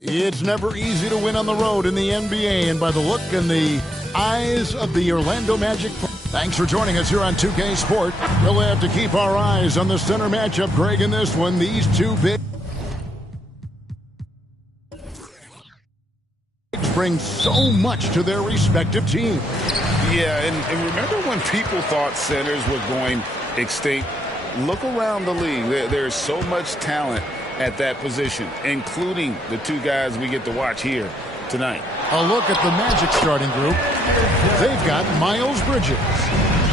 It's never easy to win on the road in the NBA, and by the look in the eyes of the Orlando Magic. Thanks for joining us here on 2K Sport. We'll have to keep our eyes on the center matchup, Greg, in this one. These two big bring so much to their respective teams. Yeah, and remember when people thought centers were going extinct? Look around the league. There's so much talent at that position, including the two guys we get to watch here tonight. A look at the Magic starting group. They've got Miles Bridges.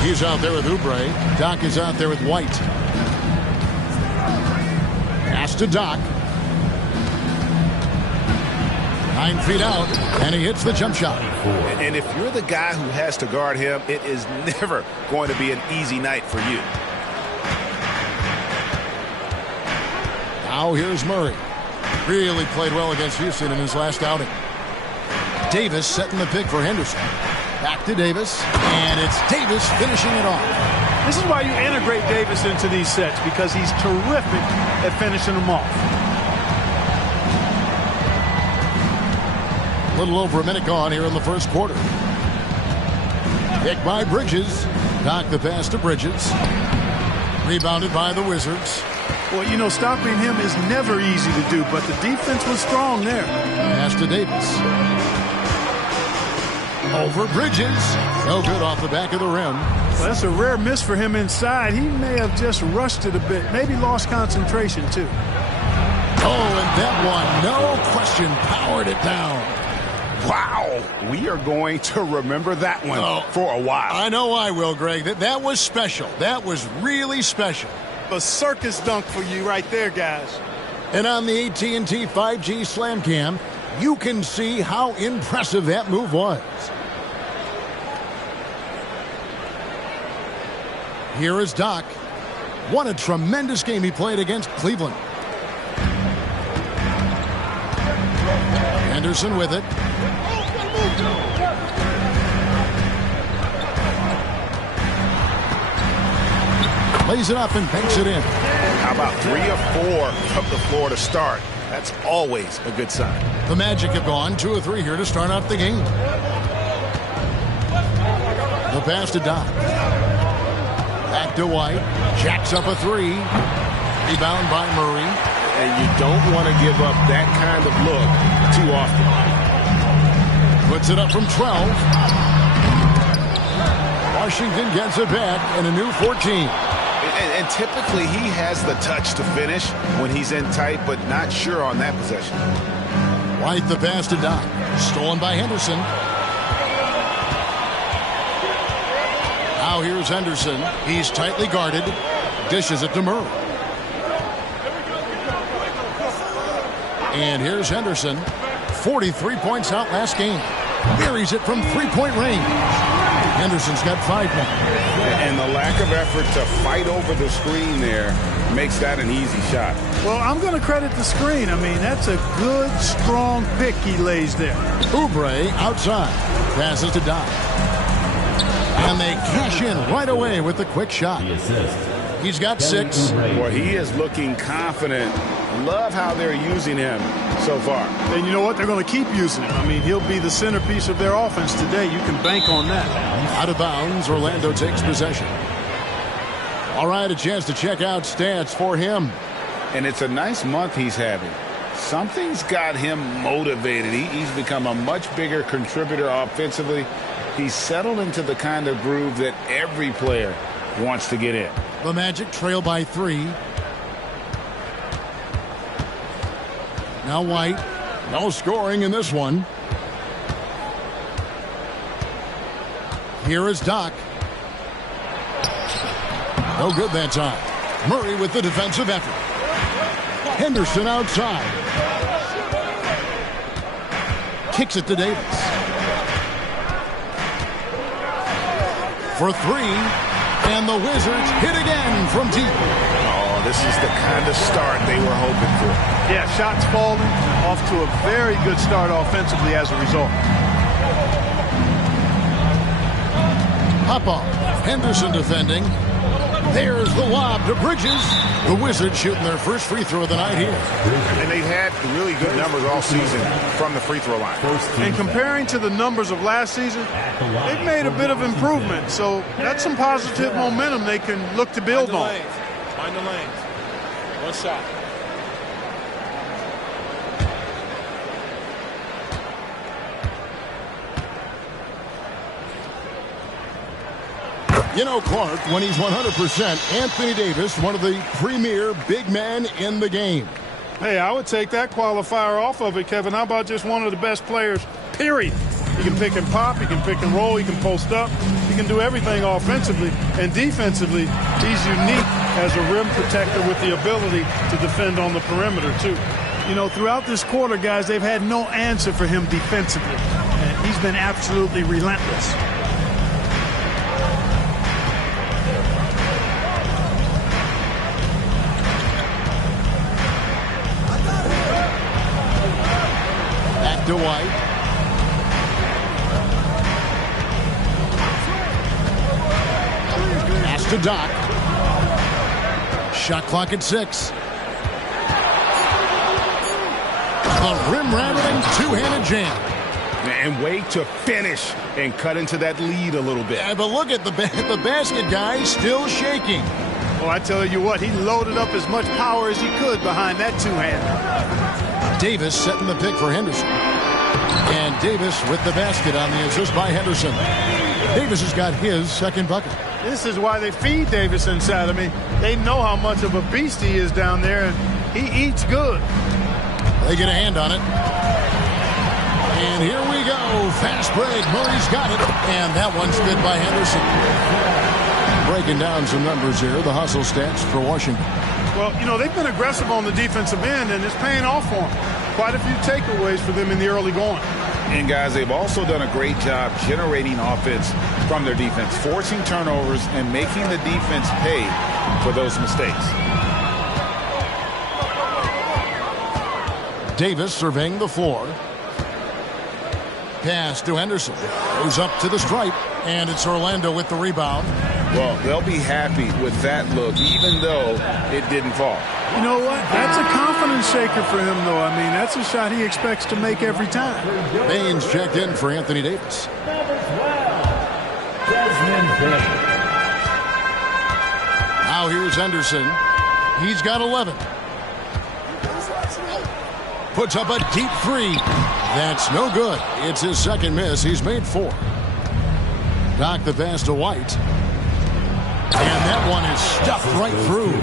He's out there with Oubre. Doc is out there with White. Pass to Doc. 9 feet out, and he hits the jump shot. And if you're the guy who has to guard him, it is never going to be an easy night for you. Now here's Murray. Really played well against Houston in his last outing. Davis setting the pick for Henderson. Back to Davis, and it's Davis finishing it off. This is why you integrate Davis into these sets, because he's terrific at finishing them off. A little over a minute gone here in the first quarter. Pick by Bridges. Doc the pass to Bridges. Rebounded by the Wizards. Well, you know, stopping him is never easy to do, but the defense was strong there. Pass to Davis. Over Bridges. No good off the back of the rim. Well, that's a rare miss for him inside. He may have just rushed it a bit. Maybe lost concentration, too. Oh, and that one, no question, powered it down. Wow. We are going to remember that one for a while. I know I will, Greg. That was special. That was really special. A circus dunk for you right there, guys. And on the AT&T 5G Slam Cam, you can see how impressive that move was. Here is Doc. What a tremendous game he played against Cleveland. Henderson with it. Lays it up and banks it in. How about 3 or 4 up the floor to start? That's always a good sign. The Magic have gone 2 or 3 here to start out the game. The pass to Doc. Back to White. Jacks up a 3. Rebound by Murray. And you don't want to give up that kind of look too often. Puts it up from 12. Washington gets it back and a new 14. And typically he has the touch to finish when he's in tight, but not sure on that possession. White the pass to Doc. Stolen by Henderson. Now here's Henderson. He's tightly guarded. Dishes it to Murray. And here's Henderson. 43 points out last game. Buries it from 3-point range. Henderson's got 5 now. And the lack of effort to fight over the screen there makes that an easy shot. Well, I'm going to credit the screen. I mean, that's a good, strong pick he lays there. Oubre outside. Passes to Doc. And they cash in right away with the quick shot. He's got 6. Well, he is looking confident. Love how they're using him so far. And you know what? They're going to keep using him. I mean, he'll be the centerpiece of their offense today. You can bank on that. Out of bounds, Orlando takes possession. All right, a chance to check out stats for him. And it's a nice month he's having. Something's got him motivated. He's become a much bigger contributor offensively. He's settled into the kind of groove that every player wants to get in. The Magic trail by 3. Now White. No scoring in this one. Here is Doc. No good that time. Murray with the defensive effort. Henderson outside. Kicks it to Davis. For 3. And the Wizards hit again from deep. Oh, this is the kind of start they were hoping for. Yeah, shots falling. Off to a very good start offensively as a result. Hop off. Henderson defending. There's the lob to Bridges. The Wizards shooting their first free throw of the night here. And they've had really good numbers all season from the free throw line. And comparing to the numbers of last season, they've made a bit of improvement. So that's some positive momentum they can look to build on. Find the lanes. One shot. You know, Clark, when he's 100%, Anthony Davis, one of the premier big men in the game. Hey, I would take that qualifier off of it, Kevin. How about just one of the best players, period? He can pick and pop, he can pick and roll, he can post up, he can do everything offensively. And defensively, he's unique as a rim protector with the ability to defend on the perimeter, too. You know, throughout this quarter, guys, they've had no answer for him defensively. And he's been absolutely relentless. To White. Pass to Doc. Shot clock at 6. The rim-rattling two-handed jam. And wait to finish and cut into that lead a little bit. Yeah, but look at the basket guy still shaking. Well, I tell you what, he loaded up as much power as he could behind that two-hander. Davis setting the pick for Henderson. And Davis with the basket on the assist by Henderson. Davis has got his second bucket. This is why they feed Davis inside. I mean, they know how much of a beast he is down there, and he eats good. They get a hand on it. And here we go. Fast break. Murray's got it. And that one's good by Henderson. Breaking down some numbers here. The hustle stats for Washington. Well, you know, they've been aggressive on the defensive end, and it's paying off for them. Quite a few takeaways for them in the early going. And, guys, they've also done a great job generating offense from their defense, forcing turnovers and making the defense pay for those mistakes. Davis surveying the floor. Pass to Henderson. Goes up to the stripe, and it's Orlando with the rebound. Well, they'll be happy with that look, even though it didn't fall. You know what? That's a confidence shaker for him, though. I mean, that's a shot he expects to make every time. Baines checked in for Anthony Davis. Now here's Henderson. He's got 11. Puts up a deep three. That's no good. It's his second miss. He's made 4. Doc the pass to White. And that one is stuffed right through.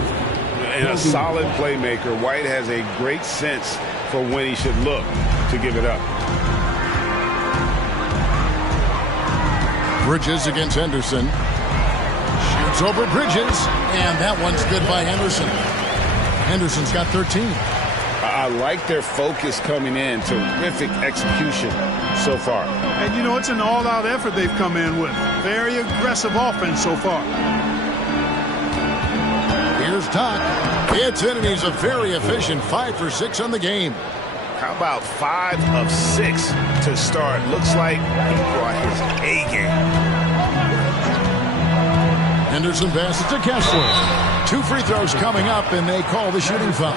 And a solid playmaker. White has a great sense for when he should look to give it up. Bridges against Henderson. Shoots over Bridges. And that one's good by Henderson. Henderson's got 13. I like their focus coming in. Terrific execution so far. And, you know, it's an all-out effort they've come in with. Very aggressive offense so far. Here's Doc. It's in, and he's a very efficient 5 for 6 on the game. How about 5 of 6 to start? Looks like he brought his A game. Henderson passes to Kessler. 2 free throws coming up, and they call the shooting foul.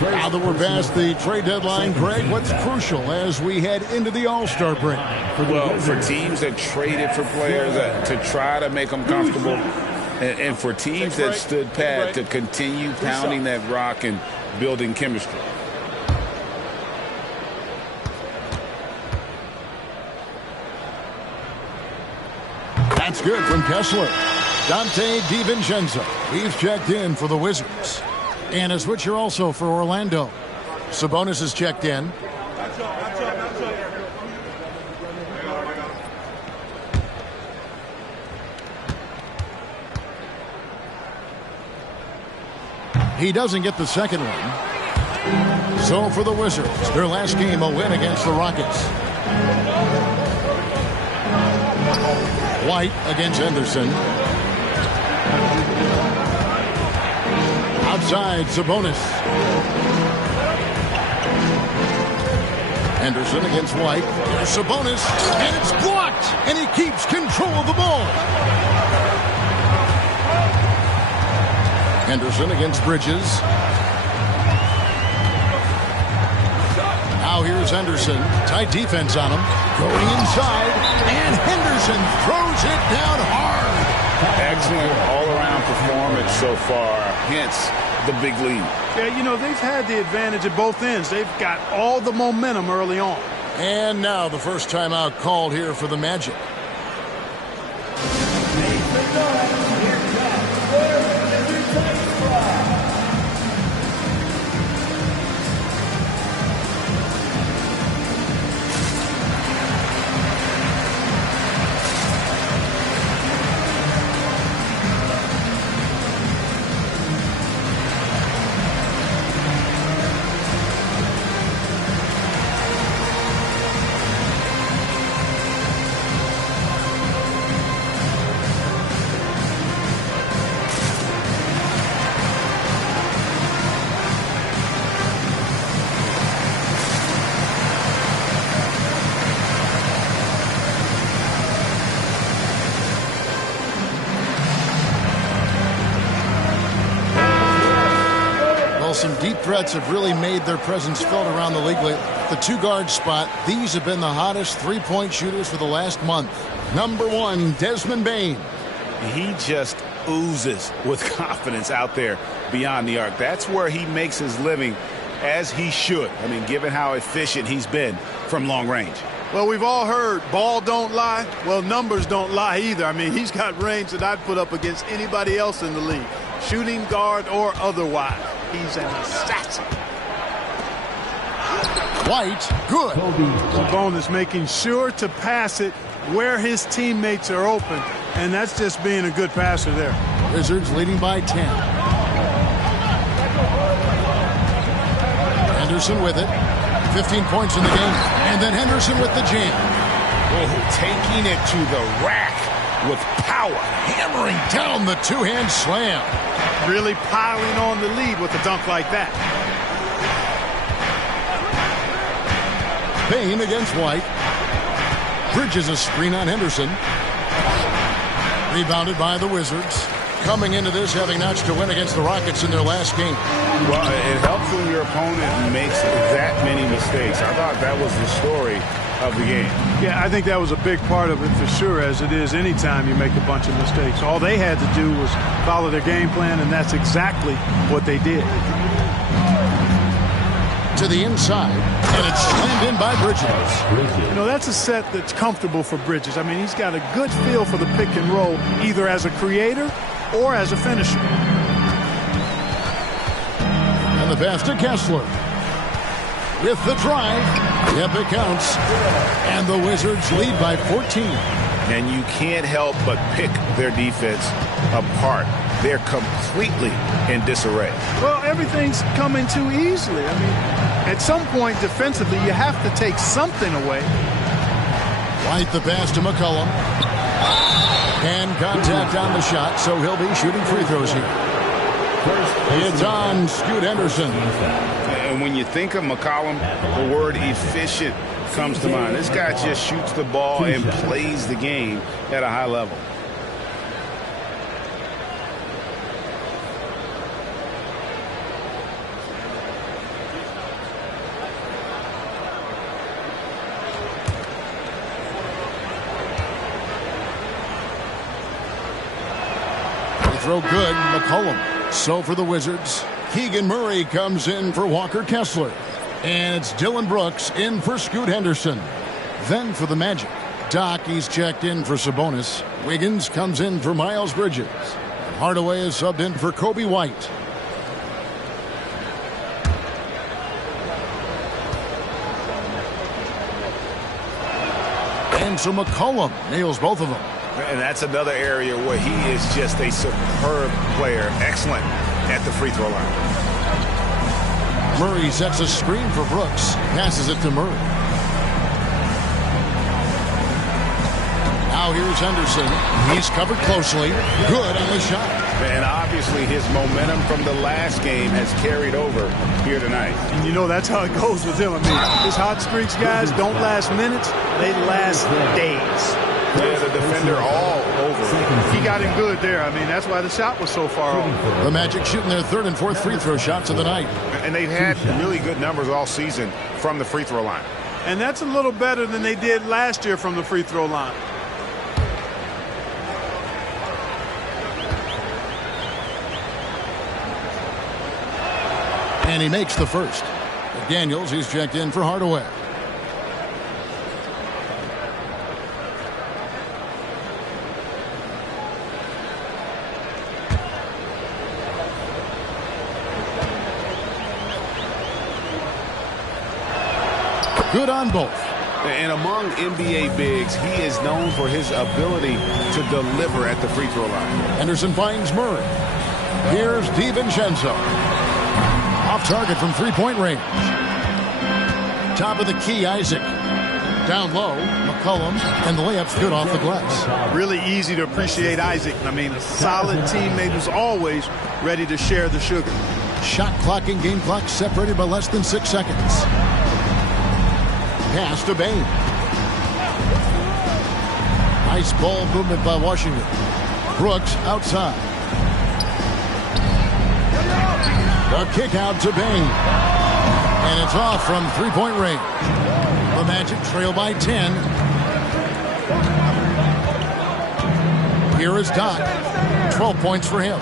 Now that we're past the trade deadline, Greg, what's crucial as we head into the All-Star break? Well, for teams that traded for players to try to make them comfortable, and for teams that stood pat to continue pounding that rock and building chemistry. That's good from Kessler. Dante DiVincenzo. He's checked in for the Wizards. And a switcher also for Orlando. Sabonis is checked in. He doesn't get the second one. So for the Wizards, their last game, a win against the Rockets. White against Henderson. Outside, Sabonis. Henderson against White. There's Sabonis, and it's blocked, and he keeps control of the ball. Henderson against Bridges. Now here's Henderson. Tight defense on him. Going inside. And Henderson throws it down hard. Excellent all-around performance so far. Hence the big lead. Yeah, you know, they've had the advantage at both ends. They've got all the momentum early on. And now the first timeout called here for the Magic. Some deep threats have really made their presence felt around the league lately. The two-guard spot, these have been the hottest three-point shooters for the last month. Number 1, Desmond Bane. He just oozes with confidence out there beyond the arc. That's where he makes his living, as he should. I mean, given how efficient he's been from long range. Well, we've all heard ball don't lie. Well, numbers don't lie either. I mean, he's got range that I'd put up against anybody else in the league, shooting guard or otherwise. He's an assassin. White, good. Sabonis making sure to pass it where his teammates are open, and that's just being a good passer there. Wizards leading by 10. Henderson with it. 15 points in the game. And then Henderson with the jam. Oh, taking it to the rack with power. Hammering down the two-hand slam. Really piling on the lead with a dunk like that. Bane against White. Bridges a screen on Henderson. Rebounded by the Wizards. Coming into this having notched a win against the Rockets in their last game. Well, it helps when your opponent makes that many mistakes. I thought that was the story of the game. Yeah, I think that was a big part of it for sure, as it is anytime you make a bunch of mistakes. All they had to do was follow their game plan, and that's exactly what they did. To the inside, and it's slammed in by Bridges. You know, that's a set that's comfortable for Bridges. I mean, he's got a good feel for the pick and roll, either as a creator or as a finisher. And the pass to Kessler. With the drive, yep, it counts. And the Wizards lead by 14. And you can't help but pick their defense apart. They're completely in disarray. Well, everything's coming too easily. I mean, at some point defensively, you have to take something away. White the pass to McCollum. And contact on the shot, so he'll be shooting free throws here. It's on Scoot Henderson. And when you think of McCollum, the word efficient comes to mind. This guy just shoots the ball and plays the game at a high level. Throw good, McCollum. So for the Wizards, Keegan Murray comes in for Walker Kessler. And it's Dylan Brooks in for Scoot Henderson. Then for the Magic, Dockey's checked in for Sabonis. Wiggins comes in for Miles Bridges. Hardaway is subbed in for Kobe White. And so McCollum nails both of them. And that's another area where he is just a superb player. Excellent at the free throw line. Murray sets a screen for Brooks. Passes it to Murray. Now here's Henderson. He's covered closely. Good on the shot. And obviously his momentum from the last game has carried over here tonight. And you know that's how it goes with him. I mean, his hot streaks, guys, don't last minutes. They last days. Yeah, the defender all over He got him good there. I mean, that's why the shot was so far off. The Magic shooting their third and fourth free throw shots of the night. And they've had really good numbers all season from the free throw line. And that's a little better than they did last year from the free throw line. And he makes the first. Daniels, he's checked in for Hardaway. Good on both. And among NBA bigs, he is known for his ability to deliver at the free throw line. Henderson finds Murray. Here's DiVincenzo. Off target from three-point range. Top of the key, Isaac. Down low, McCollum, and the layup's good off the glass. Really easy to appreciate Isaac. I mean, a solid teammate who's always ready to share the sugar. Shot clock and game clock separated by less than 6 seconds. Pass to Bain. Nice ball movement by Washington. Brooks outside. The kick out to Bain. And it's off from three-point range. The Magic trail by 10. Here is Doc. 12 points for him.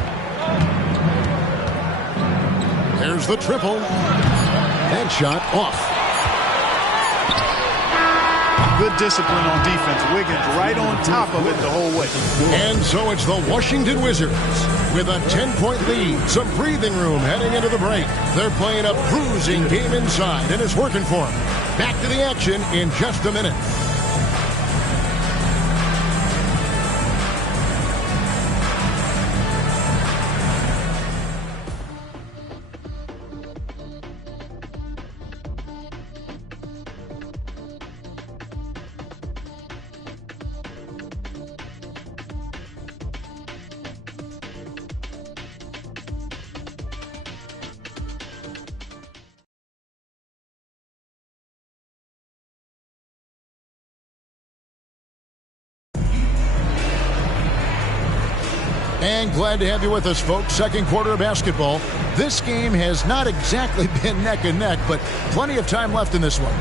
There's the triple. That shot off. Good discipline on defense. Wiggins right on top of it the whole way. And so it's the Washington Wizards with a 10-point lead. Some breathing room heading into the break. They're playing a bruising game inside, and it's working for them. Back to the action in just a minute. And glad to have you with us, folks. Second quarter of basketball. This game has not exactly been neck and neck, but plenty of time left in this one.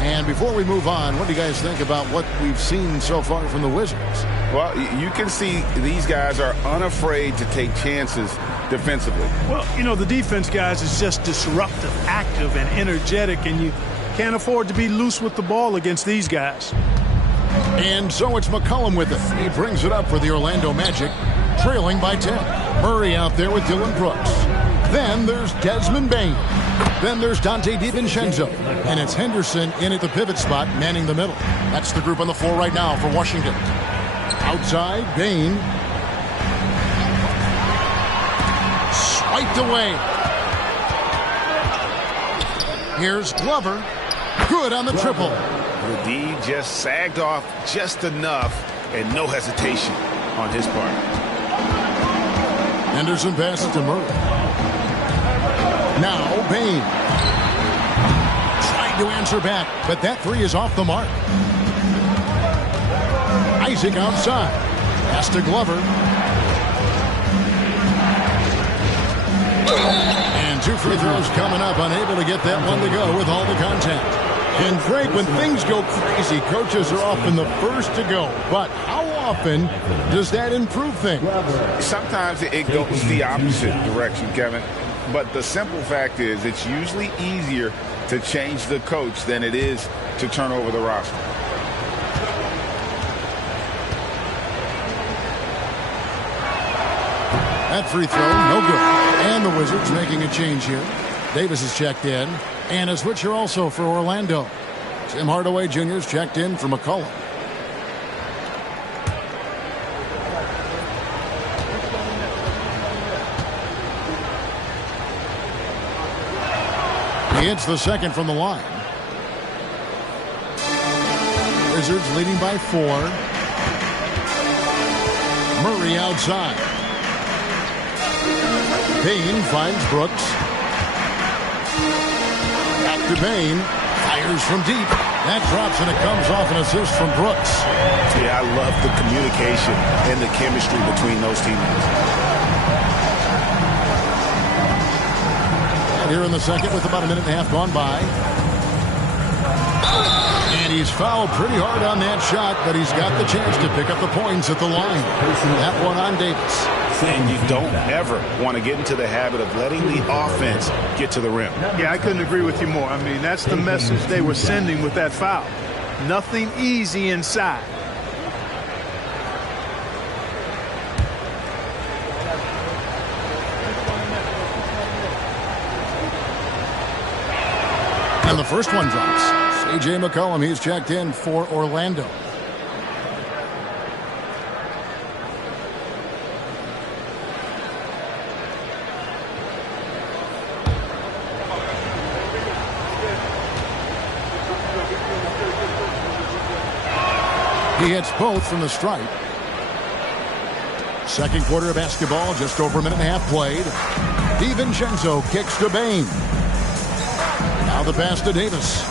And before we move on, what do you guys think about what we've seen so far from the Wizards? Well, you can see these guys are unafraid to take chances defensively. Well, you know, the defense, guys, is just disruptive, active, and energetic, and you can't afford to be loose with the ball against these guys. And so it's McCollum with it. He brings it up for the Orlando Magic, trailing by 10. Murray out there with Dylan Brooks. Then there's Desmond Bain. Then there's Dante DiVincenzo. And it's Henderson in at the pivot spot, manning the middle. That's the group on the floor right now for Washington. Outside, Bain. Swiped away. Here's Glover. Good on the triple. The D just sagged off just enough and no hesitation on his part. Henderson passes to Murray. Now Bain. Trying to answer back, but that three is off the mark. Isaac outside. Pass to Glover. And two free throws coming up. Unable to get that one to go with all the contact. And Frank, when things go crazy, coaches are often the first to go. But how often does that improve things? Sometimes it goes the opposite direction, Kevin. But the simple fact is it's usually easier to change the coach than it is to turn over the roster. That free throw, no good. And the Wizards making a change here. Davis is checked in. And a switcher also for Orlando. Tim Hardaway Jr. is checked in for McCollum. He hits the second from the line. Wizards leading by 4. Murray outside. Bain finds Brooks. Back to Bain. Fires from deep. That drops, and it comes off an assist from Brooks. Yeah, I love the communication and the chemistry between those teammates. And here in the second with about a minute and a half gone by. And he's fouled pretty hard on that shot, but he's got the chance to pick up the points at the line. That one on Davis. And you don't ever want to get into the habit of letting the offense get to the rim. Yeah, I couldn't agree with you more. I mean, that's the message they were sending with that foul. Nothing easy inside. And the first one drops. C.J. McCollum, he's checked in for Orlando. He hits both from the stripe. Second quarter of basketball, just over a minute and a half played. DiVincenzo kicks to Bain. Now the pass to Davis.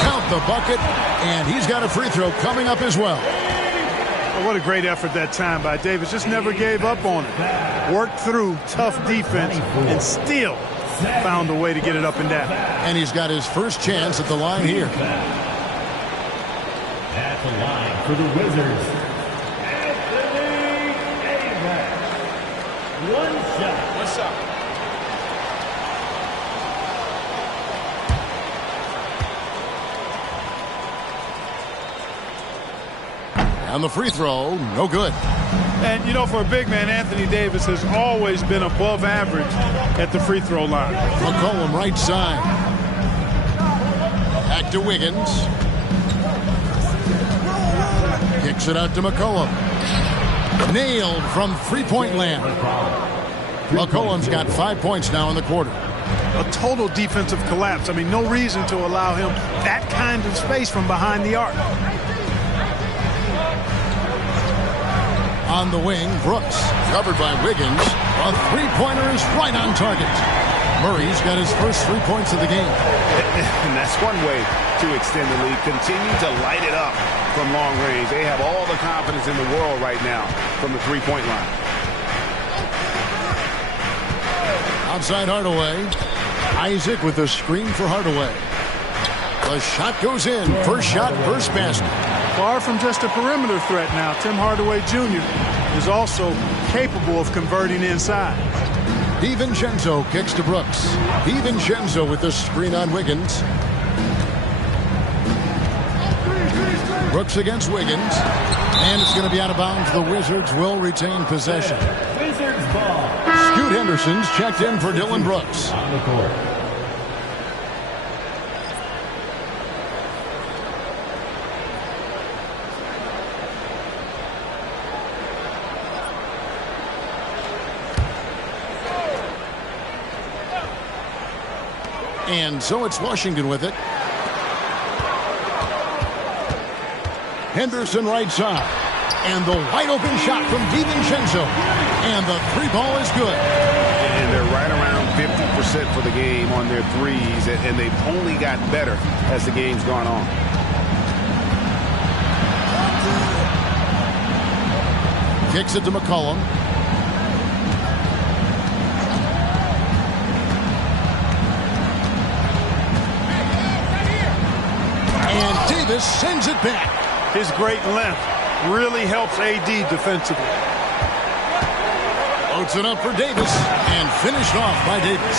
Count the bucket, and he's got a free throw coming up as well. Well, what a great effort that time by Davis. Just never gave up on it. Worked through tough defense and still found a way to get it up and down. And he's got his first chance at the line here. At the line for the Wizards, One shot. And the free throw, no good. And, you know, for a big man, Anthony Davis has always been above average at the free throw line. McCollum right side. Back to Wiggins. Kicks it out to McCollum. Nailed from three-point land. McCollum's got 5 points now in the quarter. A total defensive collapse. I mean, no reason to allow him that kind of space from behind the arc. On the wing, Brooks, covered by Wiggins. A three-pointer is right on target. Murray's got his first 3 points of the game. And that's one way to extend the lead. Continue to light it up from long range. They have all the confidence in the world right now from the three-point line. Outside Hardaway. Isaac with a screen for Hardaway. The shot goes in. First shot, first basket. Far from just a perimeter threat now. Tim Hardaway Jr. is also capable of converting inside. DiVincenzo kicks to Brooks. DiVincenzo with the screen on Wiggins. Brooks against Wiggins. And it's going to be out of bounds. The Wizards will retain possession. Wizards ball. Scoot Henderson's checked in for Dylan Brooks. On the court. And so it's Washington with it. Henderson right side. And the wide open shot from DiVincenzo. And the three ball is good. And they're right around 50% for the game on their threes. And they've only gotten better as the game's gone on. Kicks it to McCollum. And Davis sends it back. His great length really helps AD defensively. Loads it up for Davis and finished off by Davis.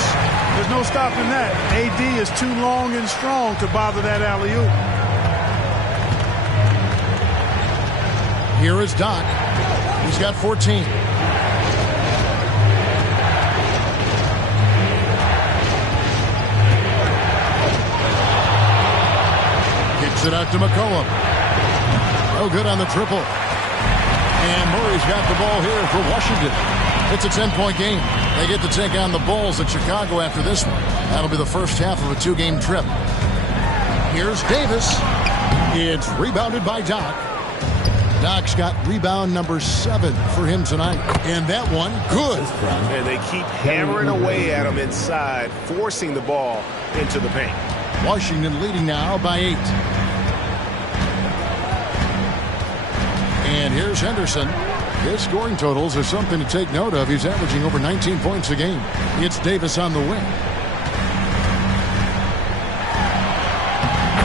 There's no stopping that. AD is too long and strong to bother that alley-oop. Here is Doc. He's got 14. Kicks it out to McCollum. No good on the triple. And Murray's got the ball here for Washington. It's a 10-point game. They get to take on the Bulls at Chicago after this one. That'll be the first half of a two-game trip. Here's Davis. It's rebounded by Doc. Doc's got rebound number 7 for him tonight. And that one, good. And they keep hammering away at him inside, forcing the ball into the paint. Washington leading now by 8. And here's Henderson. His scoring totals are something to take note of. He's averaging over 19 points a game. It's Davis on the wing.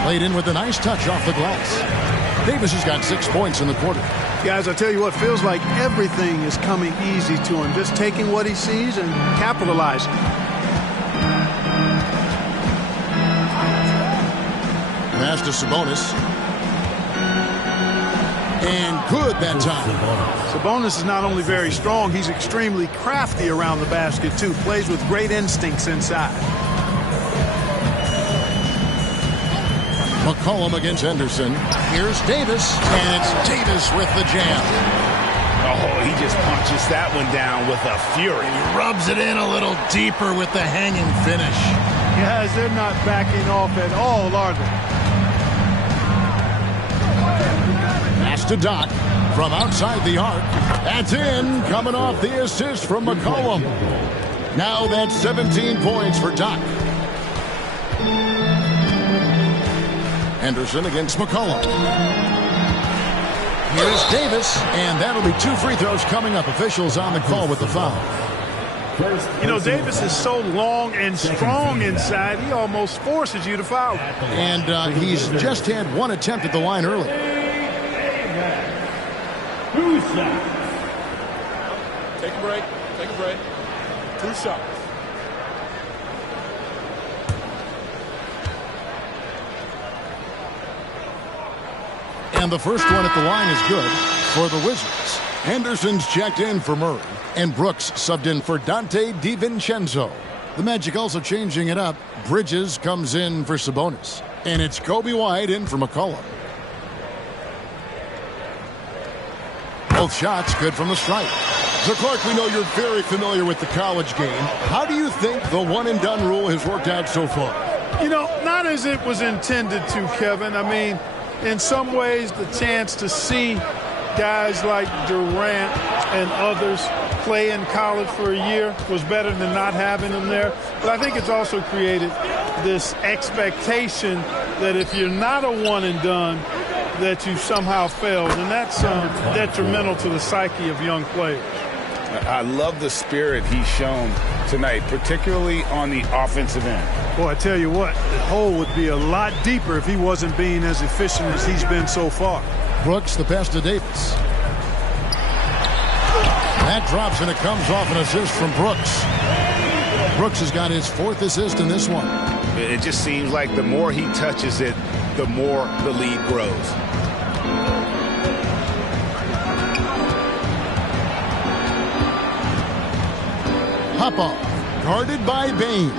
Played in with a nice touch off the glass. Davis has got 6 points in the quarter. Guys, I tell you what, feels like everything is coming easy to him. Just taking what he sees and capitalizing. Pass to Sabonis. And good that time. Sabonis is not only very strong, he's extremely crafty around the basket, too. Plays with great instincts inside. McCollum against Henderson. Here's Davis, and it's Davis with the jam. Oh, he just punches that one down with a fury. He rubs it in a little deeper with the hanging finish. Guys, they're not backing off at all, are they? Pass to Doc from outside the arc. That's in, coming off the assist from McCollum. Now that's 17 points for Doc. Henderson against McCollum. Here's Davis, and that'll be 2 free throws coming up. Officials on the call with the foul. You know, Davis is so long and strong inside, he almost forces you to foul. And he's just had 1 attempt at the line early. Take a break. Take a break. 2 shots. And the first one at the line is good for the Wizards. Henderson's checked in for Murray, and Brooks subbed in for Dante DiVincenzo. The Magic also changing it up. Bridges comes in for Sabonis, and it's Kobe White in for McCollum. Both shots good from the stripe. So, Clark, we know you're very familiar with the college game. How do you think the one-and-done rule has worked out so far? You know, not as it was intended to, Kevin. I mean, in some ways, the chance to see guys like Durant and others play in college for a year was better than not having them there. But I think it's also created this expectation that if you're not a one-and-done, that you somehow failed. And that's detrimental to the psyche of young players. I love the spirit he's shown tonight, particularly on the offensive end. Boy, I tell you what, the hole would be a lot deeper if he wasn't being as efficient as he's been so far. Brooks, the pass to Davis. That drops, and it comes off an assist from Brooks. Brooks has got his 4th assist in this one. It just seems like the more he touches it, the more the lead grows. Hop-off, guarded by Bain.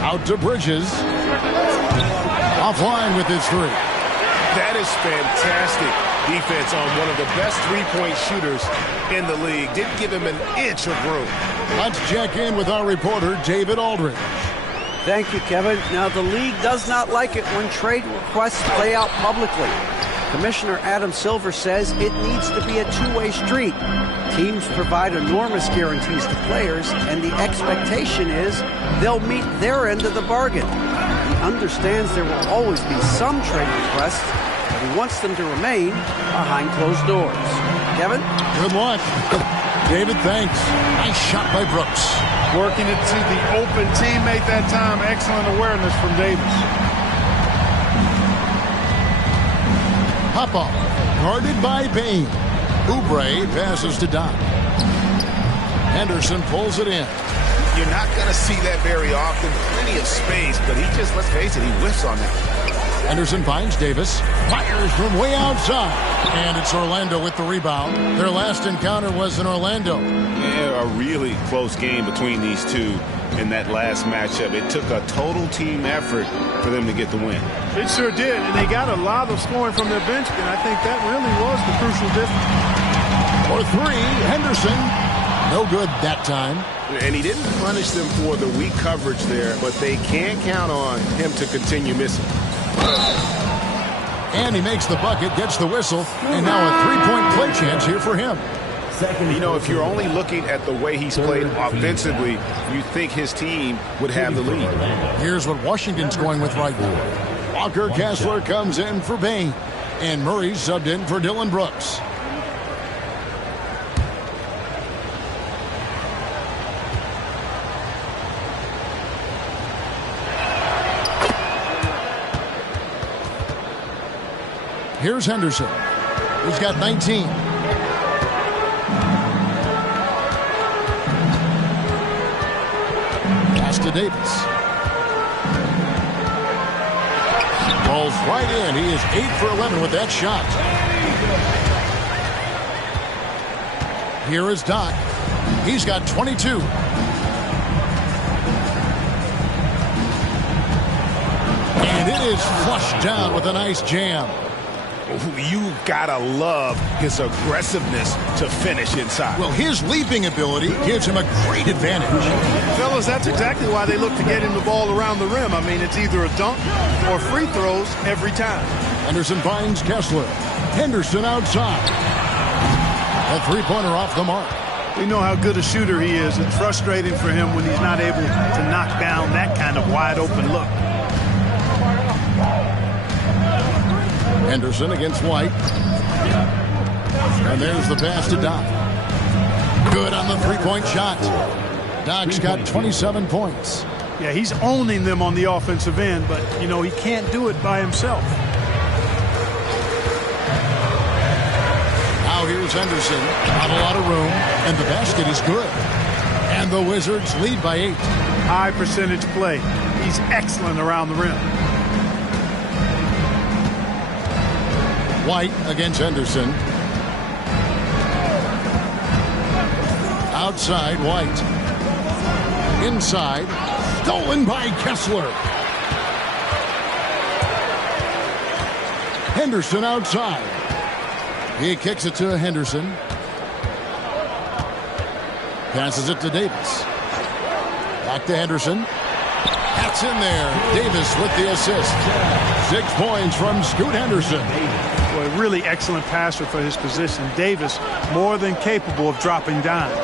Out to Bridges. Offline with his 3. That is fantastic defense on one of the best three-point shooters in the league. Didn't give him an inch of room. Let's check in with our reporter, David Aldridge. Thank you, Kevin. Now, the league does not like it when trade requests play out publicly. Commissioner Adam Silver says it needs to be a two-way street. Teams provide enormous guarantees to players, and the expectation is they'll meet their end of the bargain. He understands there will always be some trade requests, but he wants them to remain behind closed doors. Kevin? Good luck. David, thanks. Nice shot by Brooks. Working it to the open teammate that time. Excellent awareness from Davis. Hop-off, guarded by Bain. Oubre passes to Doc. Henderson pulls it in. You're not going to see that very often. Plenty of space, but he just, let's face it, he whiffs on that. Henderson finds Davis, fires from way outside, and it's Orlando with the rebound. Their last encounter was in Orlando. Yeah, a really close game between these two in that last matchup. It took a total team effort for them to get the win. It sure did, and they got a lot of scoring from their bench, and I think that really was the crucial difference. For 3, Henderson. No good that time. And he didn't punish them for the weak coverage there, but they can't count on him to continue missing. And he makes the bucket, gets the whistle, and now a 3-point play chance here for him. second. You know, if you're only looking at the way he's played offensively, you think his team would have the lead. Here's what Washington's going with right now. Walker Kessler comes in for Bain, and Murray's subbed in for Dylan Brooks. Here's Henderson, who's got 19. Pass to Davis. Falls right in. He is 8 for 11 with that shot. Here is Doc. He's got 22. And it is flushed down with a nice jam. You gotta love his aggressiveness to finish inside. Well, his leaping ability gives him a great advantage. Fellas, that's exactly why they look to get him the ball around the rim. I mean, it's either a dunk or free throws every time. Henderson finds Kessler. Henderson outside. A three-pointer off the mark. We know how good a shooter he is. It's frustrating for him when he's not able to knock down that kind of wide-open look. Henderson against White. And there's the pass to Doc. Good on the three-point shot. Doc's got 27 points. Yeah, he's owning them on the offensive end, but, you know, he can't do it by himself. Now here's Henderson. Not a lot of room, and the basket is good. And the Wizards lead by 8. High percentage play. He's excellent around the rim. White against Henderson. Outside, White. Inside. Stolen by Kessler. Henderson outside. He kicks it to Henderson. Passes it to Davis. Back to Henderson. That's in there. Davis with the assist. 6 points from Scoot Henderson. Boy, really excellent passer for his position. Davis more than capable of dropping dimes.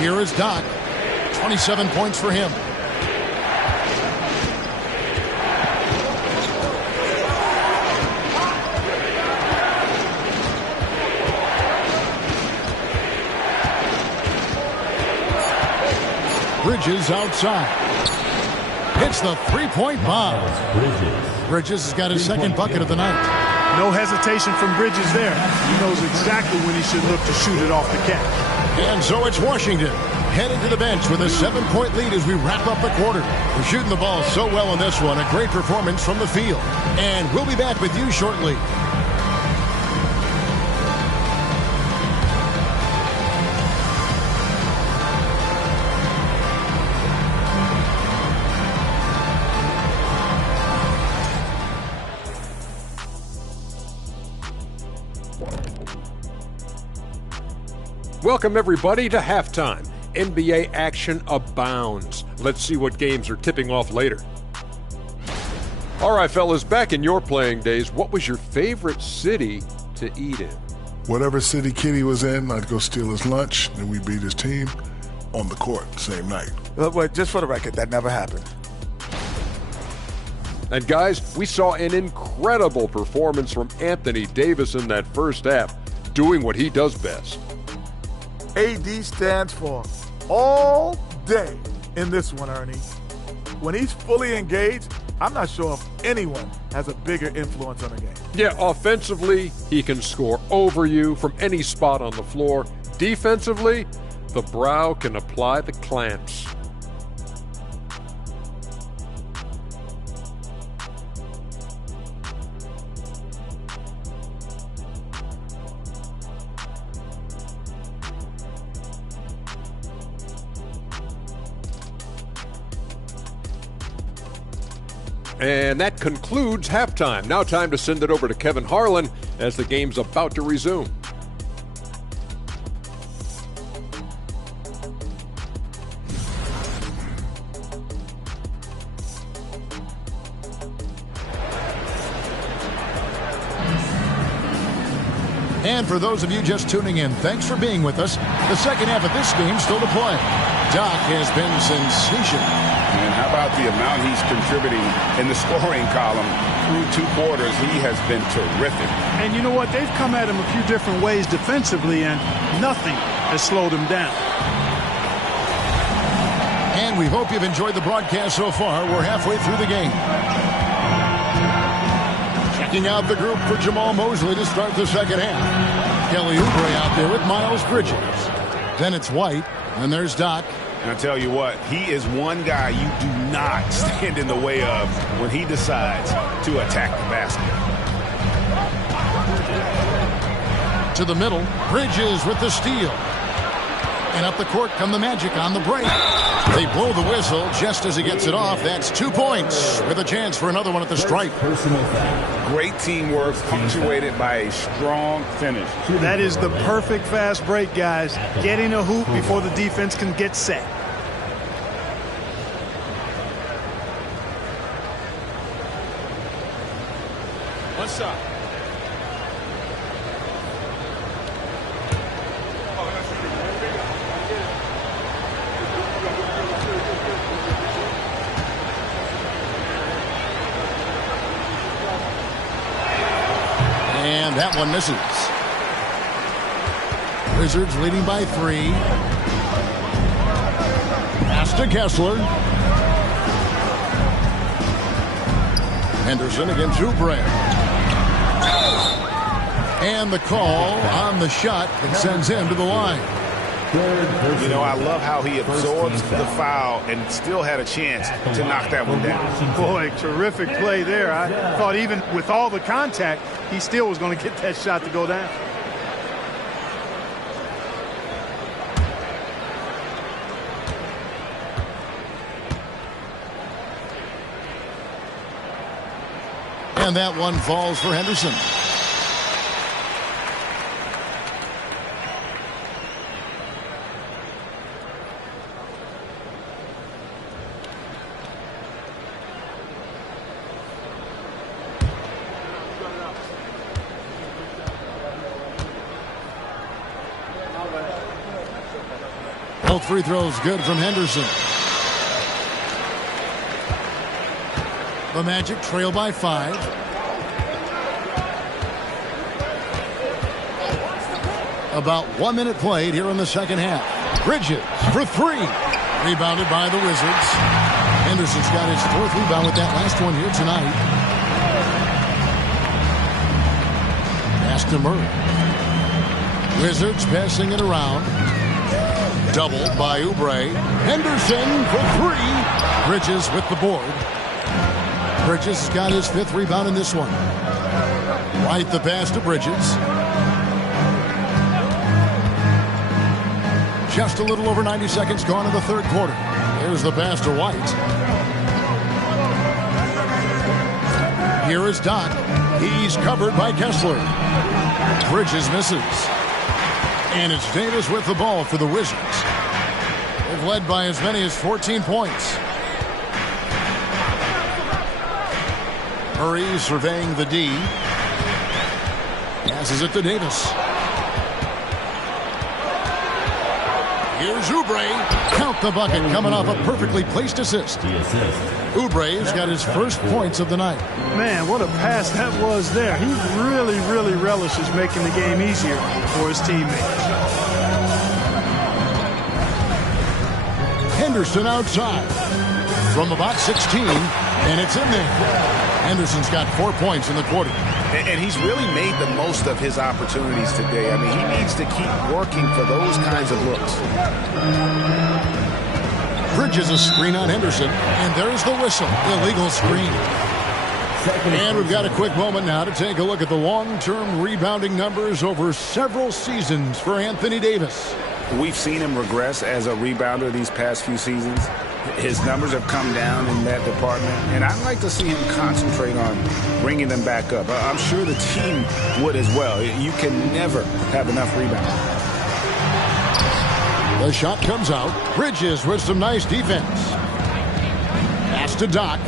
Here is Doc. 27 points for him. Bridges outside. Hits the three-point bomb. Bridges has got his second bucket of the night. No hesitation from Bridges there. He knows exactly when he should look to shoot it off the catch. And so it's Washington heading to the bench with a 7-point lead as we wrap up the quarter. We're shooting the ball so well in this one. A great performance from the field. And we'll be back with you shortly. Welcome, everybody, to halftime. NBA action abounds. Let's see what games are tipping off later. All right, fellas, back in your playing days, what was your favorite city to eat in? Whatever city Kitty was in, I'd go steal his lunch, and we beat his team on the court same night. Wait, just for the record, that never happened. And guys, we saw an incredible performance from Anthony Davis in that first half, doing what he does best. AD stands for all day in this one, Ernie. When he's fully engaged, I'm not sure if anyone has a bigger influence on the game. Yeah, offensively, he can score over you from any spot on the floor. Defensively, the brow can apply the clamps. And that concludes halftime. Now time to send it over to Kevin Harlan as the game's about to resume. And for those of you just tuning in, thanks for being with us. The second half of this game still to play. Doc has been sensational. And how about the amount he's contributing in the scoring column through 2 quarters? He has been terrific. And you know what? They've come at him a few different ways defensively, and nothing has slowed him down. And we hope you've enjoyed the broadcast so far. We're halfway through the game. Checking out the group for Jamal Mosley to start the second half. Kelly Oubre out there with Miles Bridges. Then it's White, and there's Doc. And I tell you what, he is one guy you do not stand in the way of when he decides to attack the basket. To the middle, Bridges with the steal. And up the court come the Magic on the break. They blow the whistle just as he gets it off. That's 2 points with a chance for another one at the stripe. Great teamwork punctuated by a strong finish. That is the perfect fast break, guys. Getting a hoop before the defense can get set. What's up? And that one misses. Wizards leading by 3. Pass to Kessler. Henderson against Oubre. And the call on the shot that sends him to the line. You know, I love how he absorbs the foul and still had a chance to knock that one down. Boy, terrific play there. I thought even with all the contact, he still was going to get that shot to go down. And that one falls for Henderson. Both free throws good from Henderson. The Magic trail by 5. About 1 minute played here in the second half. Bridges for 3. Rebounded by the Wizards. Henderson's got his 4th rebound with that last one here tonight. Pass to Murray. Wizards passing it around. Doubled by Oubre. Henderson for 3. Bridges with the board. Bridges has got his 5th rebound in this one. White the pass to Bridges. Just a little over 90 seconds gone in the 3rd quarter. Here's the pass to White. Here is Doc. He's covered by Kessler. Bridges misses. And it's Davis with the ball for the Wizards. They've led by as many as 14 points. Murray surveying the D. Passes it to Davis. Here's Oubre. Count the bucket coming off a perfectly placed assist. Oubre's got his 1st points of the night. Man, what a pass that was there. He really, really relishes making the game easier for his teammates. Henderson outside from about 16, and it's in there. Henderson's got 4 points in the quarter. And he's really made the most of his opportunities today. I mean, he needs to keep working for those kinds of looks. Bridges a screen on Henderson, and there's the whistle. Illegal screen. And we've got a quick moment now to take a look at the long-term rebounding numbers over several seasons for Anthony Davis. We've seen him regress as a rebounder these past few seasons. His numbers have come down in that department, and I'd like to see him concentrate on bringing them back up. I'm sure the team would as well. You can never have enough rebounds. The shot comes out. Bridges with some nice defense. Pass to Doc.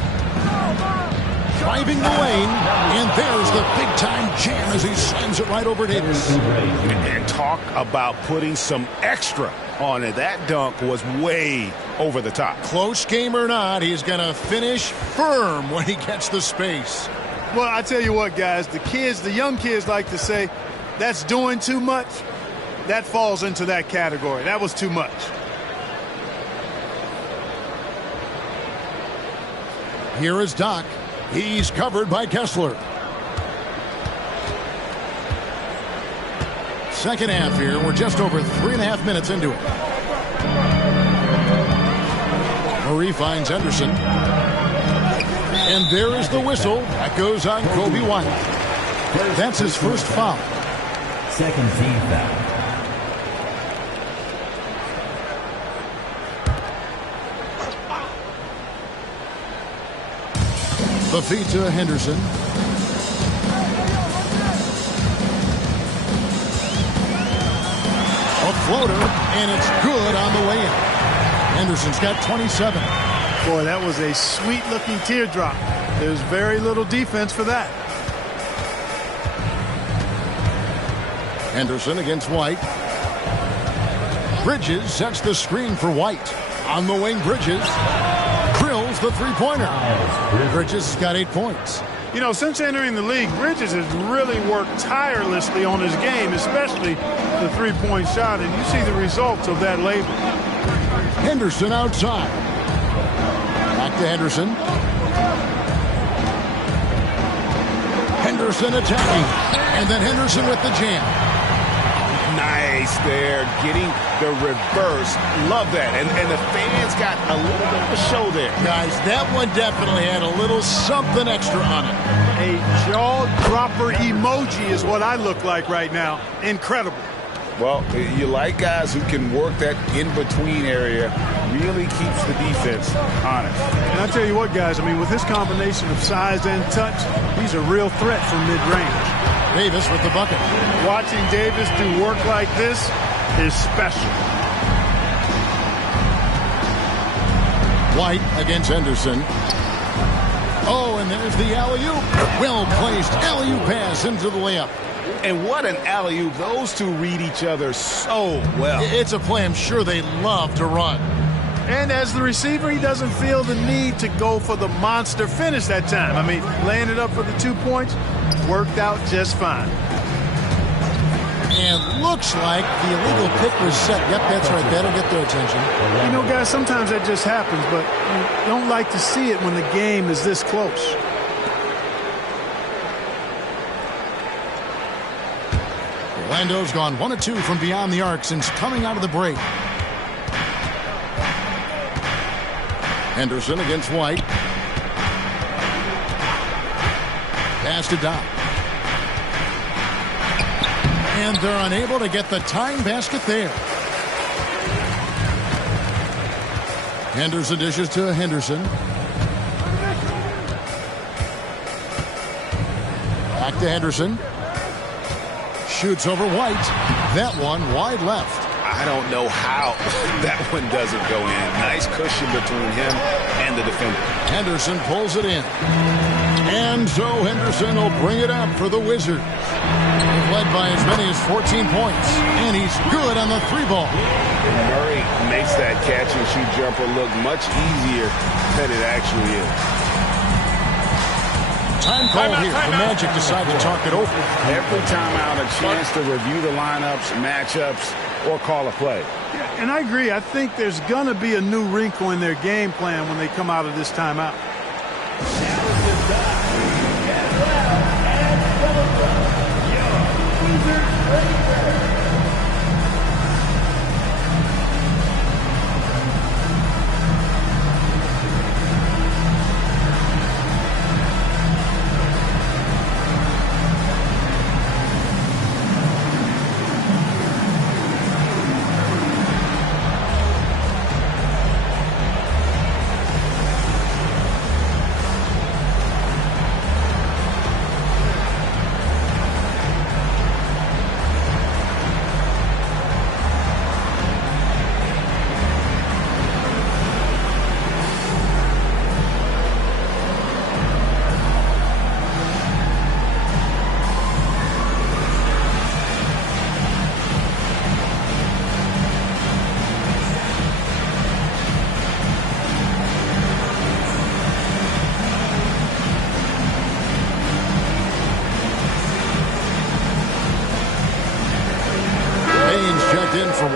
driving the lane, and there's the big-time jam as he slams it right over Davis. And talk about putting some extra on it. That dunk was way over the top. Close game or not, he's going to finish firm when he gets the space. Well, I tell you what, guys, the young kids like to say, that's doing too much. That falls into that category. That was too much. Here is Doc. He's covered by Kessler. Second half here. We're just over 3.5 minutes into it. Murray finds Henderson. And there is the whistle. That goes on Kobe White. That's his first foul. Second team foul. The feed to Henderson. A floater, and it's good on the way in. Henderson's got 27. Boy, that was a sweet-looking teardrop. There's very little defense for that. Henderson against White. Bridges sets the screen for White. On the wing, Bridges drills the three-pointer. Bridges has got 8 points. You know, since entering the league, Bridges has really worked tirelessly on his game, especially the three-point shot, and you see the results of that labor. Henderson outside. Back to Henderson. Henderson attacking. And then Henderson with the jam. Nice there, getting the reverse. Love that. And the fans got a little bit of a show there. Guys, that one definitely had a little something extra on it. A jaw-dropper emoji is what I look like right now. Incredible. Well, you like guys who can work that in-between area, really keeps the defense honest. And I tell you what, guys, I mean, with this combination of size and touch, he's a real threat from mid-range. Davis with the bucket. Watching Davis do work like this is special. White against Henderson. Oh, and there's the alley-oop. Well-placed alley-oop pass into the layup. And what an alley-oop. Those two read each other so well. It's a play I'm sure they love to run. And as the receiver, he doesn't feel the need to go for the monster finish that time. I mean, laying it up for the 2 points worked out just fine. And looks like the illegal pick was set. Yep, that's right. That'll get their attention. You know, guys, sometimes that just happens, but you don't like to see it when the game is this close. Orlando's gone 1 of 2 from beyond the arc since coming out of the break. Henderson against White. Pass to Doc. And they're unable to get the tying basket there. Henderson dishes to Henderson. Back to Henderson. Shoots over White. That one wide left. I don't know how that one doesn't go in. Nice cushion between him and the defender. Henderson pulls it in. And so Henderson will bring it up for the Wizards. They've led by as many as 14 points. And he's good on the 3-ball. Murray makes that catch-and-shoot jumper look much easier than it actually is. Time call here. The Magic decide to talk it over. Every time out, a chance to review the lineups, matchups, or call a play. Yeah, and I agree. I think there's going to be a new wrinkle in their game plan when they come out of this timeout.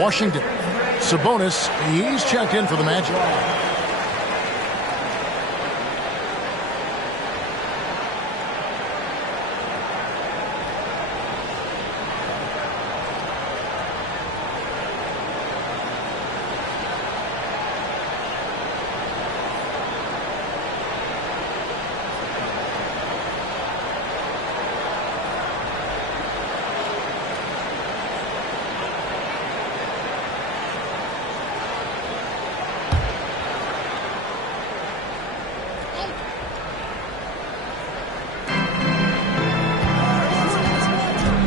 Washington. Sabonis, he's checked in for the Magic.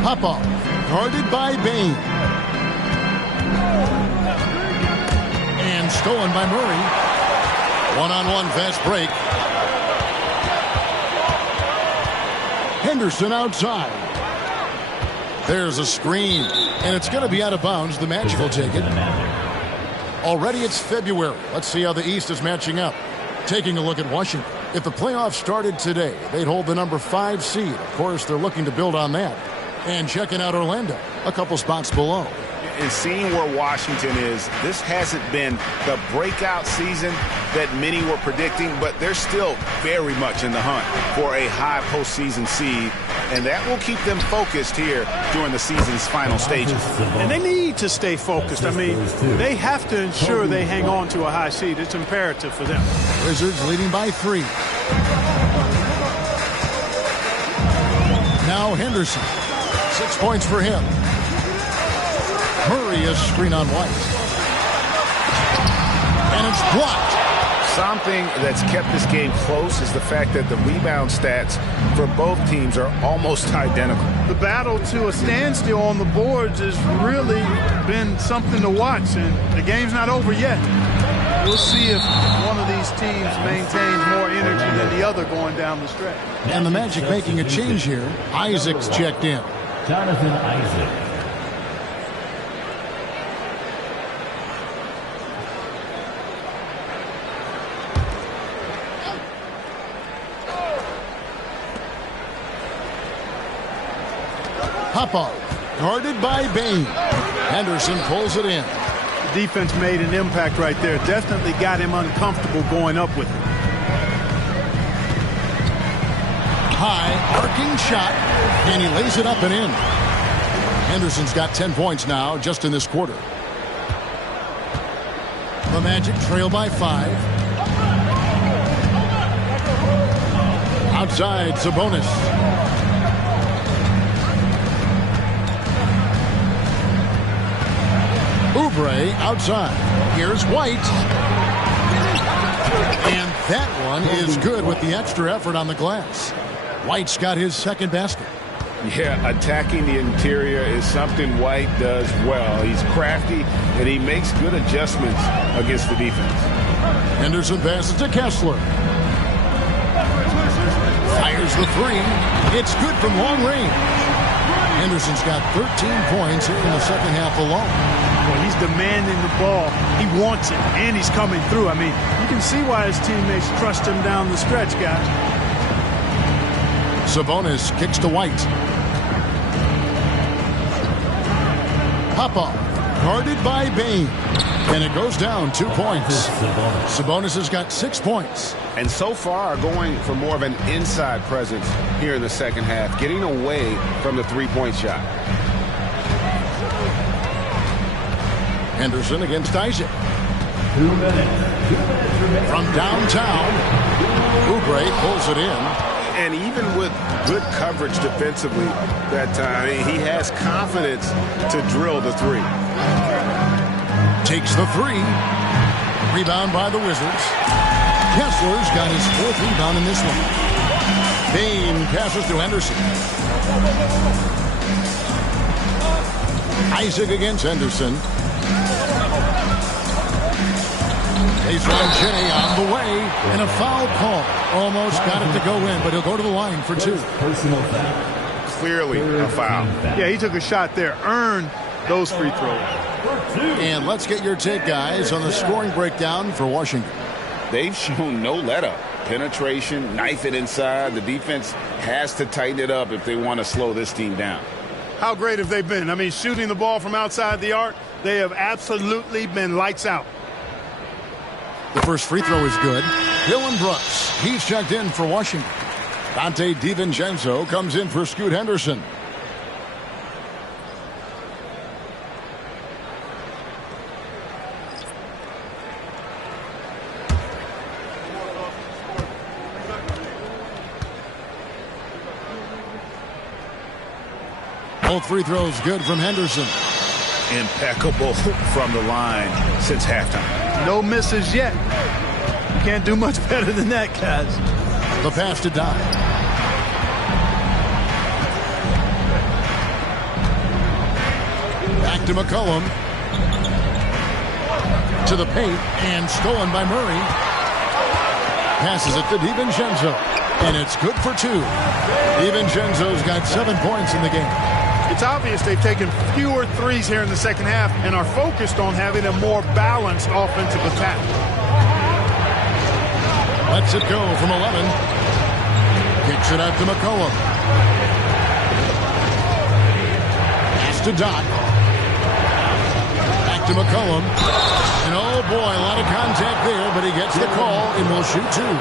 Pop-off, guarded by Bain. And stolen by Murray. One-on-one fast break. Henderson outside. There's a screen, and it's going to be out of bounds. The Magic will take it. Already it's February. Let's see how the East is matching up. Taking a look at Washington. If the playoffs started today, they'd hold the number 5 seed. Of course, they're looking to build on that. And checking out Orlando, a couple spots below. And seeing where Washington is, this hasn't been the breakout season that many were predicting, but they're still very much in the hunt for a high postseason seed, and that will keep them focused here during the season's final stages. And they need to stay focused. I mean, they have to ensure they hang on to a high seed. It's imperative for them. Wizards leading by 3. Now Henderson. 6 points for him. Murray is screen on White. And it's blocked. Something that's kept this game close is the fact that the rebound stats for both teams are almost identical. The battle to a standstill on the boards has really been something to watch, and the game's not over yet. We'll see if one of these teams maintains more energy than the other going down the stretch. And the Magic making a change here. Isaac's checked in. Jonathan Isaac. Pop-off, guarded by Bain. Henderson pulls it in. The defense made an impact right there. Definitely got him uncomfortable going up with it. High, arcing shot, and he lays it up and in. Henderson's got 10 points now just in this quarter. The Magic trail by 5. Outside, Sabonis. Oubre outside. Here's White. And that one is good with the extra effort on the glass. White's got his second basket. Yeah, attacking the interior is something White does well. He's crafty, and he makes good adjustments against the defense. Henderson passes to Kessler. Fires the 3. It's good from long range. Henderson's got 13 points here in the second half alone. Well, he's demanding the ball. He wants it, and he's coming through. I mean, you can see why his teammates trust him down the stretch, guys. Sabonis kicks to White. Pop-off, guarded by Bain. And it goes down 2 points. Sabonis has got 6 points. And so far going for more of an inside presence here in the second half, getting away from the three-point shot. Henderson against Isaac. 2 minutes. From downtown, Oubre pulls it in. And even with good coverage defensively that time, he has confidence to drill the 3. Takes the 3. Rebound by the Wizards. Kessler's got his 4th rebound in this one. Bain passes to Henderson. Isaac against Henderson. Baseline Cheney on the way, and a foul call. Almost got it to go in, but he'll go to the line for 2. Personal foul. Clearly a foul. Yeah, he took a shot there. Earned those free throws. And let's get your take, guys, on the scoring breakdown for Washington. They've shown no let-up. Penetration, knife it inside. The defense has to tighten it up if they want to slow this team down. How great have they been? I mean, shooting the ball from outside the arc, They have absolutely been lights out. The first free throw is good. Dylan Brooks, he's checked in for Washington. Dante DiVincenzo comes in for Scoot Henderson. Both free throws good from Henderson. Impeccable from the line since halftime. No misses yet. You can't do much better than that, guys. The pass to Dot. Back to McCollum. To the paint and stolen by Murray. Passes it to DiVincenzo. And it's good for two. DiVincenzo's got 7 points in the game. It's obvious they've taken fewer threes here in the second half and are focused on having a more balanced offensive attack. Lets it go from 11. Kicks it out to McCollum. Pass to Dot. Back to McCollum. And oh boy, a lot of contact there, but he gets the call and will shoot two.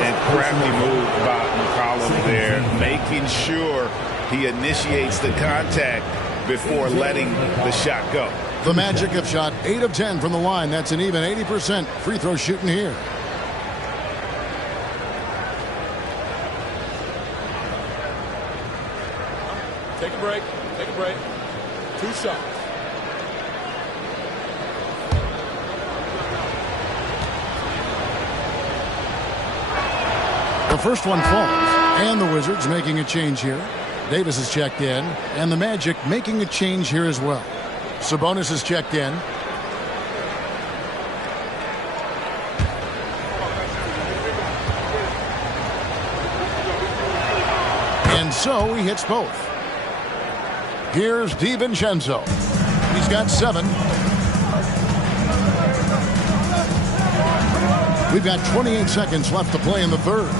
And crafty move by McCollum there, making sure he initiates the contact before letting the shot go. The Magic have shot 8 of 10 from the line. That's an even 80% free throw shooting here. Take a break. Take a break. 2 shots. The first one falls, and the Wizards making a change here. Davis is checked in, and the Magic making a change here as well. Sabonis is checked in. And so he hits both. Here's DiVincenzo. He's got 7. We've got 28 seconds left to play in the third.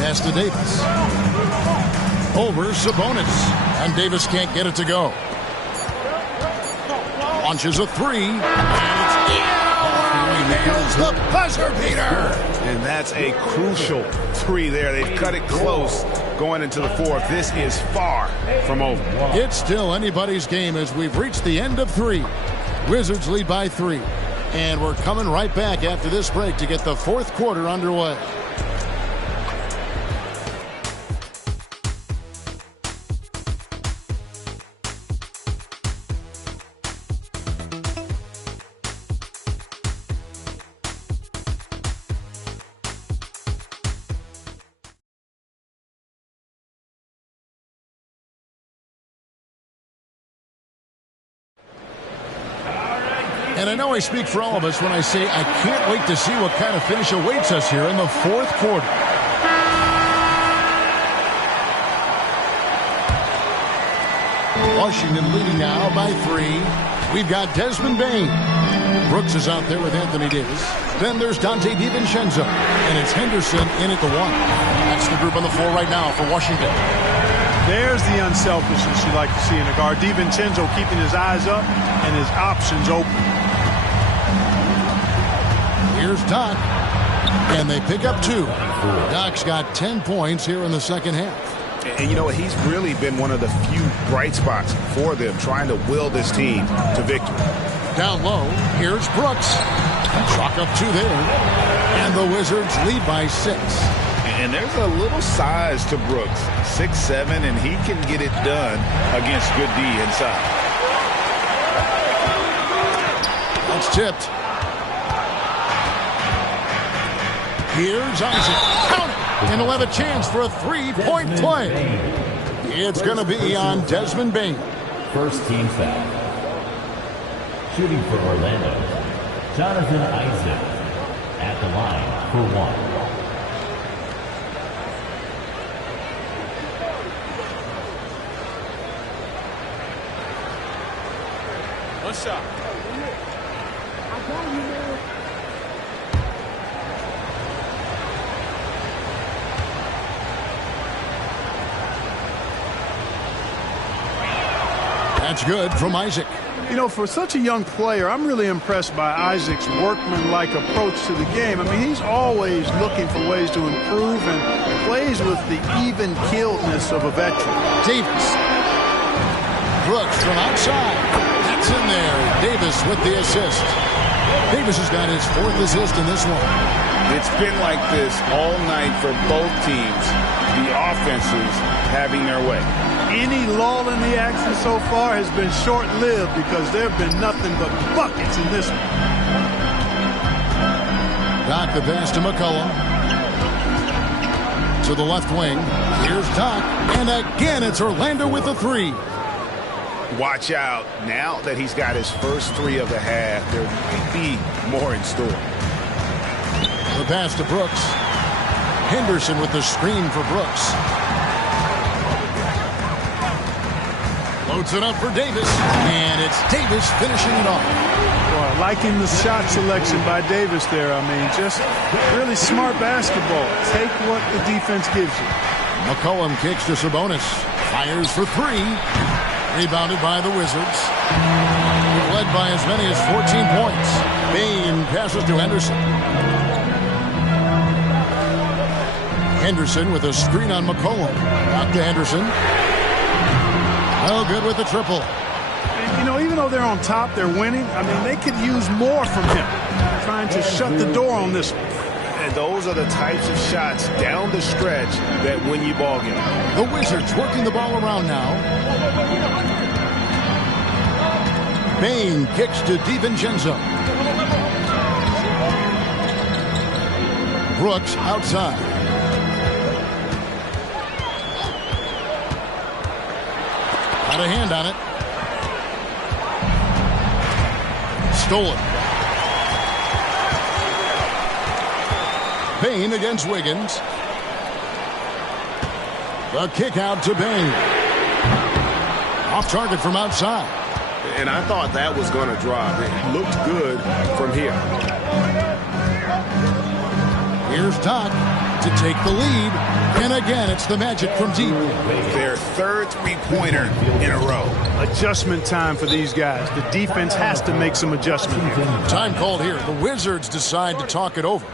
Pass to Davis. Over Sabonis. And Davis can't get it to go. Launches a 3. And it's in. He nails the buzzer beater. And that's a crucial 3 there. They've cut it close going into the fourth. This is far from over. It's still anybody's game as we've reached the end of 3. Wizards lead by 3. And we're coming right back after this break to get the fourth quarter underway. And I know I speak for all of us when I say I can't wait to see what kind of finish awaits us here in the fourth quarter. Washington leading now by 3. We've got Desmond Bane. Brooks is out there with Anthony Davis. Then there's Dante DiVincenzo. And it's Henderson in at the 1. That's the group on the floor right now for Washington. There's the unselfishness you like to see in a guard. DiVincenzo keeping his eyes up and his options open. Here's Doc, and they pick up 2. Doc's got 10 points here in the second half. And you know what? He's really been one of the few bright spots for them, trying to will this team to victory. Down low, here's Brooks. Chalk up 2 there. And the Wizards lead by 6. And there's a little size to Brooks, 6'7", and he can get it done against good D inside. That's tipped. Here's Isaac. Count it! And he'll have a chance for a 3-point play. It's going to be on Desmond Bane. First team foul. Shooting for Orlando, Jonathan Isaac at the line for 1. One shot. That's good from Isaac. You know, for such a young player, I'm really impressed by Isaac's workman-like approach to the game. I mean, he's always looking for ways to improve and plays with the even-keeledness of a veteran. Davis. Brooks from outside. That's in there. Davis with the assist. Davis has got his 4th assist in this one. It's been like this all night for both teams. The offenses having their way. Any lull in the action so far has been short-lived because there have been nothing but buckets in this one. Doc the pass to McCollum. To the left wing. Here's Doc. And again, it's Orlando with the 3. Watch out. Now that he's got his first 3 of the half, there might be more in store. The pass to Brooks. Henderson with the screen for Brooks. Loads it up for Davis. And it's Davis finishing it off. Boy, liking the shot selection by Davis there. I mean, just really smart basketball. Take what the defense gives you. McCollum kicks to Sabonis. Fires for 3. Rebounded by the Wizards. Led by as many as 14 points. Bain passes to Henderson. Henderson with a screen on McCollum. Back to Henderson. Oh, good with the triple. And, you know, even though they're on top, they're winning. I mean, they could use more from him. Trying to shut the door on this one. And those are the types of shots down the stretch that win you ball games. The Wizards working the ball around now. Bain kicks to DiVincenzo. Brooks outside. Got a hand on it. Stolen. Bain against Wiggins. The kick out to Bain. Off target from outside. And I thought that was going to drop. It looked good from here. Here's Doc to take the lead. And again, it's the Magic from deep. Their 3rd 3-pointer in a row. Adjustment time for these guys. The defense has to make some adjustment here. Time called here. The Wizards decide to talk it over.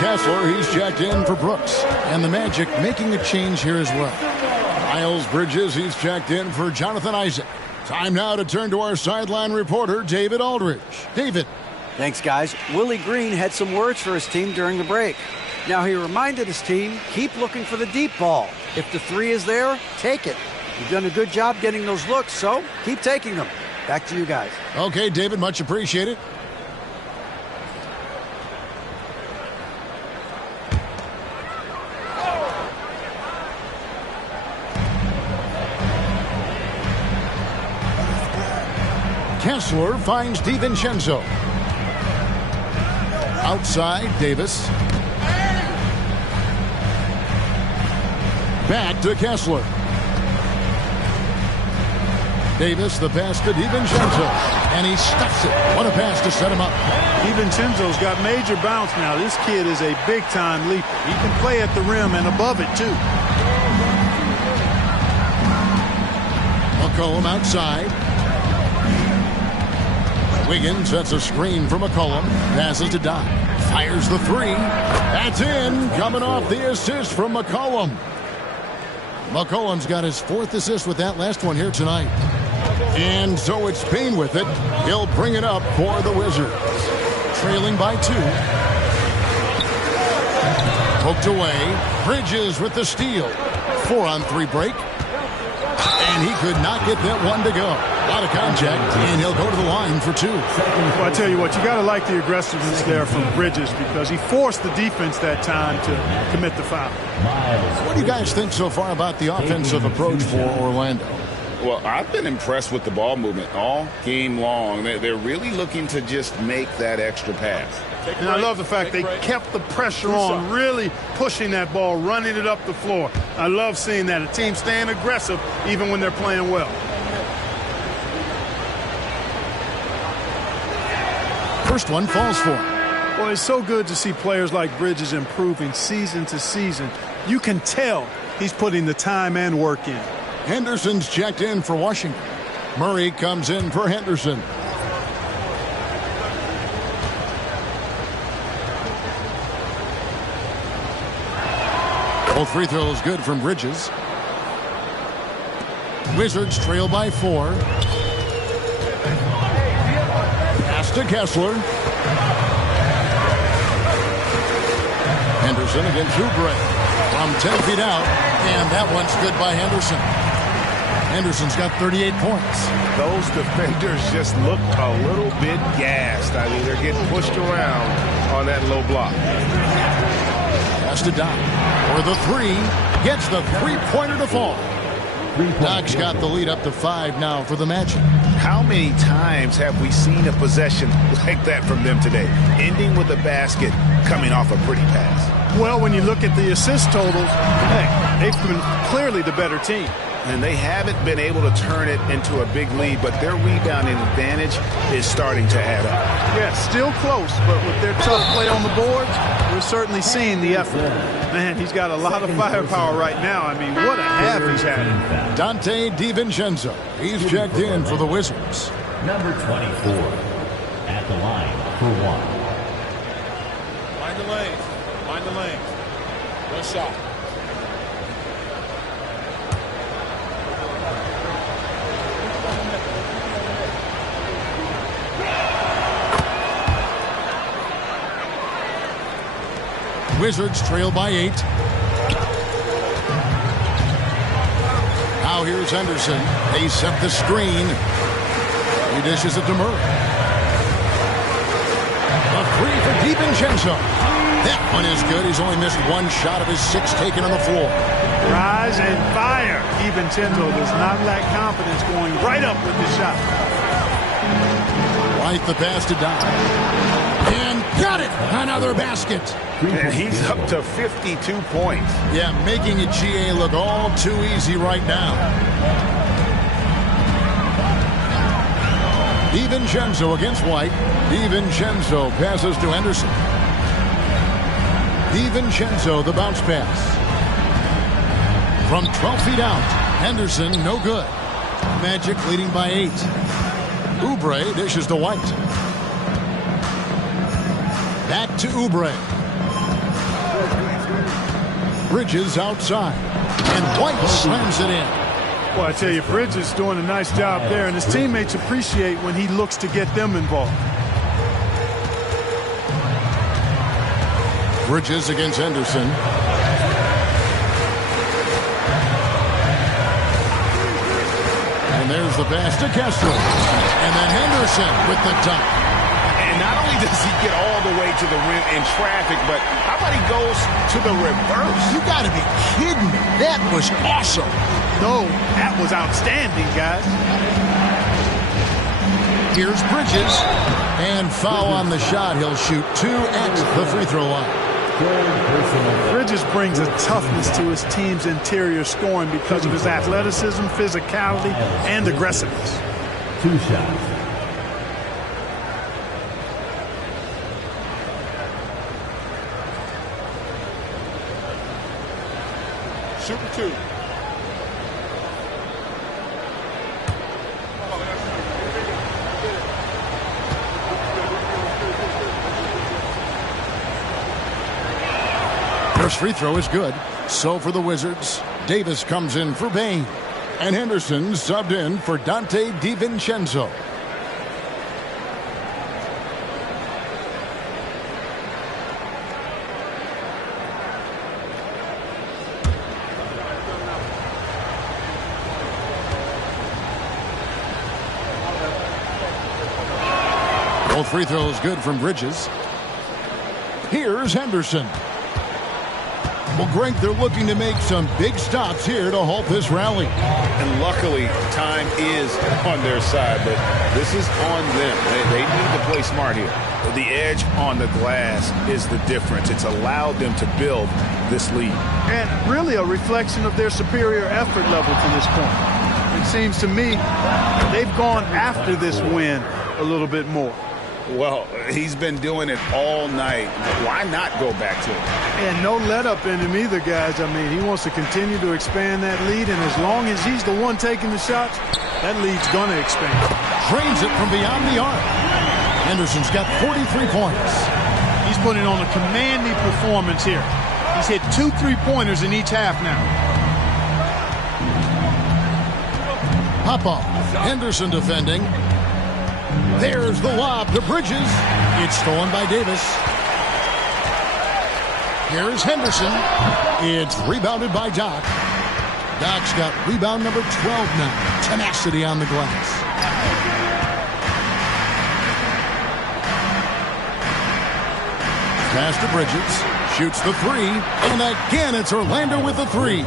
Kessler, he's checked in for Brooks. And the Magic making a change here as well. Miles Bridges, he's checked in for Jonathan Isaac. Time now to turn to our sideline reporter, David Aldridge. David. Thanks, guys. Willie Green had some words for his team during the break. Now, he reminded his team, keep looking for the deep ball. If the 3 is there, take it. You've done a good job getting those looks, so keep taking them. Back to you guys. Okay, David, much appreciated. Kessler finds DiVincenzo. Outside, Davis. Back to Kessler. Davis, the pass to DiVincenzo, and he stuffs it. What a pass to set him up. DiVincenzo's got major bounce now. This kid is a big-time leaper. He can play at the rim and above it, too. McCollum outside. Wiggins sets a screen for McCollum. Passes to Doc. Fires the three. That's in. Coming off the assist from McCollum. McCollum's got his 4th assist with that last one here tonight. And so it's Payne with it. He'll bring it up for the Wizards. Trailing by 2. Poked away. Bridges with the steal. 4-on-3 break. And he could not get that one to go. A lot of contact, and he'll go to the line for 2. Well, I tell you what, you got to like the aggressiveness there from Bridges because he forced the defense that time to commit the foul. What do you guys think so far about the offensive approach for Orlando? Well, I've been impressed with the ball movement all game long. They're really looking to just make that extra pass. And I love the fact they kept the pressure on, really pushing that ball, running it up the floor. I love seeing that. A team staying aggressive even when they're playing well. First one falls for him. Well, it's so good to see players like Bridges improving season to season. You can tell he's putting the time and work in. Henderson's checked in for Washington. Murray comes in for Henderson. Both free throws good from Bridges. Wizards trail by 4. Pass to Kessler. Henderson against Oubre from 10 feet out, and that one's good by Henderson. Henderson's got 38 points. Those defenders just look a little bit gassed. I mean, they're getting pushed around on that low block. Pass to Doc for the 3. Gets the three-pointer to fall. Doc's got the lead up to 5 now for the Magic. How many times have we seen a possession like that from them today? Ending with a basket, coming off a pretty pass. Well, when you look at the assist totals, hey, they've been clearly the better team. And they haven't been able to turn it into a big lead, but their rebounding advantage is starting to add up. Yeah, still close, but with their tough play on the boards, we're certainly seeing the effort. Man, he's got a lot of firepower right now. I mean, what a half he's had. Dante DiVincenzo. He's checked in for the Wizards. Number 24 at the line for 1. Find the lane. Find the lane. Good shot. Wizards trail by 8. Now here's Henderson. They set the screen. He dishes it to Murray. A 3 for DiVincenzo. That one is good. He's only missed 1 shot of his 6 taken on the floor. Rise and fire. DiVincenzo does not lack confidence going right up with the shot. Right the pass to Doc. And got it. Another basket. And he's up to 52 points. Yeah, making it GA look all too easy right now. DiVincenzo against White. DiVincenzo passes to Henderson. DiVincenzo, the bounce pass. From 12 feet out. Henderson, no good. Magic leading by 8. Oubre dishes to White. Back to Oubre. Bridges outside. And White slams it in. Well, I tell you, Bridges doing a nice job there, and his teammates appreciate when he looks to get them involved. Bridges against Henderson. And there's the pass to Kessler. And then Henderson with the dunk. And not only does he get all the way to the rim in traffic, but how about he goes to the reverse? You got to be kidding me. That was awesome. No, that was outstanding, guys. Here's Bridges. And foul on the shot. He'll shoot 2 at the free throw line. Bridges brings a toughness to his team's interior scoring because of his athleticism, physicality, and aggressiveness. 2 shots. Super 2. First free throw is good. So for the Wizards, Davis comes in for Bain. And Henderson subbed in for Dante DiVincenzo. Both free throws good from Bridges. Here's Henderson. Well, Greg, they're looking to make some big stops here to halt this rally. And luckily, time is on their side, but this is on them. They need to play smart here. The edge on the glass is the difference. It's allowed them to build this lead. And really a reflection of their superior effort level to this point. It seems to me they've gone after this win a little bit more. Well, he's been doing it all night. Why not go back to it? And no let up in him either, guys. I mean, he wants to continue to expand that lead, and as long as he's the one taking the shots, that lead's going to expand. Drains it from beyond the arc. Henderson's got 43 points. He's putting on a commanding performance here. He's hit 2 3-pointers in each half now. Pop-off. Henderson defending. There's the lob to Bridges. It's stolen by Davis. Here's Henderson. It's rebounded by Doc. Doc's got rebound number 12 now. Tenacity on the glass. Pass to Bridges. Shoots the 3. And again, it's Orlando with the 3.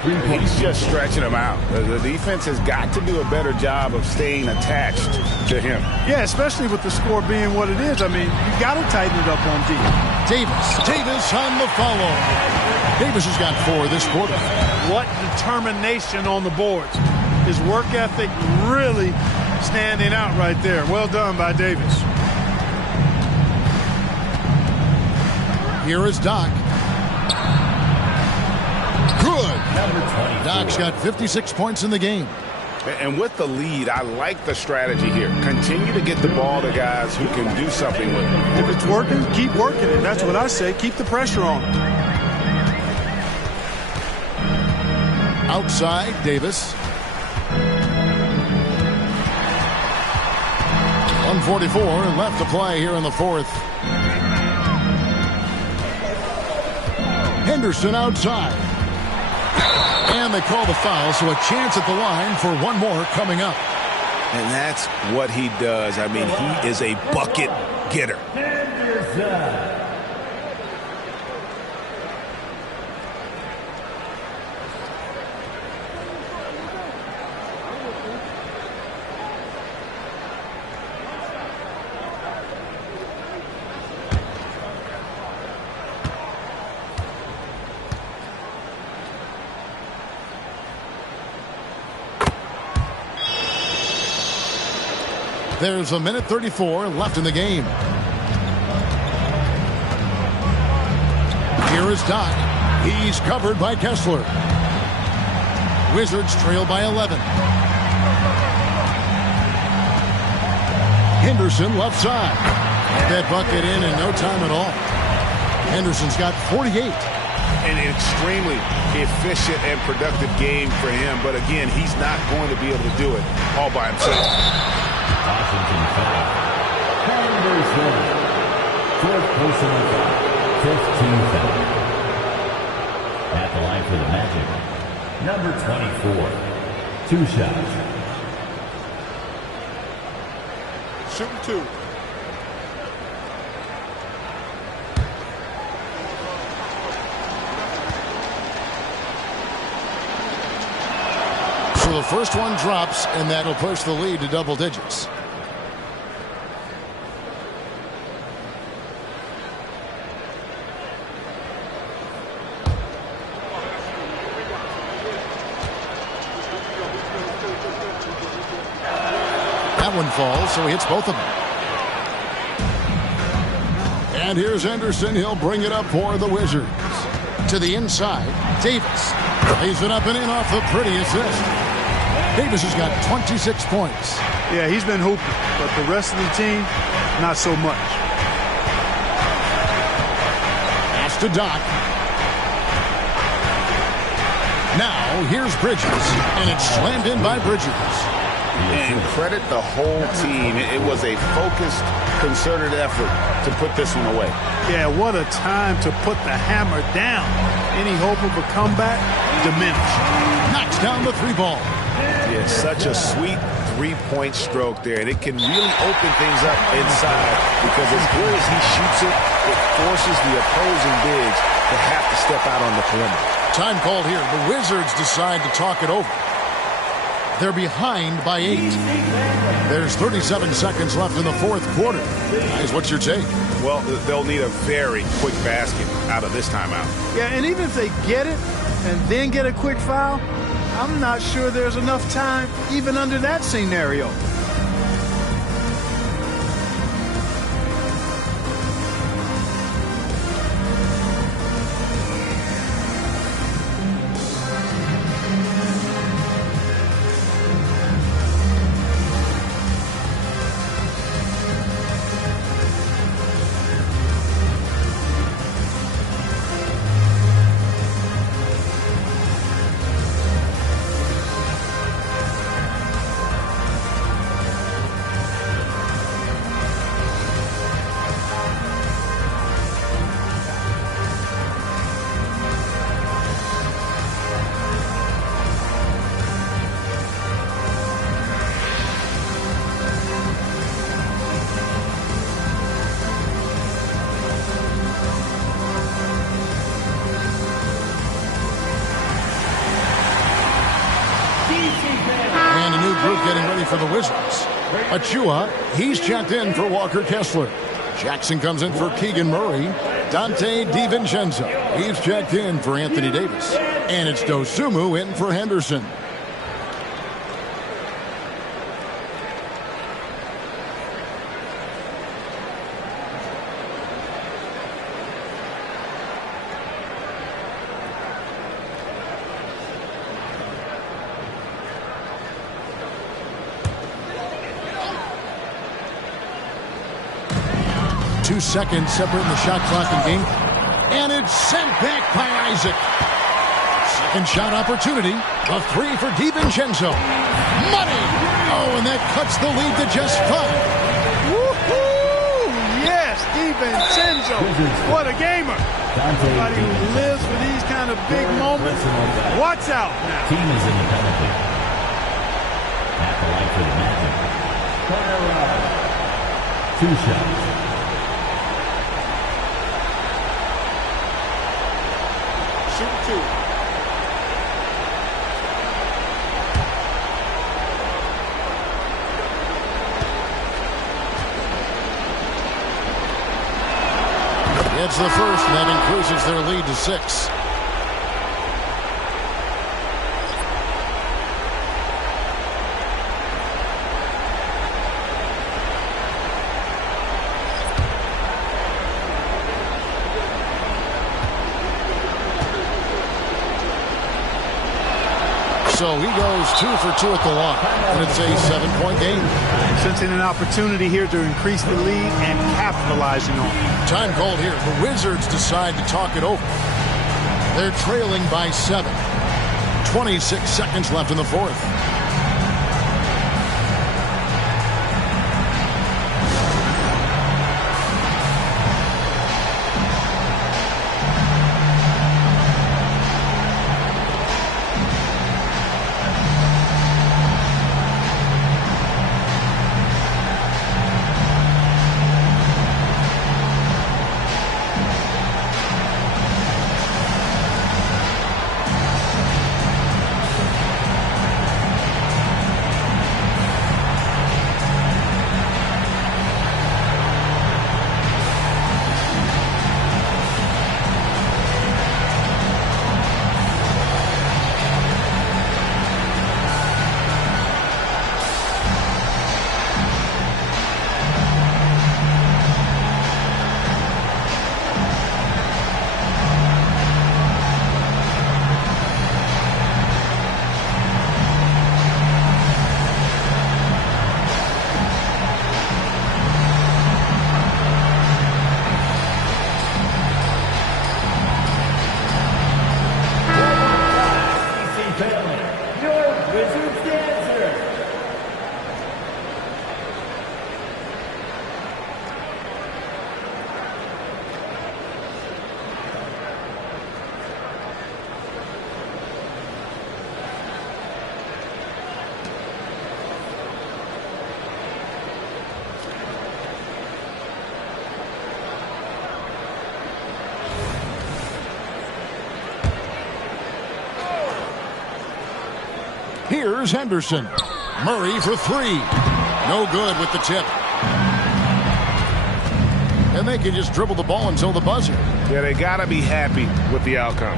He's just stretching him out. The defense has got to do a better job of staying attached to him. Yeah, especially with the score being what it is. I mean, you got to tighten it up on D. Davis on the follow. Davis has got 4 this quarter. What determination on the boards. His work ethic really standing out right there. Well done by Davis. Here is Doc. Good. Doc's got 56 points in the game. And with the lead, I like the strategy here. Continue to get the ball to guys who can do something with it. If it's working, keep working it. That's what I say. Keep the pressure on. Outside, Davis. 1:44 left to play here in the fourth. Henderson outside. And they call the foul, so a chance at the line for one more coming up. And that's what he does. I mean, he is a bucket getter. There's 1:34 left in the game. Here is Doc. He's covered by Kessler. Wizards trail by 11. Henderson left side. That bucket in no time at all. Henderson's got 48. An extremely efficient and productive game for him. But again, he's not going to be able to do it all by himself. Washington foul. Foul number 7. Fourth personal foul. 15th foul. At the line for the Magic, number 24. 2 shots. Shooting 2. So the first one drops, and that'll push the lead to double digits. That one falls, so he hits both of them. And here's Henderson. He'll bring it up for the Wizards. To the inside, Davis lays it up and in off the pretty assist. Davis has got 26 points. Yeah, he's been hooping, but the rest of the team, not so much. Pass to Doc. Now, here's Bridges, and it's slammed in by Bridges. And credit the whole team. It was a focused, concerted effort to put this one away. Yeah, what a time to put the hammer down. Any hope of a comeback diminished. Knocks down the three ball. Yeah, such a sweet three-point stroke there, and it can really open things up inside because as good as he shoots it, it forces the opposing bigs to have to step out on the perimeter. Time called here. The Wizards decide to talk it over. They're behind by 8. There's 37 seconds left in the fourth quarter. Guys, what's your take? Well, they'll need a very quick basket out of this timeout. Yeah, and even if they get it and then get a quick foul, I'm not sure there's enough time even under that scenario. For the Wizards. Achua, he's checked in for Walker Kessler. Jackson comes in for Keegan Murray. Dante DiVincenzo, he's checked in for Anthony Davis. And it's Dosunmu in for Henderson. Seconds separating the shot clock and game. And it's sent back by Isaac. Second shot opportunity. A three for DiVincenzo. Money! Oh, and that cuts the lead to just 5. Woo-hoo! Yes, DiVincenzo. What a gamer. Somebody who lives for these kind of big moments. Watch out now. Team is in the penalty. At the line for the Magic. 2 shots. It's the first, and that increases their lead to 6. So he goes 2 for 2 at the line, and it's a 7-point game. Sensing an opportunity here to increase the lead and capitalizing on it. Time called here. The Wizards decide to talk it over. They're trailing by 7. 26 seconds left in the fourth. Here's Henderson. Murray for three. No good with the tip. And they can just dribble the ball until the buzzer. Yeah, they got to be happy with the outcome.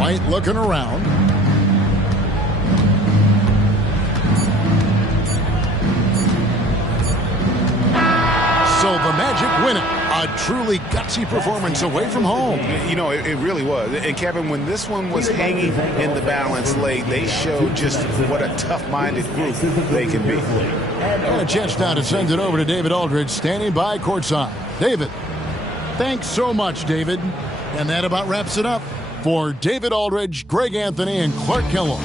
White looking around. So the Magic win it. A truly gutsy performance away from home. You know, it really was. And, Kevin, when this one was hanging in the balance late, they showed just what a tough-minded group they can be. And a chance now to send it over to David Aldridge, standing by courtside. David, thanks so much, David. And that about wraps it up. For David Aldridge, Greg Anthony, and Clark Kellogg,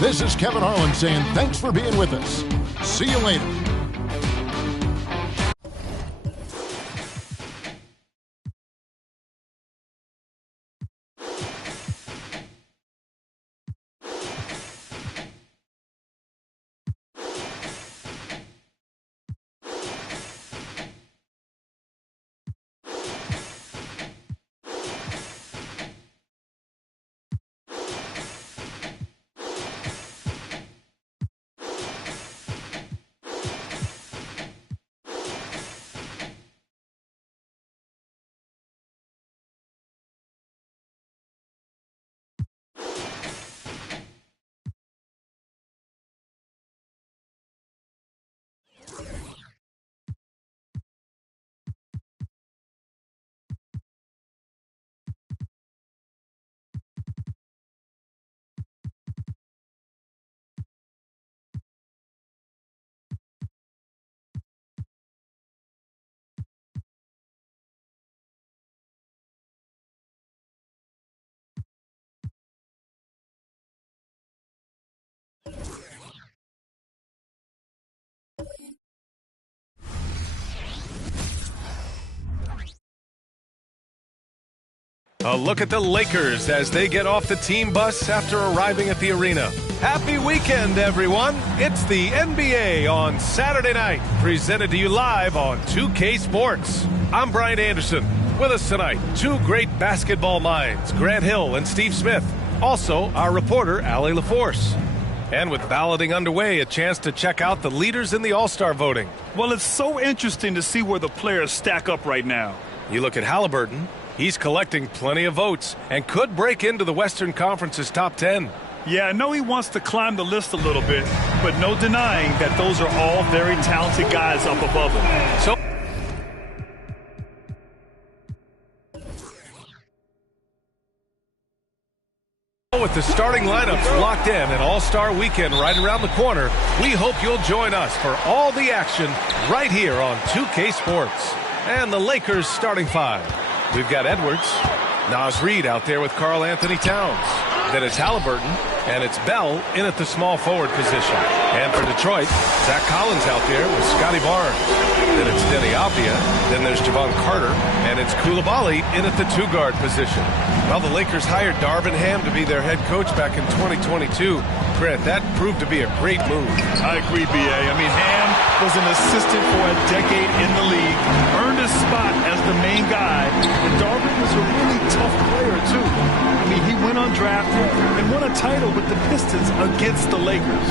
this is Kevin Harlan saying thanks for being with us. See you later. A look at the Lakers as they get off the team bus after arriving at the arena. Happy weekend, everyone. It's the NBA on Saturday night, presented to you live on 2K Sports. I'm Brian Anderson. With us tonight, two great basketball minds, Grant Hill and Steve Smith. Also, our reporter, Allie LaForce. And with balloting underway, a chance to check out the leaders in the All-Star voting. Well, it's so interesting to see where the players stack up right now. You look at Halliburton. He's collecting plenty of votes and could break into the Western Conference's top 10. Yeah, I know he wants to climb the list a little bit, but no denying that those are all very talented guys up above him. So with the starting lineups locked in and All-Star Weekend right around the corner, we hope you'll join us for all the action right here on 2K Sports. And the Lakers starting five. We've got Edwards, Naz Reid out there with Karl Anthony Towns. Then it's Halliburton, and it's Bell in at the small forward position. And for Detroit, Zach Collins out there with Scotty Barnes. Then it's Denny Avdia. Then there's Javon Carter, and it's Coulibaly in at the two-guard position. Well, the Lakers hired Darvin Ham to be their head coach back in 2022. Grant, that proved to be a great move. I agree, B.A. I mean, Ham was an assistant for a decade in the league, earned his spot as the main guy, and Darvin was a really tough player, too. I mean, he went undrafted and won a title with the Pistons against the Lakers.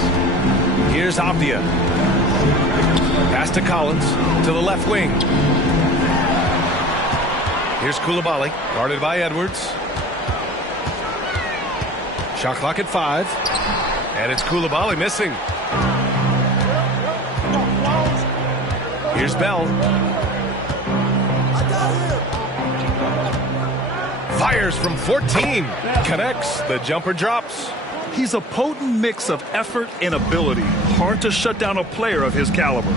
Here's Avdia. Pass to Collins to the left wing. Here's Coulibaly, guarded by Edwards. Shot clock at 5. And it's Coulibaly missing. Here's Bell. Fires from 14. Connects. The jumper drops. He's a potent mix of effort and ability. Hard to shut down a player of his caliber.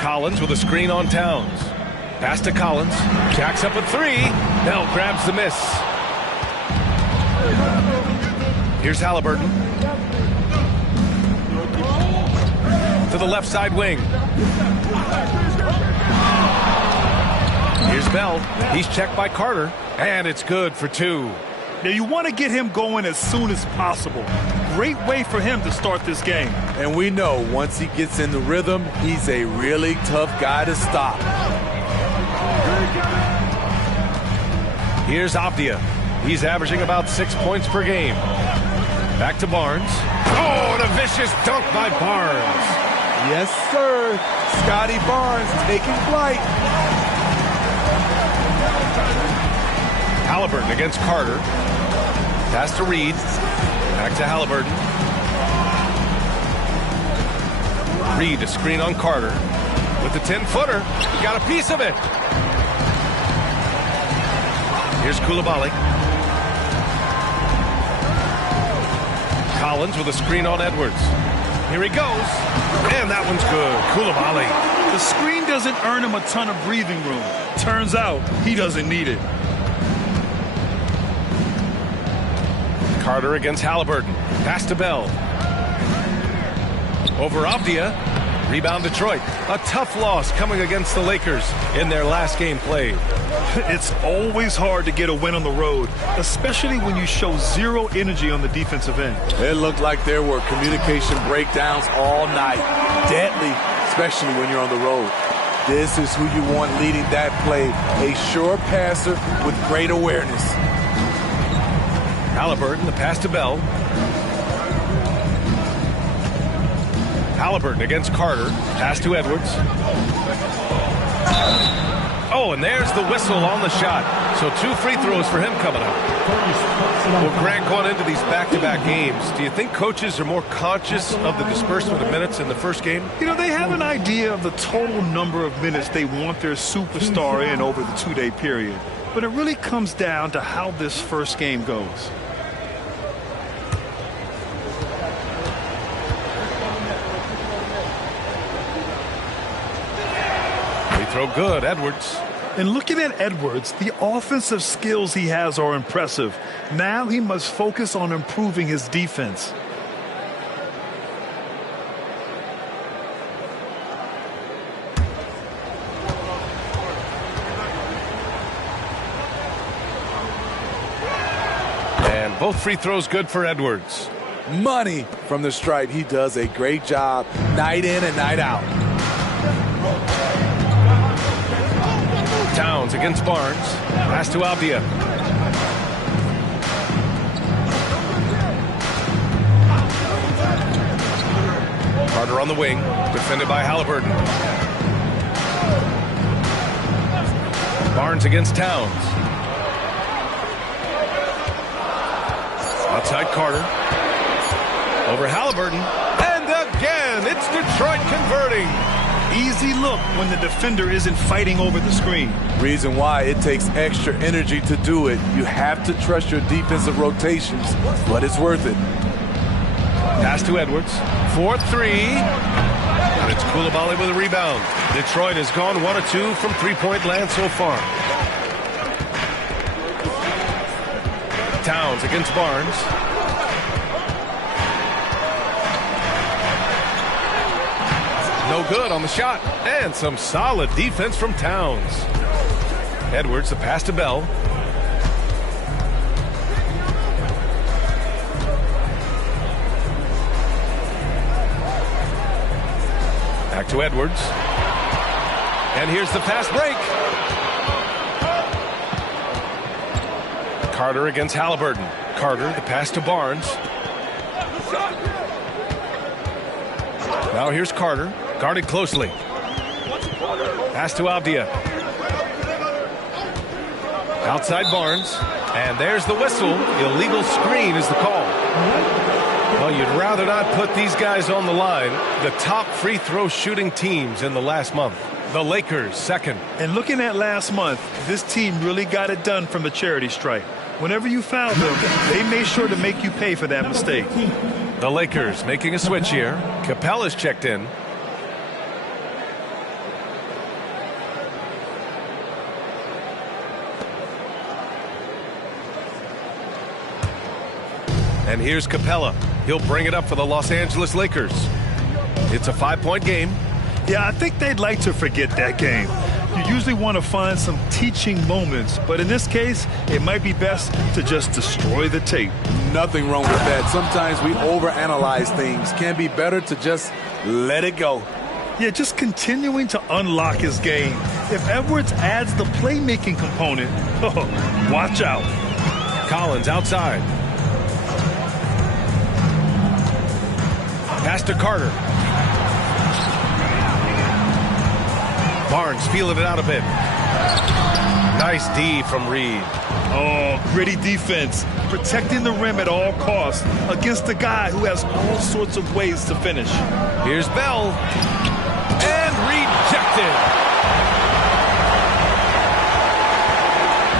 Collins with a screen on Towns. Pass to Collins. Jacks up a 3. Bell grabs the miss. Here's Halliburton. To the left side wing. Here's Bell. He's checked by Carter. And it's good for 2. Now, you want to get him going as soon as possible. Great way for him to start this game. And we know once he gets in the rhythm, he's a really tough guy to stop. Here's Avdia. He's averaging about 6 points per game. Back to Barnes. Oh, and a vicious dunk by Barnes. Yes, sir. Scotty Barnes taking flight. Halliburton against Carter. Pass to Reed. Back to Halliburton. Reed, a screen on Carter. With the 10-footer. He got a piece of it. Here's Coulibaly. Collins with a screen on Edwards. Here he goes. And that one's good. Coulibaly. The screen doesn't earn him a ton of breathing room. Turns out he doesn't need it. Carter against Halliburton. Pass to Bell. Over Avdia. Rebound Detroit. A tough loss coming against the Lakers in their last game played. It's always hard to get a win on the road, especially when you show zero energy on the defensive end. It looked like there were communication breakdowns all night. Deadly, especially when you're on the road. This is who you want leading that play. A sure passer with great awareness. Halliburton, the pass to Bell. Halliburton against Carter. Pass to Edwards. Oh, and there's the whistle on the shot. So 2 free throws for him coming up. Well, Grant, going into these back-to-back games, do you think coaches are more conscious of the disbursement of minutes in the first game? You know, they have an idea of the total number of minutes they want their superstar in over the 2-day period. But it really comes down to how this first game goes. Throw good, Edwards. And looking at Edwards, the offensive skills he has are impressive. Now he must focus on improving his defense. And both free throws good for Edwards. Money from the stripe. He does a great job night in and night out. Towns against Barnes. Pass to Avdia. Carter on the wing. Defended by Halliburton. Barnes against Towns. Outside Carter. Over Halliburton. And again, it's Detroit converting. Easy look when the defender isn't fighting over the screen. Reason why it takes extra energy to do it. You have to trust your defensive rotations, but it's worth it. Pass to Edwards. 4-3. And it's Coulibaly with a rebound. Detroit has gone 1 of 2 from three-point land so far. Towns against Barnes. No good on the shot. And some solid defense from Towns. Edwards, the pass to Bell. Back to Edwards. And here's the fast break. Carter against Halliburton. Carter, the pass to Barnes. Now here's Carter. Guarded closely. Pass to Avdia. Outside Barnes. And there's the whistle. Illegal screen is the call. Well, you'd rather not put these guys on the line. The top free throw shooting teams in the last month. The Lakers, second. And looking at last month, this team really got it done from the charity stripe. Whenever you fouled them, they made sure to make you pay for that mistake. The Lakers making a switch here. Capella's checked in. And here's Capella. He'll bring it up for the Los Angeles Lakers. It's a 5-point game. Yeah, I think they'd like to forget that game. You usually want to find some teaching moments, but in this case, it might be best to just destroy the tape. Nothing wrong with that. Sometimes we overanalyze things. Can be better to just let it go. Yeah, just continuing to unlock his game. If Edwards adds the playmaking component, watch out. Collins outside. Pass to Carter. Barnes feeling it out a bit. Nice D from Reed. Oh, gritty defense. Protecting the rim at all costs against a guy who has all sorts of ways to finish. Here's Bell. And rejected.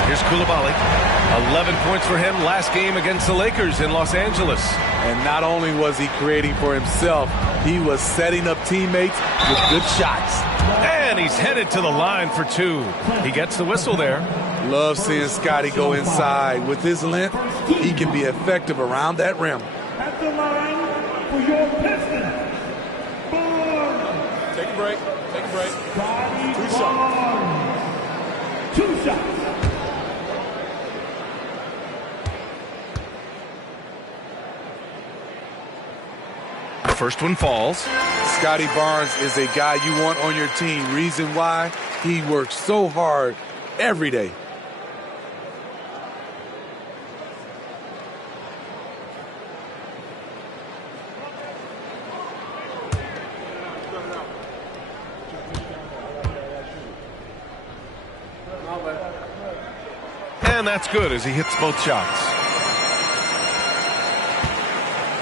Here's Coulibaly. 11 points for him last game against the Lakers in Los Angeles. And not only was he creating for himself, he was setting up teammates with good shots. And he's headed to the line for two. He gets the whistle there. Love seeing Scotty go inside. With his length, he can be effective around that rim. At the line for your Pistons. Take a break. Take a break. Two shots. 2 shots. First one falls. Scotty Barnes is a guy you want on your team. Reason why? He works so hard every day. And that's good as he hits both shots.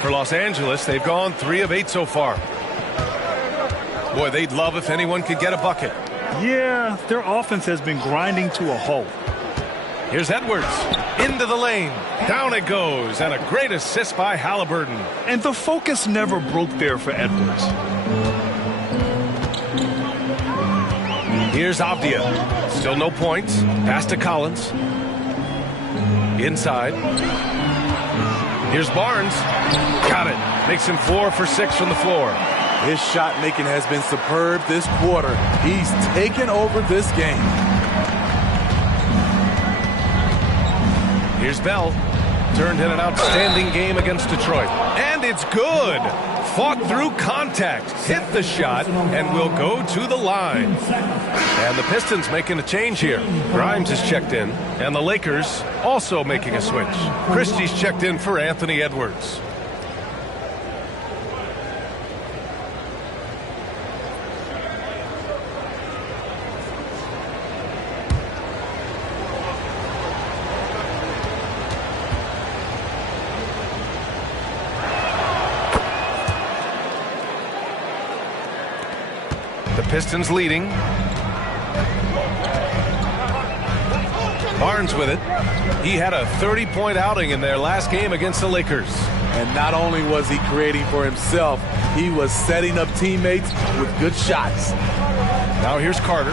For Los Angeles, they've gone 3 of 8 so far. Boy, they'd love if anyone could get a bucket. Yeah, their offense has been grinding to a halt. Here's Edwards. Into the lane. Down it goes. And a great assist by Halliburton. And the focus never broke there for Edwards. Here's Avdia. Still no points. Pass to Collins. Inside. Here's Barnes. Got it. Makes him 4 for 6 from the floor. His shot making has been superb this quarter. He's taken over this game. Here's Bell. Turned in an outstanding game against Detroit. And it's good. Fought through contact. Hit the shot and will go to the line. And the Pistons making a change here. Grimes is checked in. And the Lakers also making a switch. Christie's checked in for Anthony Edwards. Pistons leading. Barnes with it. He had a 30-point outing in their last game against the Lakers. And not only was he creating for himself, he was setting up teammates with good shots. Now here's Carter.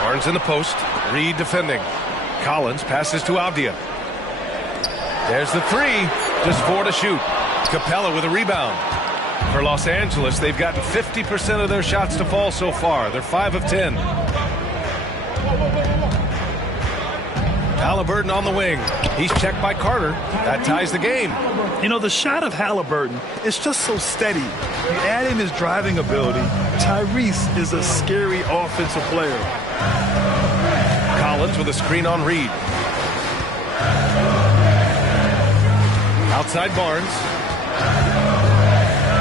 Barnes in the post. Reed defending. Collins passes to Avdia. There's the 3. Just 4 to shoot. Capella with a rebound. For Los Angeles, they've gotten 50% of their shots to fall so far. They're 5 of 10. Halliburton on the wing. He's checked by Carter. That ties the game. You know, the shot of Halliburton is just so steady. You add in his driving ability. Tyrese is a scary offensive player. Collins with a screen on Reed. Outside Barnes.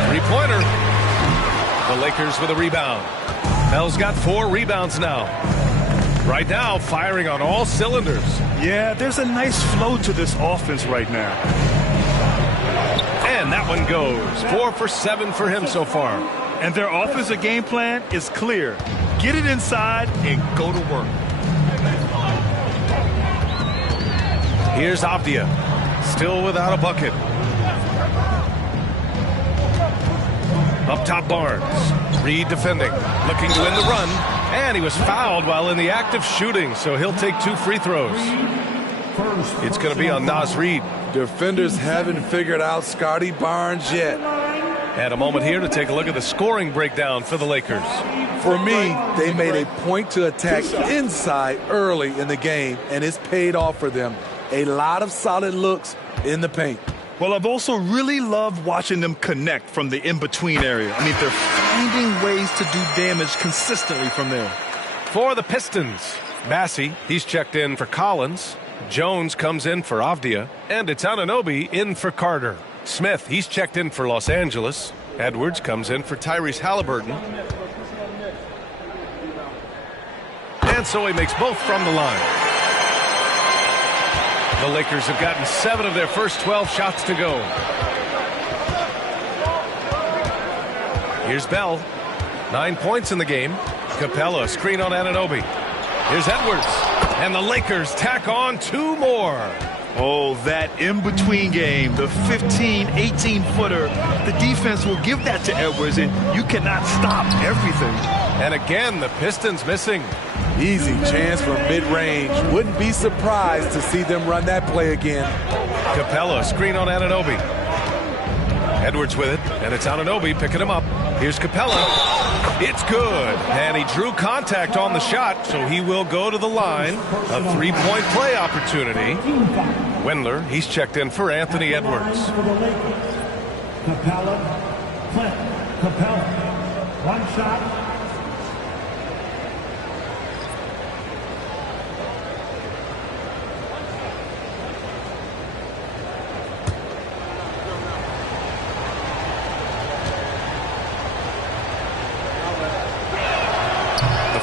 Three-pointer. The Lakers with a rebound. Bell's got 4 rebounds now. Right now, firing on all cylinders. Yeah, there's a nice flow to this offense right now. And that one goes. 4 for 7 for him so far. And their offensive game plan is clear. Get it inside and go to work. Here's Avdia. Still without a bucket. Up top Barnes. Reed defending. Looking to win the run. And he was fouled while in the act of shooting, so he'll take 2 free throws. It's going to be on Naz Reid. Defenders haven't figured out Scotty Barnes yet. And a moment here to take a look at the scoring breakdown for the Lakers. For me, they made a point to attack inside early in the game, and it's paid off for them. A lot of solid looks in the paint. Well, I've also really loved watching them connect from the in-between area. I mean, they're finding ways to do damage consistently from there. For the Pistons, Massey, he's checked in for Collins. Jones comes in for Avdia. And it's Anunoby in for Carter. Smith, he's checked in for Los Angeles. Edwards comes in for Tyrese Halliburton. And so he makes both from the line. The Lakers have gotten 7 of their first 12 shots to go. Here's Bell. 9 points in the game. Capella, screen on Anunoby. Here's Edwards. And the Lakers tack on 2 more. Oh, that in-between game, the 15, 18-footer, the defense will give that to Edwards, and you cannot stop everything. And again, the Pistons missing. Easy chance from mid-range. Wouldn't be surprised to see them run that play again. Capella, screen on Anunoby. Edwards with it, and it's Anunoby picking him up. Here's Capella. It's good. And he drew contact on the shot, so he will go to the line. A 3-point play opportunity. Windler, he's checked in for Anthony Edwards. Capella. 1 shot.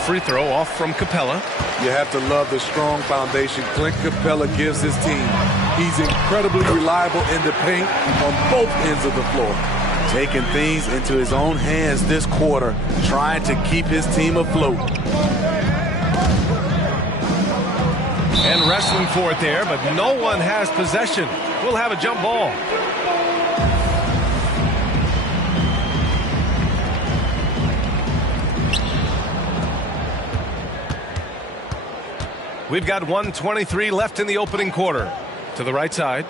Free throw off from Capella. You have to love the strong foundation Clint Capella gives his team. He's incredibly reliable in the paint on both ends of the floor. Taking things into his own hands this quarter, trying to keep his team afloat. And wrestling for it there, but no one has possession. We'll have a jump ball. We've got 1:23 left in the opening quarter. To the right side.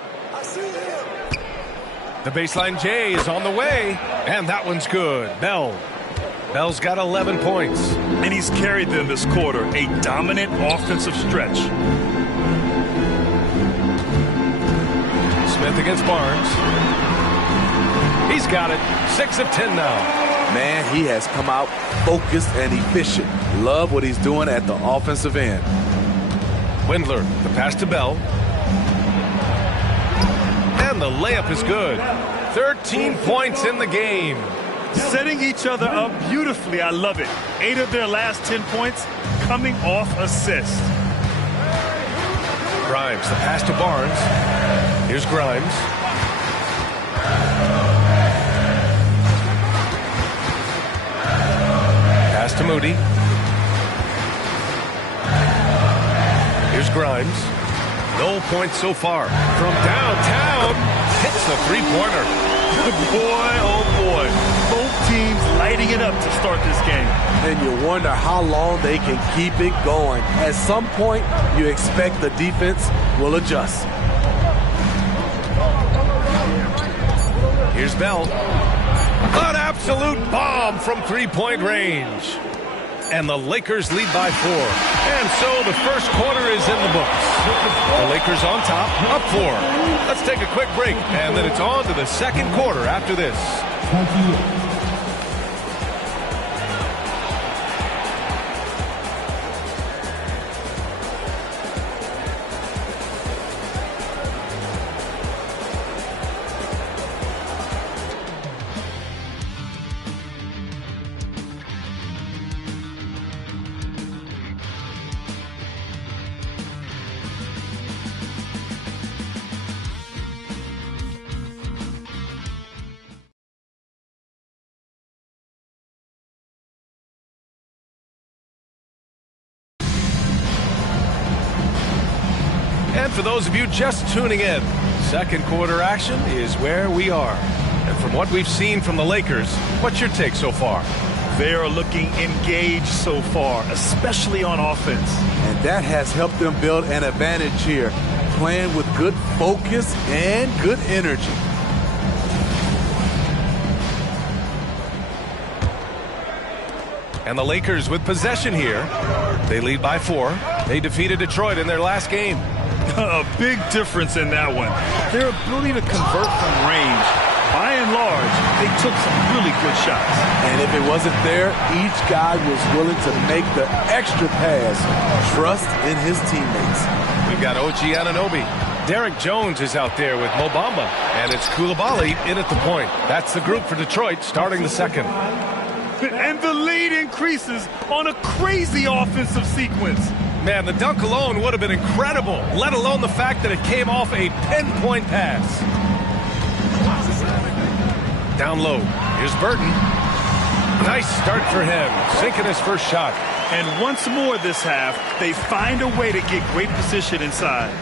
The baseline J is on the way. And that one's good. Bell's got 11 points. And he's carried them this quarter. A dominant offensive stretch. Smith against Barnes. He's got it. 6 of 10 now. Man, he has come out focused and efficient. Love what he's doing at the offensive end. Windler, the pass to Bell. And the layup is good. 13 points in the game. Setting each other up beautifully. I love it. 8 of their last 10 points coming off assist. Grimes, the pass to Barnes. Here's Grimes. Pass to Moody. Here's Grimes. No points so far. From downtown, hits the three-pointer. Boy, oh boy. Both teams lighting it up to start this game. And you wonder how long they can keep it going. At some point, you expect the defense will adjust. Here's Bell. An absolute bomb from three-point range. And the Lakers lead by 4. And so the first quarter is in the books. The Lakers on top, up 4. Let's take a quick break, and then it's on to the second quarter after this. And for those of you just tuning in, second quarter action is where we are. And from what we've seen from the Lakers, what's your take so far? They are looking engaged so far, especially on offense. And that has helped them build an advantage here, playing with good focus and good energy. And the Lakers with possession here. They lead by 4. They defeated Detroit in their last game. A big difference in that one. Their ability to convert from range, by and large, they took some really good shots. And if it wasn't there, each guy was willing to make the extra pass. Trust in his teammates. We've got OG Anunoby. Derek Jones is out there with Mo Bamba. And it's Coulibaly in at the point. That's the group for Detroit starting the second. And the lead increases on a crazy offensive sequence. Man, the dunk alone would have been incredible, let alone the fact that it came off a pinpoint pass. Down low. Here's Burton. Nice start for him, sinking his first shot. And once more this half, they find a way to get great position inside.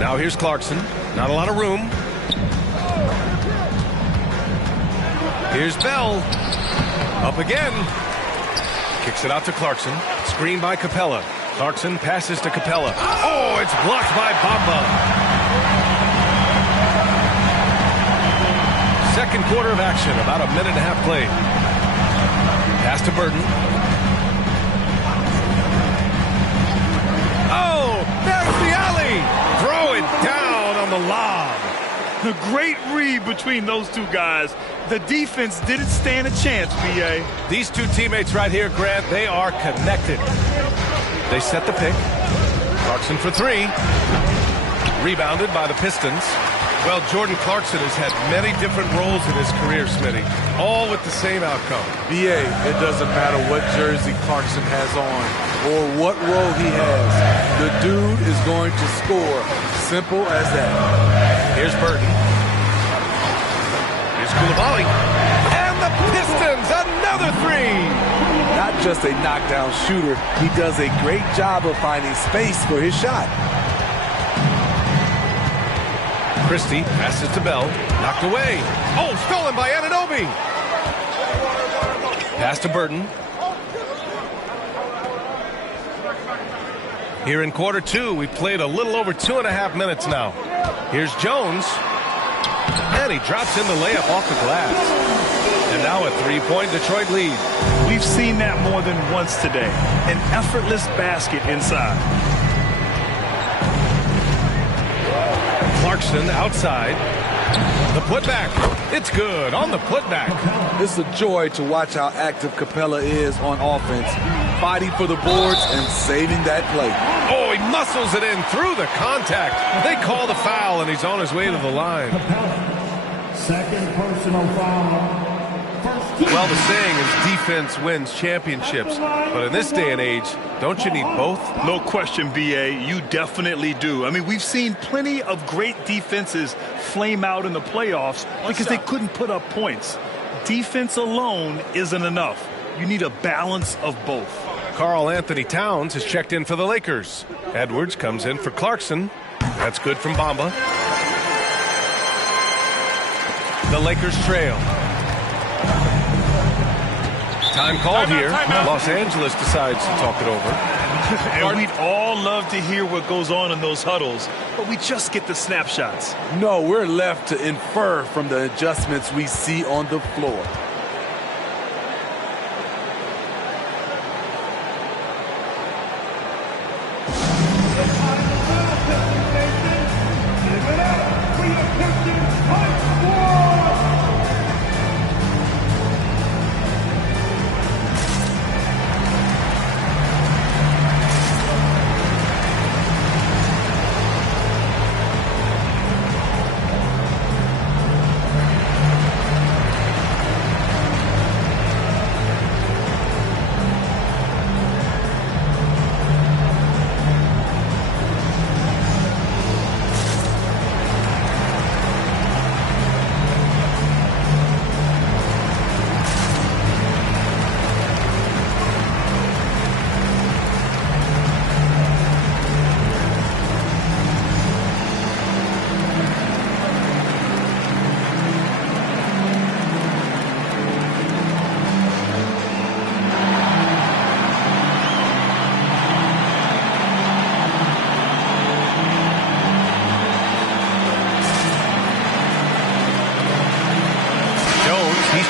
Now here's Clarkson. Not a lot of room. Here's Bell. Up again. Kicks it out to Clarkson. Screen by Capella. Clarkson passes to Capella. Oh, it's blocked by Bamba. Second quarter of action. About a minute and a half played. Pass to Burton. Oh, there's the alley. Throw it down on the lob. A great read between those two guys. The defense didn't stand a chance, B.A. These two teammates right here, Grant, they are connected. They set the pick. Clarkson for three. Rebounded by the Pistons. Well, Jordan Clarkson has had many different roles in his career, Smitty, all with the same outcome. B.A., it doesn't matter what jersey Clarkson has on or what role he has. The dude is going to score. Simple as that. Here's Burton. Here's Coulibaly. And the Pistons, another three. Not just a knockdown shooter, he does a great job of finding space for his shot. Christie passes to Bell. Knocked away. Oh, stolen by Anunoby. Pass to Burton. Here in quarter two, we've played a little over 2.5 minutes now. Here's Jones. And he drops in the layup off the glass. And now a three-point Detroit lead. We've seen that more than once today. An effortless basket inside. Clarkson outside. The putback. It's good on the putback. It's a joy to watch how active Capella is on offense, fighting for the boards and saving that play. Oh, he muscles it in through the contact. They call the foul, and he's on his way to the line. Second personal foul. Well, the saying is defense wins championships. But in this day and age, don't you need both? No question, B.A. You definitely do. I mean, we've seen plenty of great defenses flame out in the playoffs because they couldn't put up points. Defense alone isn't enough. You need a balance of both. Karl Anthony Towns has checked in for the Lakers. Edwards comes in for Clarkson. That's good from Bamba. The Lakers trail. Time called here. Los Angeles decides to talk it over. And we'd all love to hear what goes on in those huddles, but we just get the snapshots. No, we're left to infer from the adjustments we see on the floor.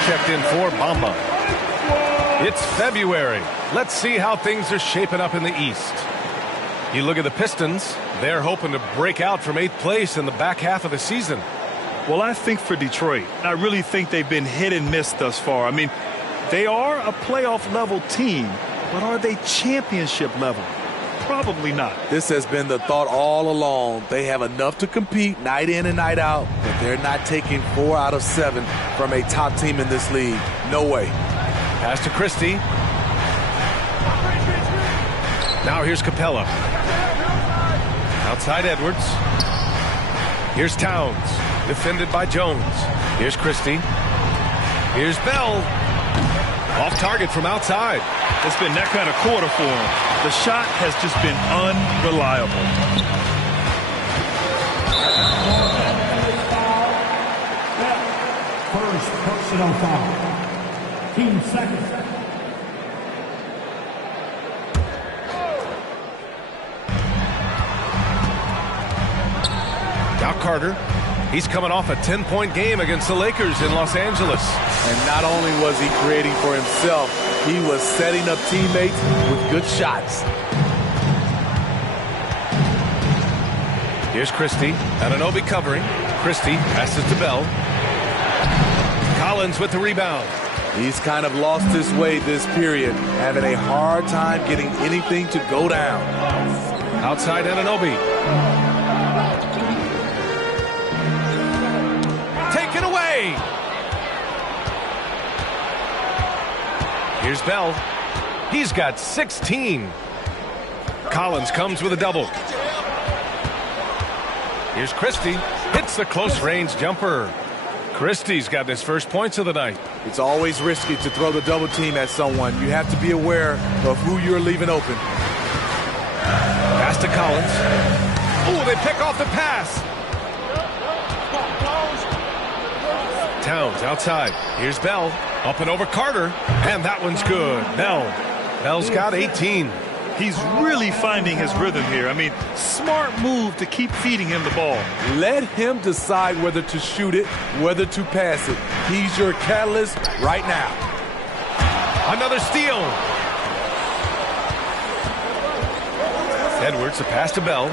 Checked in for Bamba. It's February. Let's see how things are shaping up in the East. You look at the Pistons, they're hoping to break out from 8th place in the back half of the season. Well, I think for Detroit, I really think they've been hit and miss thus far. I mean, they are a playoff level team, but are they championship level? Probably not. This has been the thought all along. They have enough to compete night in and night out, but they're not taking 4 out of 7 from a top team in this league. No way. Pass to Christie. Now here's Capella. Outside Edwards. Here's Towns. Defended by Jones. Here's Christie. Here's Bell. Off target from outside. It's been that kind of quarter for him. The shot has just been unreliable. First personal foul. Team second. Now Carter. He's coming off a 10-point game against the Lakers in Los Angeles. And not only was he creating for himself, he was setting up teammates with good shots. Here's Christie. Anunoby covering. Christie passes to Bell. Collins with the rebound. He's kind of lost his way this period, having a hard time getting anything to go down. Outside Anunoby. Taken away. Here's Bell. He's got 16. Collins comes with a double. Here's Christie. Hits the close-range jumper. Christie's got his first points of the night. It's always risky to throw the double team at someone. You have to be aware of who you're leaving open. Pass to Collins. Oh, they pick off the pass. Towns outside. Here's Bell. Up and over Carter. And that one's good. Bell's got 18. He's really finding his rhythm here. I mean, smart move to keep feeding him the ball. Let him decide whether to shoot it, whether to pass it. He's your catalyst right now. Another steal. Edwards, a pass to Bell.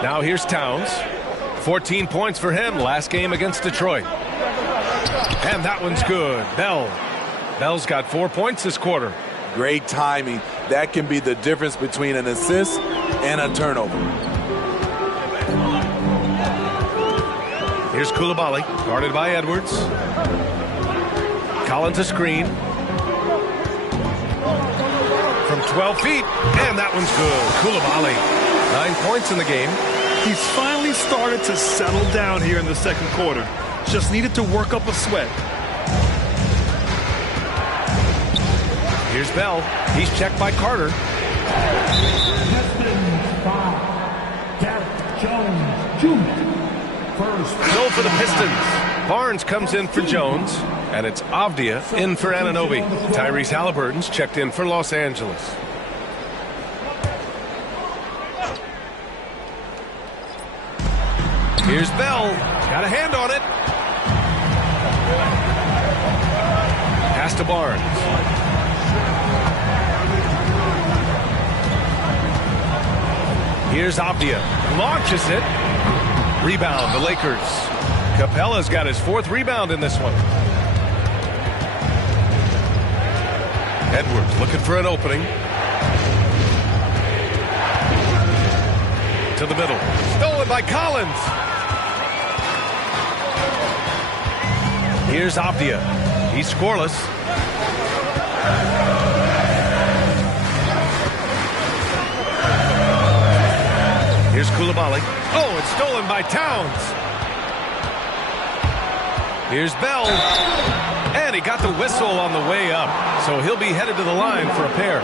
Now here's Towns. 14 points for him last game against Detroit. And that one's good. Bell's got 4 points this quarter. Great timing. That can be the difference between an assist and a turnover. Here's Coulibaly, guarded by Edwards. Collins a screen. From 12 feet, and that one's good. Coulibaly, 9 points in the game. He's finally started to settle down here in the second quarter. Just needed to work up a sweat. Here's Bell. He's checked by Carter. Pistons foul. Derek Jones Jr. First. Goal for the Pistons. Barnes comes in for Jones, and it's Avdia in for Anunoby. Tyrese Halliburton's checked in for Los Angeles. Here's Bell. Got a hand on it. Pass to Barnes. Here's Avdia. Launches it. Rebound, the Lakers. Capella's got his 4th rebound in this one. Edwards looking for an opening. To the middle. Stolen by Collins. Here's Avdia. He's scoreless. Here's Coulibaly. Oh, it's stolen by Towns. Here's Bell. And he got the whistle on the way up. So he'll be headed to the line for a pair.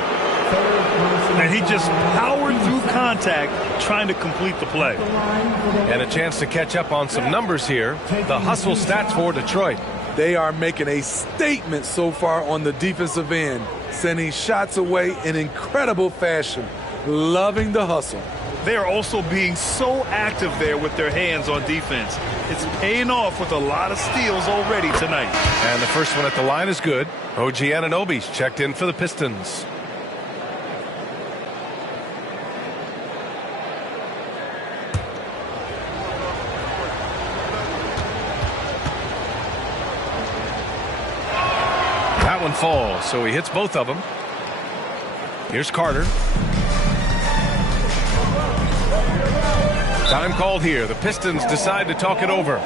And he just powered through contact trying to complete the play. And a chance to catch up on some numbers here. The hustle stats for Detroit. They are making a statement so far on the defensive end, sending shots away in incredible fashion. Loving the hustle. they are also being so active there with their hands on defense. It's paying off with a lot of steals already tonight. And the first one at the line is good. OG Anunoby's checked in for the Pistons. That one falls, so he hits both of them. Here's Carter. Time called here. The Pistons decide to talk it over.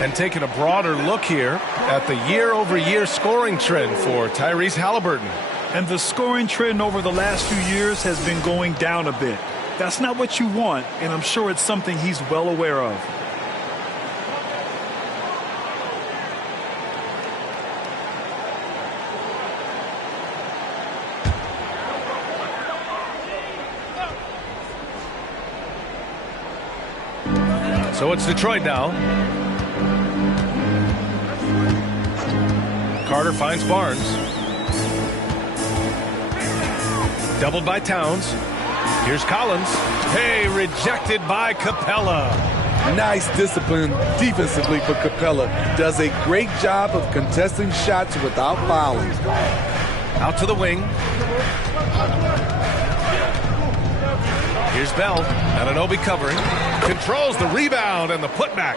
And taking a broader look here at the year-over-year scoring trend for Tyrese Halliburton. And the scoring trend over the last few years has been going down a bit. That's not what you want, and I'm sure it's something he's well aware of. So it's Detroit now. Carter finds Barnes. Doubled by Towns. Here's Collins. Hey, rejected by Capella. Nice discipline defensively for Capella. Does a great job of contesting shots without fouling. Out to the wing. Here's Bell. Anunoby covering. Controls the rebound and the putback.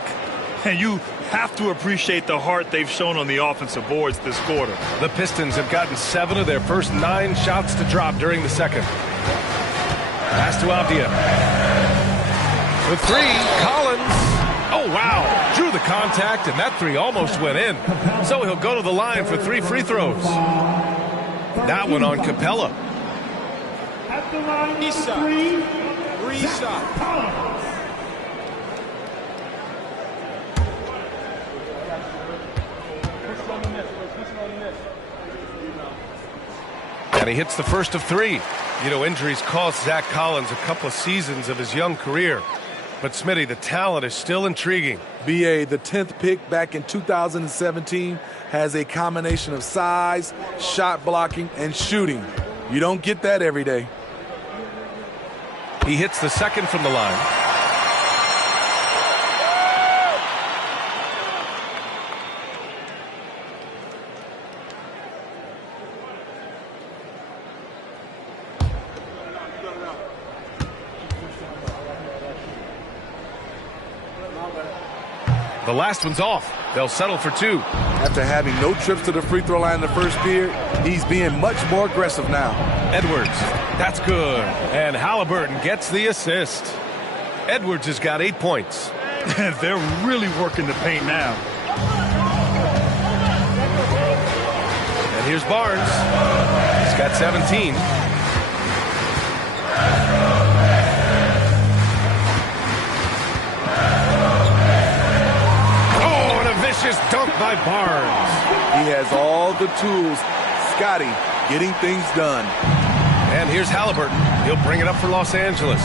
And you have to appreciate the heart they've shown on the offensive boards this quarter. The Pistons have gotten 7 of their first 9 shots to drop during the second. Pass to Avdia. With 3, Collins. Oh, wow. Drew the contact, and that 3 almost went in. So he'll go to the line for 3 free throws. That one on Capella. At the line, 3 shot. And he hits the first of 3. You know, injuries cost Zach Collins a couple of seasons of his young career. But, Smitty, the talent is still intriguing. BA, the 10th pick back in 2017, has a combination of size, shot blocking, and shooting. You don't get that every day. He hits the second from the line. The last one's off. They'll settle for 2. After having no trips to the free throw line in the first period, he's being much more aggressive now. Edwards, that's good. And Halliburton gets the assist. Edwards has got 8 points. They're really working the paint now. And here's Barnes. He's got 17. Vicious dunk by Barnes. He has all the tools. Scotty getting things done. And here's Halliburton. He'll bring it up for Los Angeles.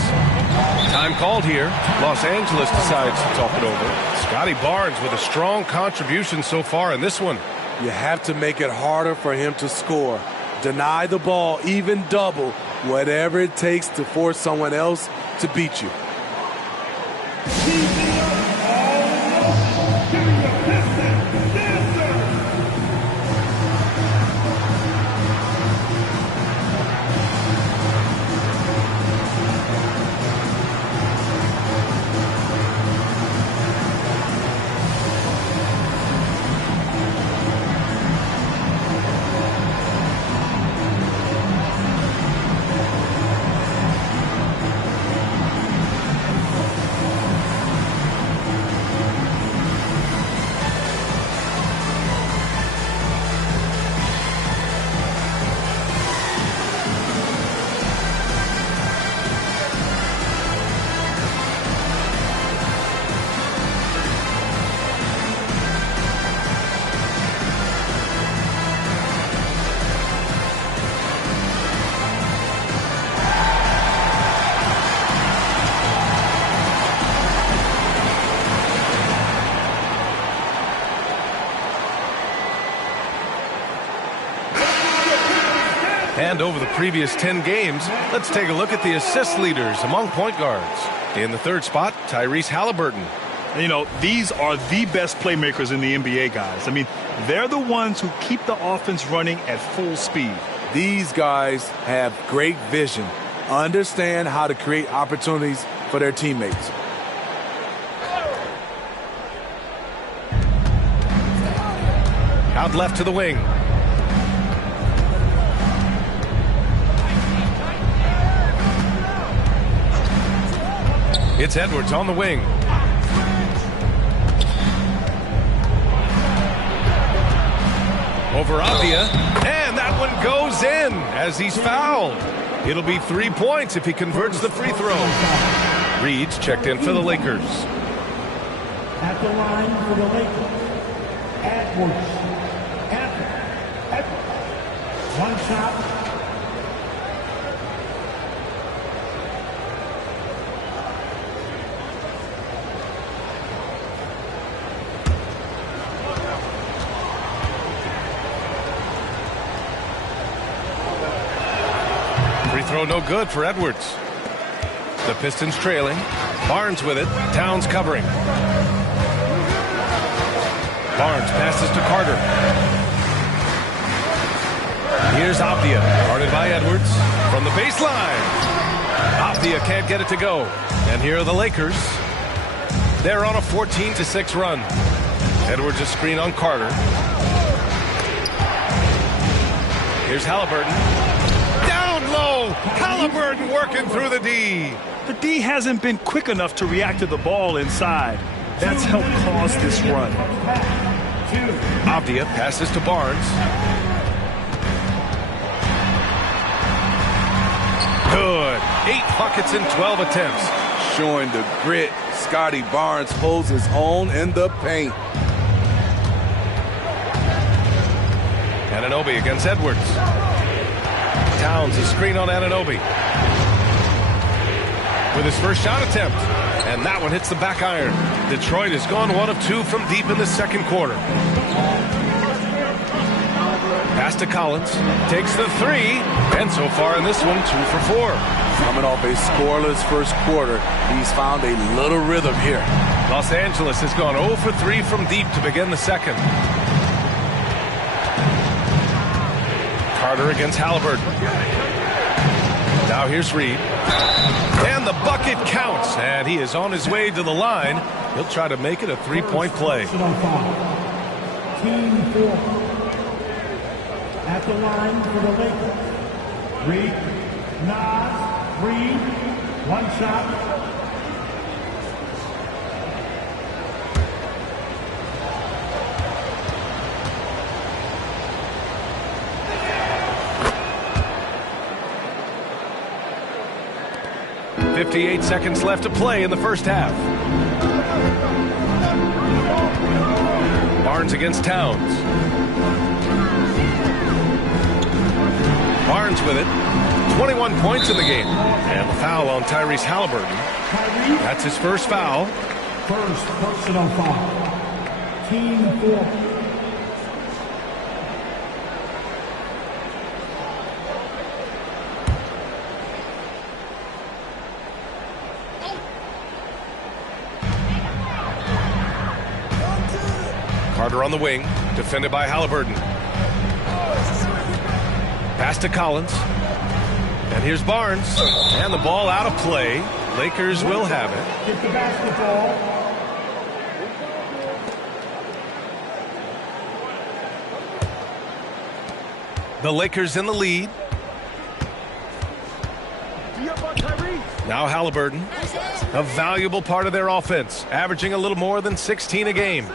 Time called here. Los Angeles decides to talk it over. Scotty Barnes with a strong contribution so far in this one. You have to make it harder for him to score. Deny the ball, even double, whatever it takes to force someone else to beat you. And over the previous 10 games, let's take a look at the assist leaders among point guards. In the third spot, Tyrese Halliburton. You know, these are the best playmakers in the NBA, guys. I mean, they're the ones who keep the offense running at full speed. These guys have great vision, understand how to create opportunities for their teammates. Out left to the wing. It's Edwards on the wing. Over Avdia, and that one goes in as he's fouled. It'll be 3 points if he converts the free throw. Reed's checked in for the Lakers. At the line for the Lakers, Edwards. One shot. Throw no good for Edwards. The Pistons trailing. Barnes with it. Towns covering. Barnes passes to Carter. Here's Avdia, guarded by Edwards from the baseline. Avdia can't get it to go. And here are the Lakers. They're on a 14-6 run. Edwards a screen on Carter. Here's Halliburton. Low. Halliburton working through the D. The D hasn't been quick enough to react to the ball inside. That's helped cause this run. Avdia passes to Barnes. Good. 8 buckets in 12 attempts. Showing the grit, Scotty Barnes holds his own in the paint. Anunoby against Edwards. Towns a screen on Anunoby. With his first shot attempt. And that one hits the back iron. Detroit has gone 1 of 2 from deep in the second quarter. Pass to Collins. Takes the 3. And so far in this one, 2 for 4. Coming off a scoreless first quarter, he's found a little rhythm here. Los Angeles has gone 0 for 3 from deep to begin the second. Carter against Halliburton. Now here's Reed. And the bucket counts. And he is on his way to the line. He'll try to make it a 3-point play. Team 4. At the line for the Lakers. Reed, Nas, Reed, 1 shot. .58 seconds left to play in the first half. Barnes against Towns. Barnes with it. 21 points in the game. And the foul on Tyrese Halliburton. That's his first foul. First personal foul. Team 4. Carter on the wing, defended by Halliburton. Pass to Collins. And here's Barnes. And the ball out of play. Lakers will have it. Get the basketball. The Lakers in the lead. Now Halliburton, a valuable part of their offense, averaging a little more than 16 a game.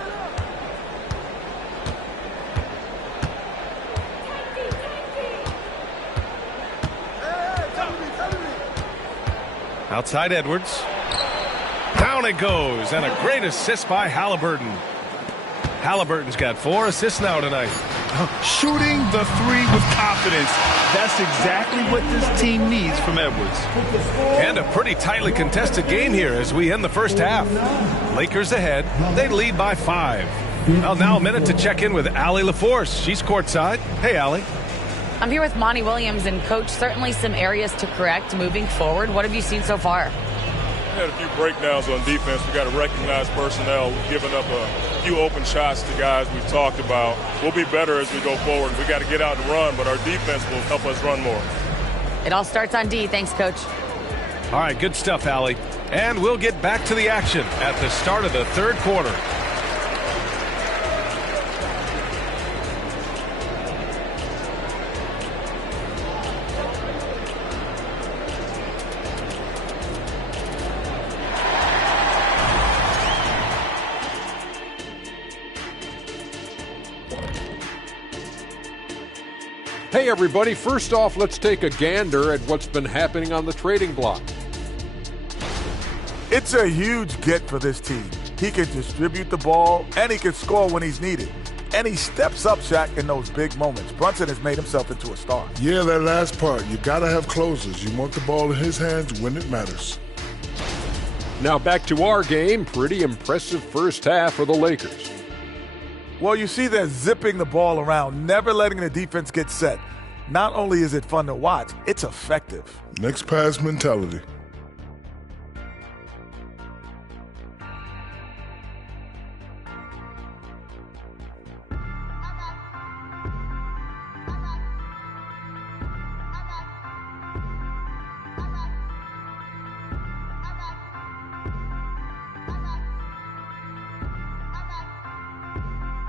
Outside Edwards. Down it goes, and a great assist by Halliburton. Halliburton's got 4 assists now tonight. Shooting the three with confidence. That's exactly what this team needs from Edwards. And a pretty tightly contested game here as we end the first half. Lakers ahead. They lead by 5. Well, now a minute to check in with Allie LaForce. She's courtside. Hey, Allie. I'm here with Monty Williams, and Coach, certainly some areas to correct moving forward. What have you seen so far? We had a few breakdowns on defense. We got to recognize personnel. We've given up a few open shots to guys we've talked about. We'll be better as we go forward. We got to get out and run, but our defense will help us run more. It all starts on D. Thanks, Coach. All right, good stuff, Allie. And we'll get back to the action at the start of the third quarter. Hey everybody, first off, let's take a gander at what's been happening on the trading block. It's a huge get for this team. He can distribute the ball, and he can score when he's needed. And he steps up, Shaq, in those big moments. Brunson has made himself into a star. Yeah, that last part. You got to have closers. You want the ball in his hands when it matters. Now back to our game. Pretty impressive first half for the Lakers. Well, you see they're zipping the ball around, never letting the defense get set. Not only is it fun to watch, it's effective. Next pass mentality.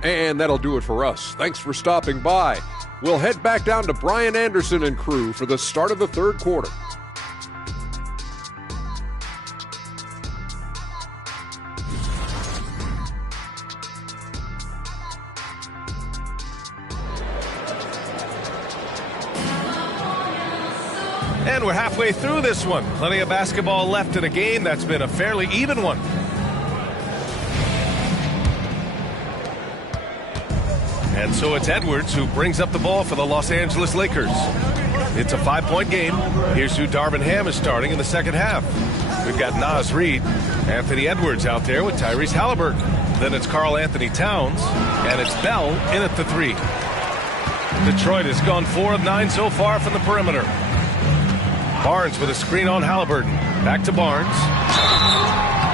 And that'll do it for us. Thanks for stopping by. We'll head back down to Brian Anderson and crew for the start of the third quarter. And we're halfway through this one. Plenty of basketball left in a game that's been a fairly even one. And so it's Edwards who brings up the ball for the Los Angeles Lakers. It's a 5-point game. Here's who Darvin Ham is starting in the second half. We've got Naz Reid, Anthony Edwards out there with Tyrese Halliburton. Then it's Karl Anthony Towns, and it's Bell in at the 3. Detroit has gone 4 of 9 so far from the perimeter. Barnes with a screen on Halliburton. Back to Barnes.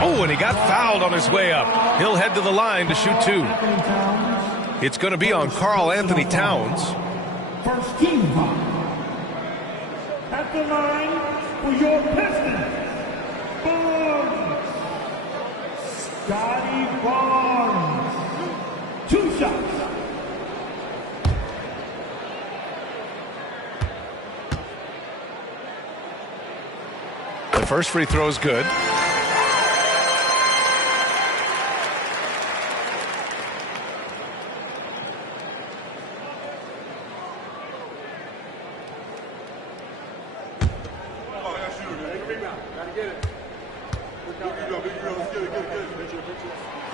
Oh, and he got fouled on his way up. He'll head to the line to shoot 2. It's going to be on Karl Anthony Towns. First team foul. At the line for your Pistons, Barnes. Scotty Barnes. 2 shots. The first free throw is good.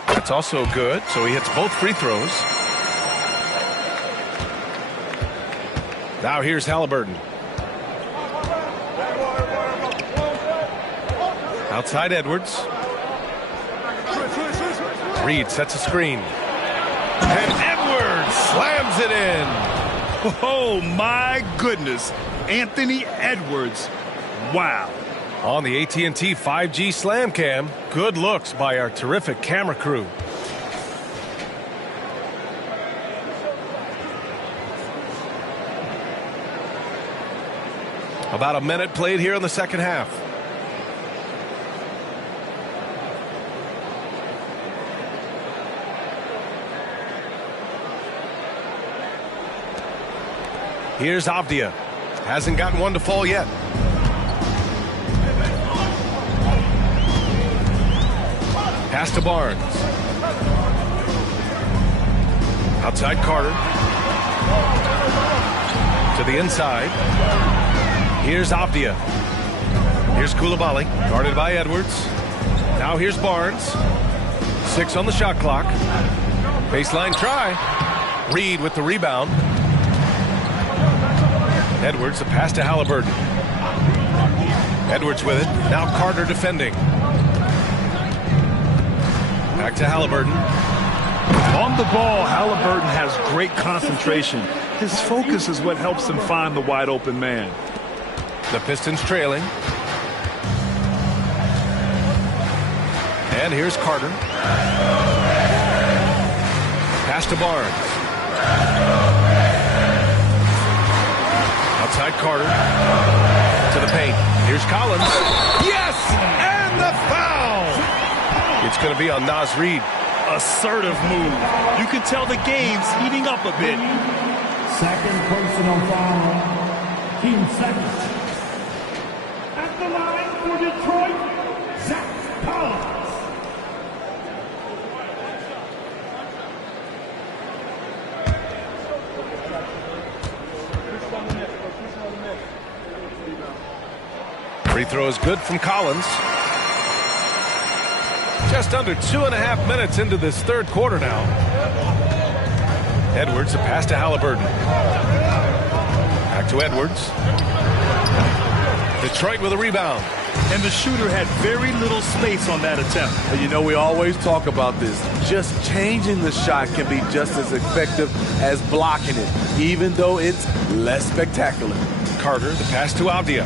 That's also good, so he hits both free throws. Now here's Halliburton. Outside Edwards. Reed sets a screen. And Edwards slams it in. Oh, my goodness. Anthony Edwards. Wow. On the AT&T 5G Slam Cam, good looks by our terrific camera crew. About a minute played here in the second half. Here's Avdia. Hasn't gotten one to fall yet. Pass to Barnes. Outside Carter. To the inside. Here's Avdia. Here's Koulibaly, guarded by Edwards. Now here's Barnes. 6 on the shot clock. Baseline try. Reed with the rebound. Edwards, a pass to Halliburton. Edwards with it. Now Carter defending. Back to Halliburton. On the ball, Halliburton has great concentration. His focus is what helps him find the wide open man. The Pistons trailing. And here's Carter. Pass to Barnes. Outside Carter. To the paint. Here's Collins. Yes! And the foul! It's going to be on Naz Reid. Assertive move. You can tell the game's heating up a bit. Second personal foul. Team second. At the line for Detroit, Zach Collins. Free throw is good from Collins. Just under 2.5 minutes into this third quarter now. Edwards, a pass to Halliburton. Back to Edwards. Detroit with a rebound. And the shooter had very little space on that attempt. You know, we always talk about this. Just changing the shot can be just as effective as blocking it, even though it's less spectacular. Carter, the pass to Avdia.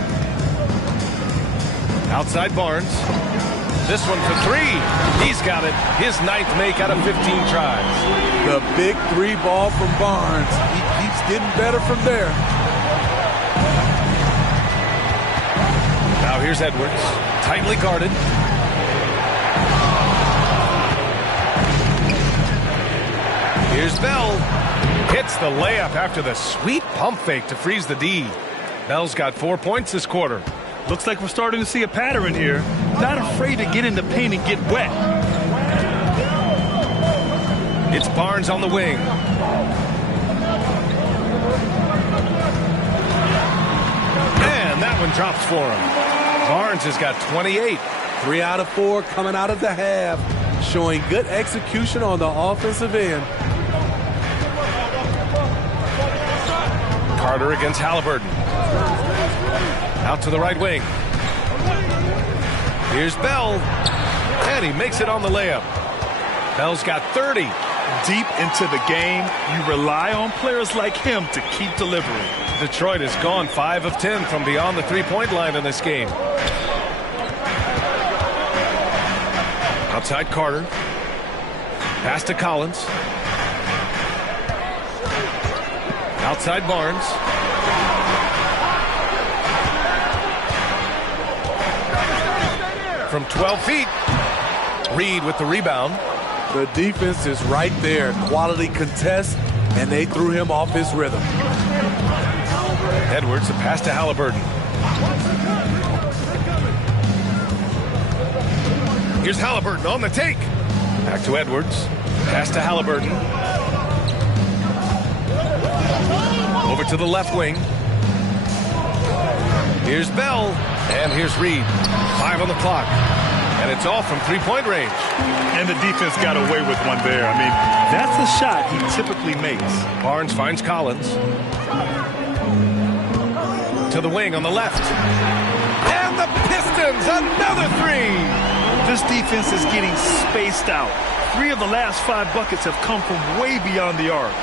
Outside Barnes. This one for three. He's got it. His 9th make out of 15 tries. The big 3 ball from Barnes. He keeps getting better from there. Now here's Edwards. Tightly guarded. Here's Bell. Hits the layup after the sweet pump fake to freeze the D. Bell's got 4 points this quarter. Looks like we're starting to see a pattern here. Not afraid to get in the paint and get wet. It's Barnes on the wing. And that one drops for him. Barnes has got 28. 3 out of 4 coming out of the half. Showing good execution on the offensive end. Carter against Halliburton. Out to the right wing. Here's Bell. And he makes it on the layup. Bell's got 30. Deep into the game, you rely on players like him to keep delivering. Detroit has gone 5 of 10 from beyond the three-point line in this game. Outside Carter. Pass to Collins. Outside Barnes. From 12 feet. Reed with the rebound. The defense is right there. Quality contest, and they threw him off his rhythm. Edwards, a pass to Halliburton. Here's Halliburton on the take. Back to Edwards. Pass to Halliburton. Over to the left wing. Here's Bell. And here's Reed. 5 on the clock. And it's all from three-point range. And the defense got away with one there. I mean, that's the shot he typically makes. Barnes finds Collins. To the wing on the left. And the Pistons, another 3. This defense is getting spaced out. 3 of the last 5 buckets have come from way beyond the arc.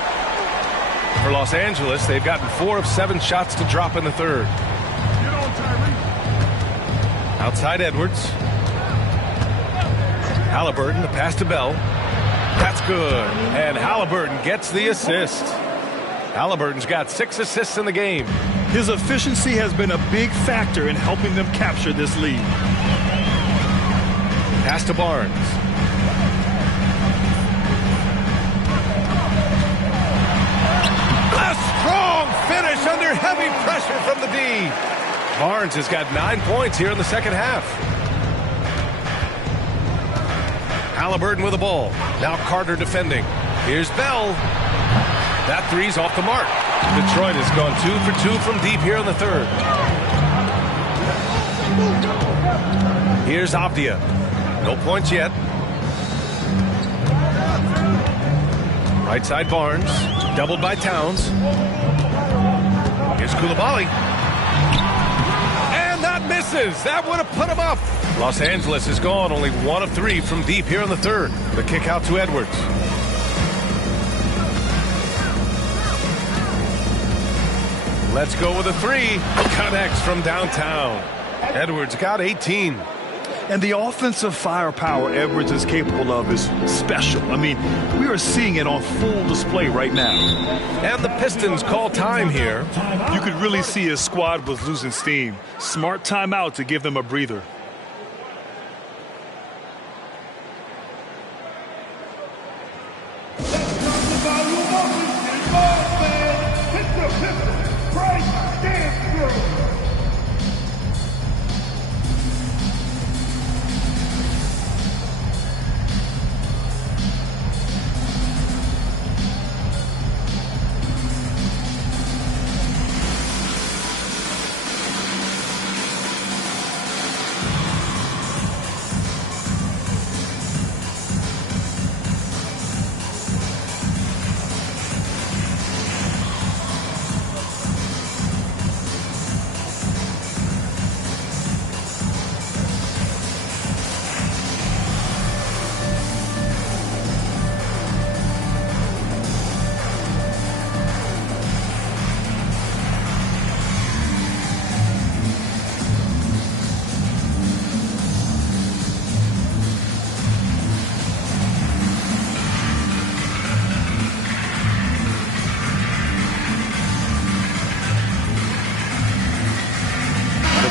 For Los Angeles, they've gotten 4 of 7 shots to drop in the third. Outside Edwards. Halliburton, the pass to Bell. That's good. And Halliburton gets the assist. Halliburton's got 6 assists in the game. His efficiency has been a big factor in helping them capture this lead. Pass to Barnes. A strong finish under heavy pressure from the D. Barnes has got 9 points here in the second half. Halliburton with the ball. Now Carter defending. Here's Bell. That three's off the mark. Detroit has gone 2 for 2 from deep here in the third. Here's Avdia. No points yet. Right side Barnes. Doubled by Towns. Here's Coulibaly. And that misses. That would have put him up. Los Angeles is gone only 1 of 3 from deep here in the third. The kick out to Edwards. Let's go with a 3. Connects from downtown. Edwards got 18. And the offensive firepower Edwards is capable of is special. I mean, we are seeing it on full display right now. And the Pistons call time here. You could really see his squad was losing steam. Smart timeout to give them a breather.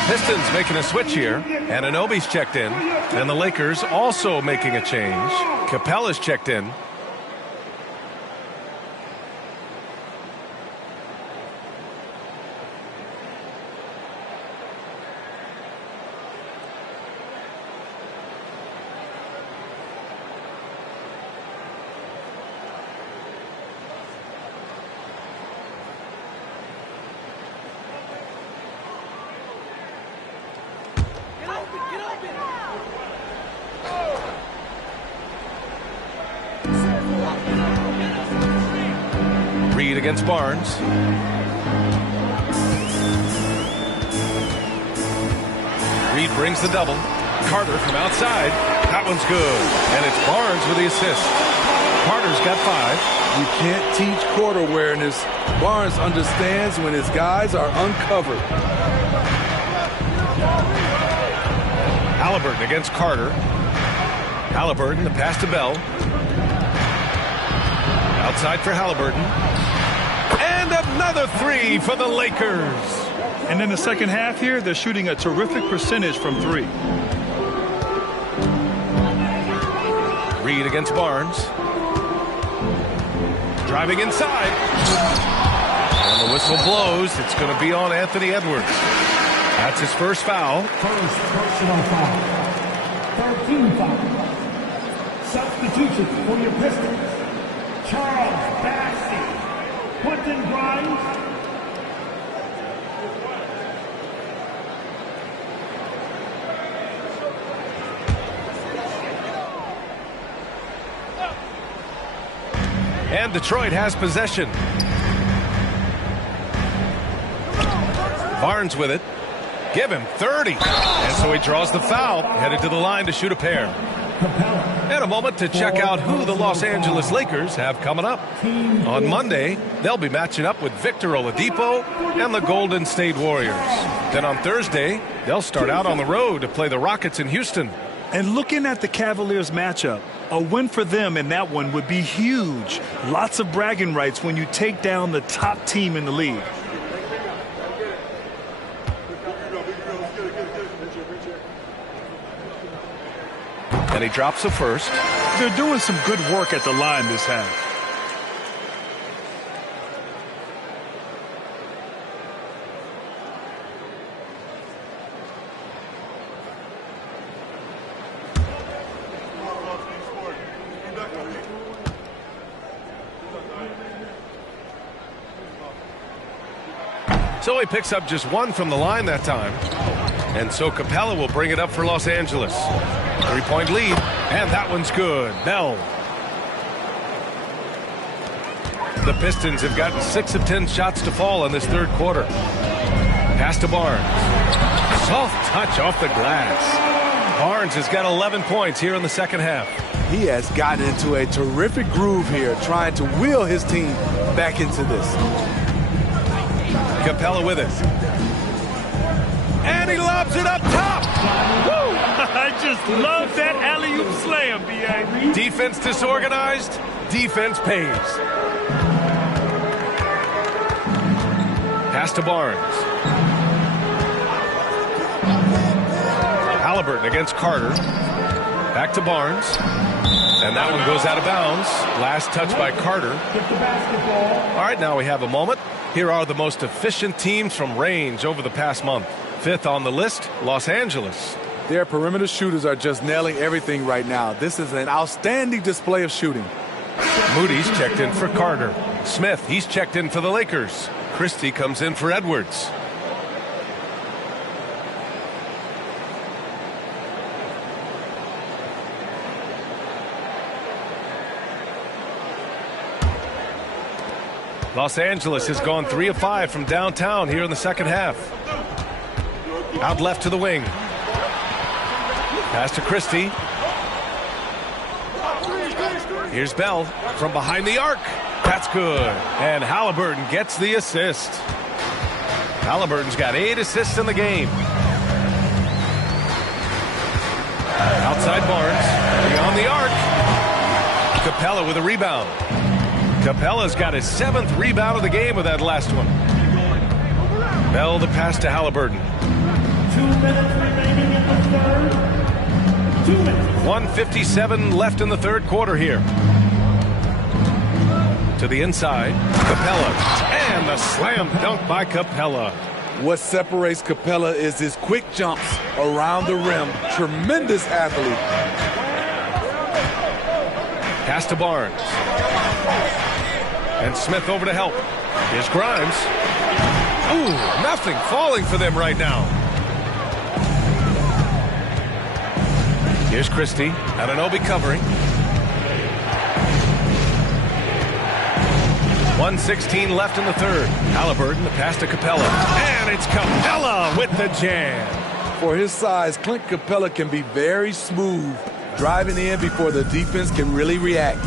Pistons making a switch here. Anunoby's checked in. And the Lakers also making a change. Capella's checked in. Reed against Barnes. Reed brings the double. Carter from outside. That one's good. And it's Barnes with the assist. Carter's got 5. You can't teach court awareness. Barnes understands when his guys are uncovered. Halliburton against Carter. Halliburton, the pass to Bell. Outside for Halliburton. And another 3 for the Lakers. And in the second half here, they're shooting a terrific percentage from 3. Reed against Barnes. Driving inside. And the whistle blows. It's going to be on Anthony Edwards. That's his first foul. First personal foul. 13 fouls. Substitutions for your Pistons. Charles Bassey, Quentin Grimes, and Detroit has possession. Barnes with it. Give him 30. And so he draws the foul, headed to the line to shoot a pair. And a moment to check out who the Los Angeles Lakers have coming up. On Monday, they'll be matching up with Victor Oladipo and the Golden State Warriors. Then on Thursday, they'll start out on the road to play the Rockets in Houston. And looking at the Cavaliers matchup, a win for them in that one would be huge. Lots of bragging rights when you take down the top team in the league. And he drops the first. They're doing some good work at the line this half. So he picks up just one from the line that time. And so Capella will bring it up for Los Angeles. 3-point lead, and that one's good. Bell. The Pistons have gotten 6 of 10 shots to fall in this third quarter. Pass to Barnes. Soft touch off the glass. Barnes has got 11 points here in the second half. He has gotten into a terrific groove here, trying to wheel his team back into this. Capella with it. And he lobs it up top. Woo! I just love that alley-oop slam, B.A. Defense disorganized. Defense pays. Pass to Barnes. Halliburton against Carter. Back to Barnes. And that one goes out of bounds. Last touch by Carter. All right, now we have a moment. Here are the most efficient teams from range over the past month. 5th on the list, Los Angeles. Their perimeter shooters are just nailing everything right now. This is an outstanding display of shooting. Moody's checked in for Carter. Smith, he's checked in for the Lakers. Christie comes in for Edwards. Los Angeles has gone 3 of 5 from downtown here in the second half. Out left to the wing. Pass to Christie. Here's Bell from behind the arc. That's good. And Halliburton gets the assist. Halliburton's got 8 assists in the game. Outside Barnes. Beyond the arc. Capella with a rebound. Capella's got his 7th rebound of the game with that last one. Bell the pass to Halliburton. 2 minutes remaining in the third. 2 minutes. 1:57 left in the third quarter here. To the inside, Capella. And the slam dunk by Capella. What separates Capella is his quick jumps around the rim. Tremendous athlete. Pass to Barnes. And Smith over to help. Here's Grimes. Ooh, nothing falling for them right now. Here's Christie. Anunoby covering. 1:16 left in the third. Halliburton, the pass to Capella. And it's Capella with the jam. For his size, Clint Capella can be very smooth, driving in before the defense can really react.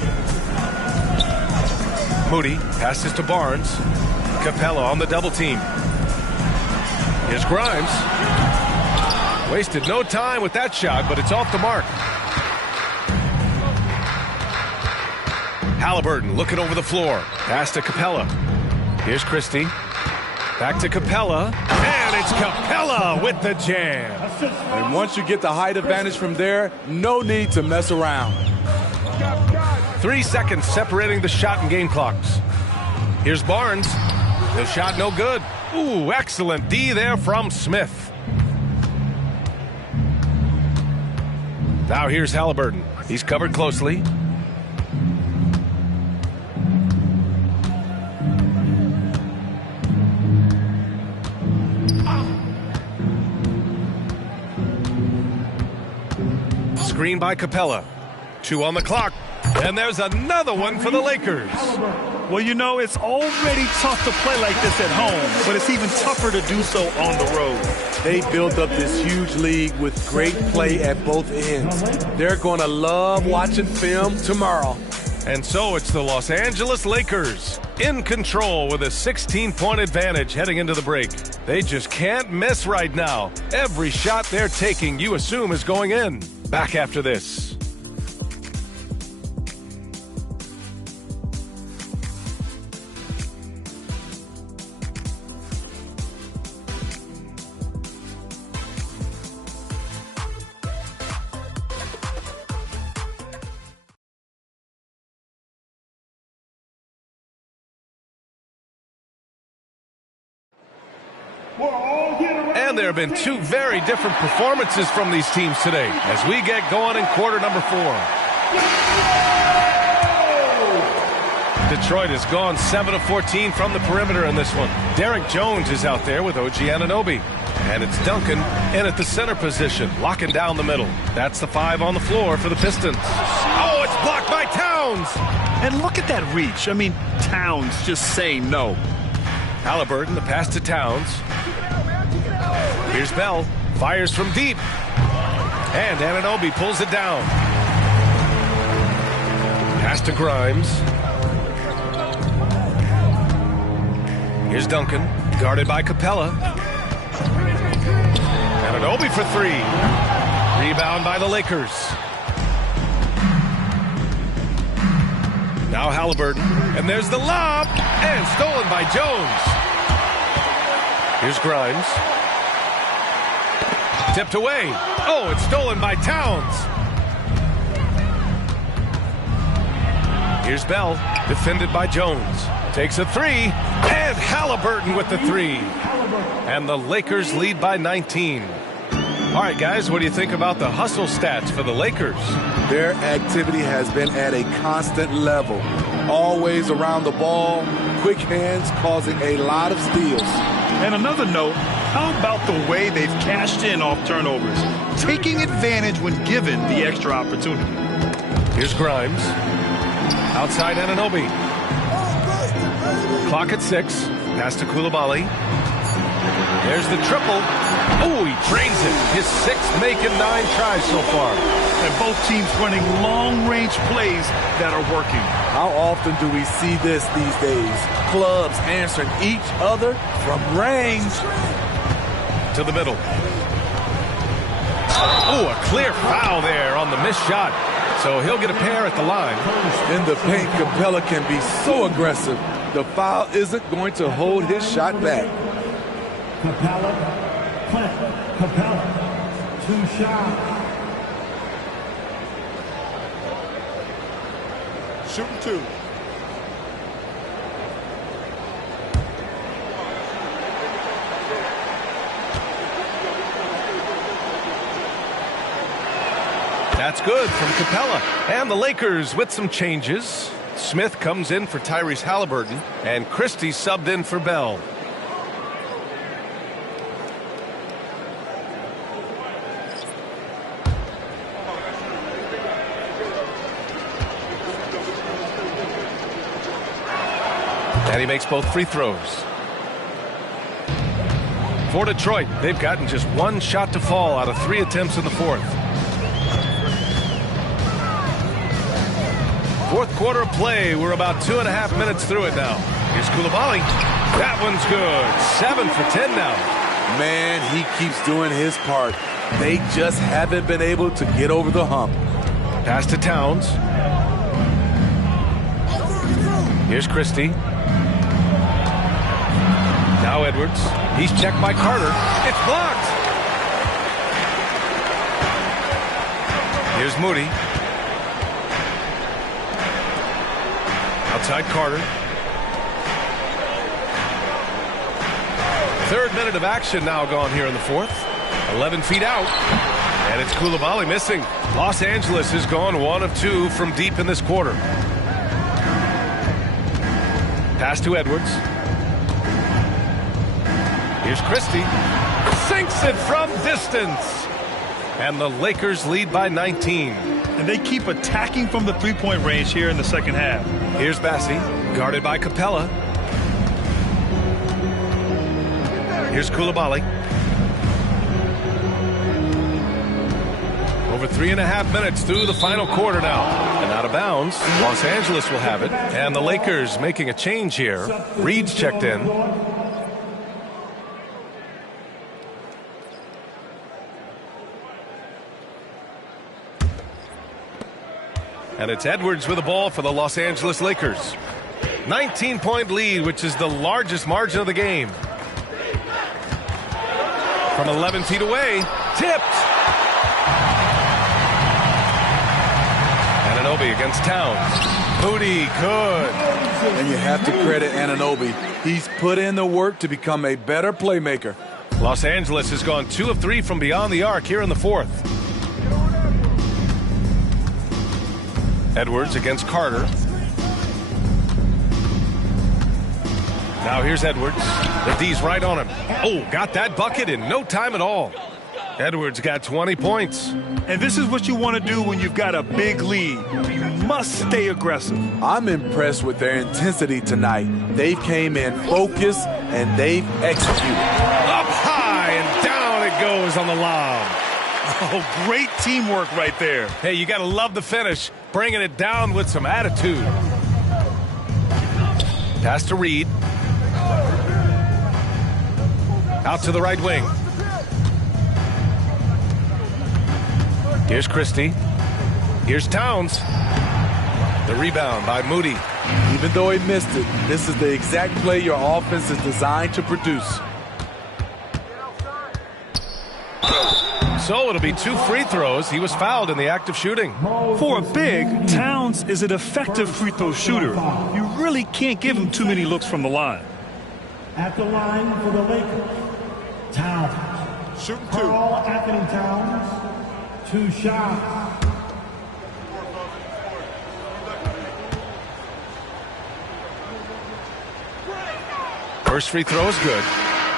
Moody passes to Barnes. Capella on the double team. Here's Grimes. Wasted no time with that shot, but it's off the mark. Halliburton looking over the floor. Pass to Capella. Here's Christie. Back to Capella. And it's Capella with the jam. And once you get the height advantage from there, no need to mess around. 3 seconds separating the shot and game clocks. Here's Barnes. The shot no good. Ooh, excellent D there from Smith. Now here's Halliburton. He's covered closely. Screen by Capella. 2 on the clock. And there's another one for the Lakers. Well, you know, it's already tough to play like this at home, but it's even tougher to do so on the road. They built up this huge league with great play at both ends. They're going to love watching film tomorrow. And so it's the Los Angeles Lakers in control with a 16-point advantage heading into the break. They just can't miss right now. Every shot they're taking, you assume, is going in. Back after this. And there have been two very different performances from these teams today as we get going in quarter number 4. Detroit has gone 7 of 14 from the perimeter in this one. Derek Jones is out there with OG Anunoby. And it's Duncan in at the center position, locking down the middle. That's the 5 on the floor for the Pistons. Oh, it's blocked by Towns. And look at that reach. I mean, Towns just saying no. Halliburton, the pass to Towns. Here's Bell, fires from deep. And Anunoby pulls it down. Pass to Grimes. Here's Duncan, guarded by Capella. Anunoby for 3. Rebound by the Lakers. Now Halliburton, and there's the lob, and stolen by Jones. Here's Grimes. Tipped away. Oh, it's stolen by Towns. Here's Bell, defended by Jones. Takes a 3, and Halliburton with the 3. And the Lakers lead by 19. All right, guys, what do you think about the hustle stats for the Lakers? Their activity has been at a constant level. Always around the ball, quick hands causing a lot of steals. And another note, how about the way they've cashed in off turnovers? Taking advantage when given the extra opportunity. Here's Grimes. Outside Anunoby. Clock at 6. Pass to Coulibaly. There's the triple. Oh, he drains it. His 6th make in 9 tries so far. And both teams running long-range plays that are working. How often do we see this these days? Clubs answering each other from range. To the middle. Oh, a clear foul there on the missed shot. So he'll get a pair at the line. In the paint, Capella can be so aggressive. The foul isn't going to hold his shot back. Capella, Clint, Capella, 2 shots. Shooting 2. That's good from Capella. And the Lakers with some changes. Smith comes in for Tyrese Halliburton, and Christie subbed in for Bell. And he makes both free throws. For Detroit, they've gotten just 1 shot to fall out of 3 attempts in the 4th. 4th quarter of play. We're about 2.5 minutes through it now. Here's Coulibaly. That one's good. 7 for 10 now. Man, he keeps doing his part. They just haven't been able to get over the hump. Pass to Towns. Here's Christie. Now Edwards. He's checked by Carter. It's blocked. Here's Moody. Outside Carter. 3rd minute of action now gone here in the 4th. 11 feet out. And it's Coulibaly missing. Los Angeles has gone 1 of 2 from deep in this quarter. Pass to Edwards. Here's Christie. Sinks it from distance. And the Lakers lead by 19. And they keep attacking from the three-point range here in the second half. Here's Bassi, guarded by Capella. Here's Coulibaly. Over 3.5 minutes through the final quarter now. And out of bounds. Los Angeles will have it. And the Lakers making a change here. Reed's checked in. And it's Edwards with the ball for the Los Angeles Lakers. 19-point lead, which is the largest margin of the game. From 11 feet away, tipped. Anunoby against Towns. Moody, good. And you have to credit Anunoby. He's put in the work to become a better playmaker. Los Angeles has gone 2 of 3 from beyond the arc here in the fourth. Edwards against Carter. Now here's Edwards. The D's right on him. Oh, got that bucket in no time at all. Edwards got 20 points. And this is what you want to do when you've got a big lead. You must stay aggressive. I'm impressed with their intensity tonight. They came in focused and they've executed. Up high and down it goes on the lob. Oh, great teamwork right there. Hey, you got to love the finish. Bringing it down with some attitude. Pass to Reed. Out to the right wing. Here's Christie. Here's Towns. The rebound by Moody. Even though he missed it, this is the exact play your offense is designed to produce. So it'll be 2 free throws. He was fouled in the act of shooting. For a big, Towns is an effective free throw shooter. You really can't give him too many looks from the line. At the line for the Lakers, Towns. Shooting 2. Carl Anthony Towns, 2 shots. First free throw is good.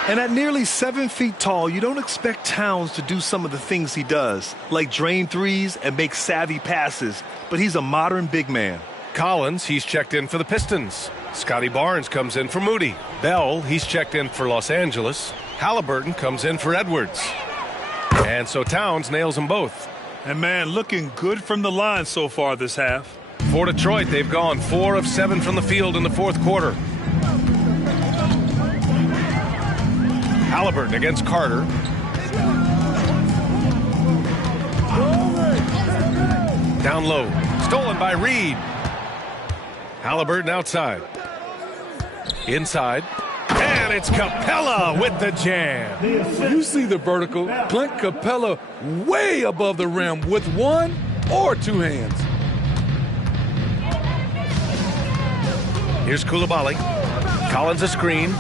And at nearly 7 feet tall, you don't expect Towns to do some of the things he does, like drain threes and make savvy passes, but he's a modern big man. Collins, he's checked in for the Pistons. Scotty Barnes comes in for Moody. Bell, he's checked in for Los Angeles. Halliburton comes in for Edwards. And so Towns nails them both. And man, looking good from the line so far this half. For Detroit, they've gone 4 of 7 from the field in the fourth quarter. Halliburton against Carter. Down low. Stolen by Reed. Halliburton outside. Inside. And it's Capella with the jam. You see the vertical. Clint Capella way above the rim with 1 or 2 hands. Here's Coulibaly. Collins a screen.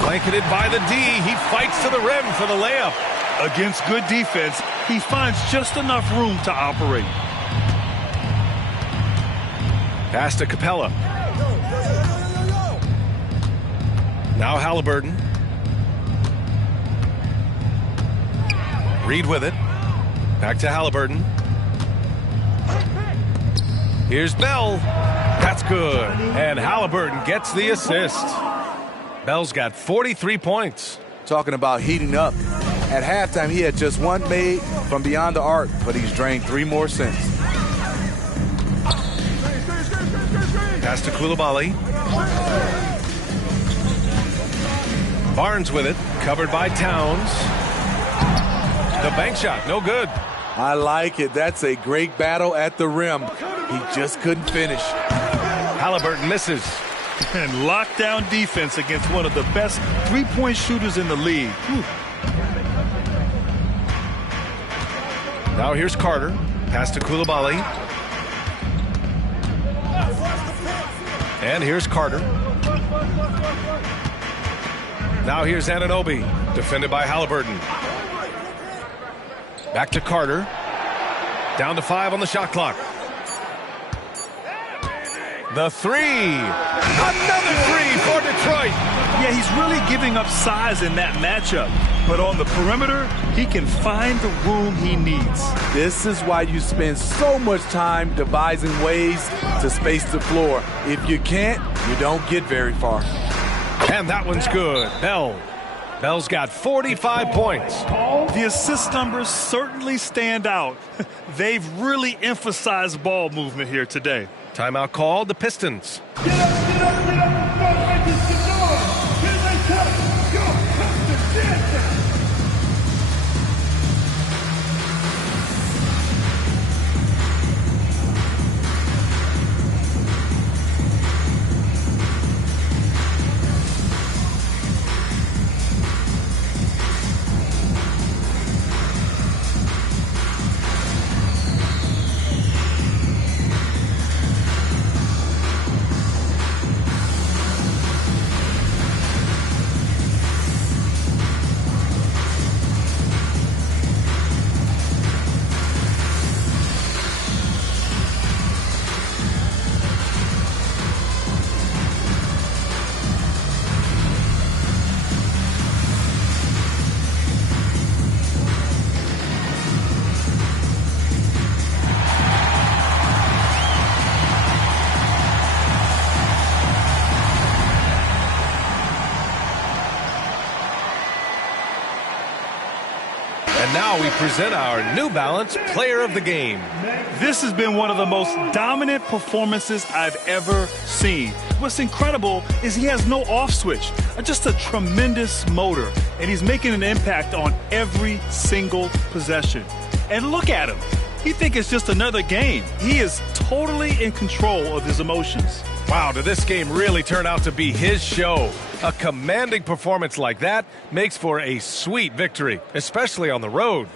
Blanketed by the D. He fights to the rim for the layup. Against good defense, he finds just enough room to operate. Pass to Capella. Now Halliburton. Reed with it. Back to Halliburton. Here's Bell. That's good. And Halliburton gets the assist. Bell's got 43 points. Talking about heating up. At halftime, he had just 1 made from beyond the arc, but he's drained 3 more since. Pass to Coulibaly. Barnes with it, covered by Towns. The bank shot, no good. I like it. That's a great battle at the rim. He just couldn't finish. Halliburton misses. And lockdown defense against one of the best three-point shooters in the league. Whew. Now here's Carter. Pass to Coulibaly. And here's Carter. Now here's Anunoby, defended by Halliburton. Back to Carter. Down to 5 on the shot clock. The 3. Another 3 for Detroit. Yeah, he's really giving up size in that matchup. But on the perimeter, he can find the room he needs. This is why you spend so much time devising ways to space the floor. If you can't, you don't get very far. And that one's good. Bell's got 45 points. The assist numbers certainly stand out. They've really emphasized ball movement here today. Timeout called, the Pistons. Get up, get up, get up. Go, Pistons, get going. Here they come. Go, Pistons, dance. And now we present our New Balance Player of the Game. This has been one of the most dominant performances I've ever seen. What's incredible is he has no off switch, just a tremendous motor, and he's making an impact on every single possession. And look at him. He thinks it's just another game. He is totally in control of his emotions. Wow, did this game really turn out to be his show? A commanding performance like that makes for a sweet victory, especially on the road.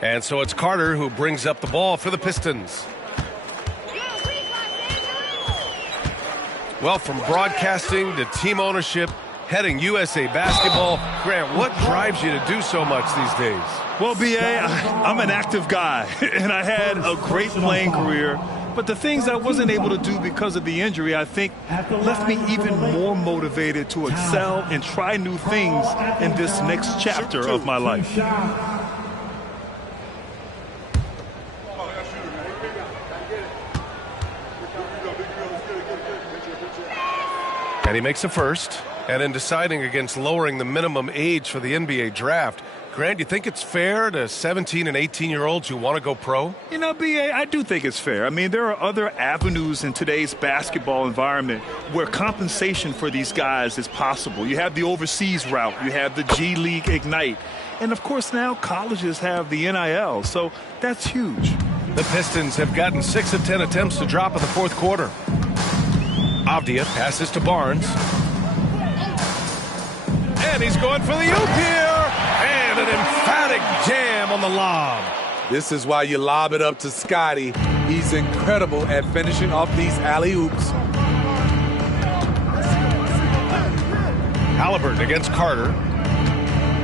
And so it's Carter who brings up the ball for the Pistons. Well, from broadcasting to team ownership, heading USA basketball, Grant, what drives you to do so much these days? Well, B.A., I'm an active guy, and I had a great playing career. But the things I wasn't able to do because of the injury, I think, left me even more motivated to excel and try new things in this next chapter of my life. And he makes a first. And in deciding against lowering the minimum age for the NBA draft, Grant, you think it's fair to 17 and 18-year-olds who want to go pro? You know, B.A., I do think it's fair. I mean, there are other avenues in today's basketball environment where compensation for these guys is possible. You have the overseas route. You have the G League Ignite. And, of course, now colleges have the NIL, so that's huge. The Pistons have gotten 6 of 10 attempts to drop in the fourth quarter. Avdia passes to Barnes. And he's going for the oop here. And an emphatic jam on the lob. This is why you lob it up to Scotty. He's incredible at finishing off these alley-oops. Halliburton against Carter.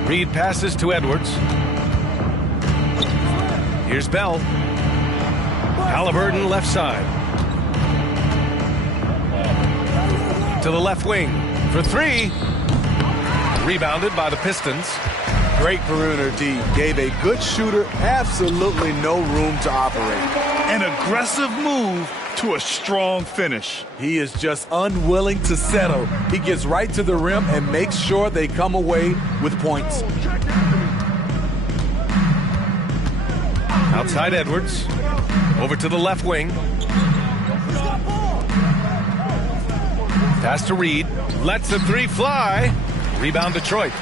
Reed passes to Edwards. Here's Bell. Halliburton left side. To the left wing for three. Rebounded by the Pistons. Great perimeter D. Gave a good shooter absolutely no room to operate. An aggressive move to a strong finish. He is just unwilling to settle. He gets right to the rim and makes sure they come away with points. Outside Edwards. Over to the left wing. Pass to Reed. Lets the three fly. Rebound Detroit.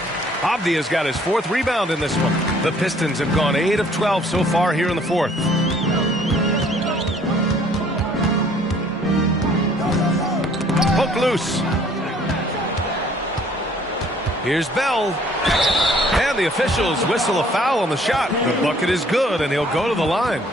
Avdia's got his fourth rebound in this one. The Pistons have gone 8 of 12 so far here in the fourth. Poke loose. Here's Bell. And the officials whistle a foul on the shot. The bucket is good, and he'll go to the line.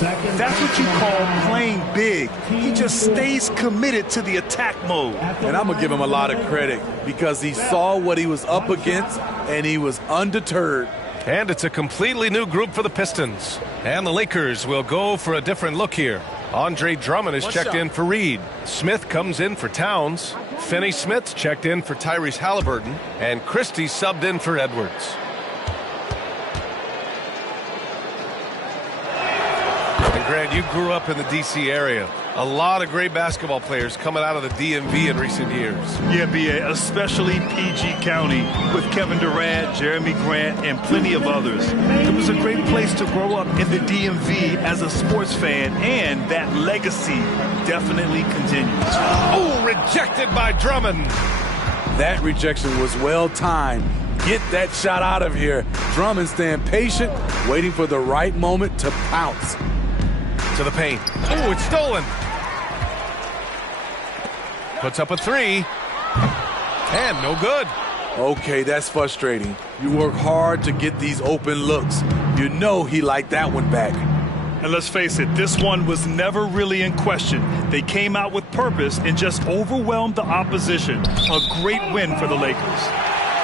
That's what you call playing big. He just stays committed to the attack mode. And I'm going to give him a lot of credit because he saw what he was up against and he was undeterred. And it's a completely new group for the Pistons. And the Lakers will go for a different look here. Andre Drummond is checked in for Reed. Smith comes in for Towns. Finney-Smith's checked in for Tyrese Halliburton. And Christie subbed in for Edwards. And Grant, you grew up in the D.C. area. A lot of great basketball players coming out of the DMV in recent years. Yeah, B.A., especially PG County with Kevin Durant, Jeremy Grant, and plenty of others. It was a great place to grow up in the DMV as a sports fan, and that legacy definitely continues. Oh, rejected by Drummond. That rejection was well timed. Get that shot out of here. Drummond staying patient, waiting for the right moment to pounce. To the paint. Oh, it's stolen. Puts up a three. And no good. Okay, that's frustrating. You work hard to get these open looks. You know he liked that one back. And let's face it, this one was never really in question. They came out with purpose and just overwhelmed the opposition. A great win for the Lakers.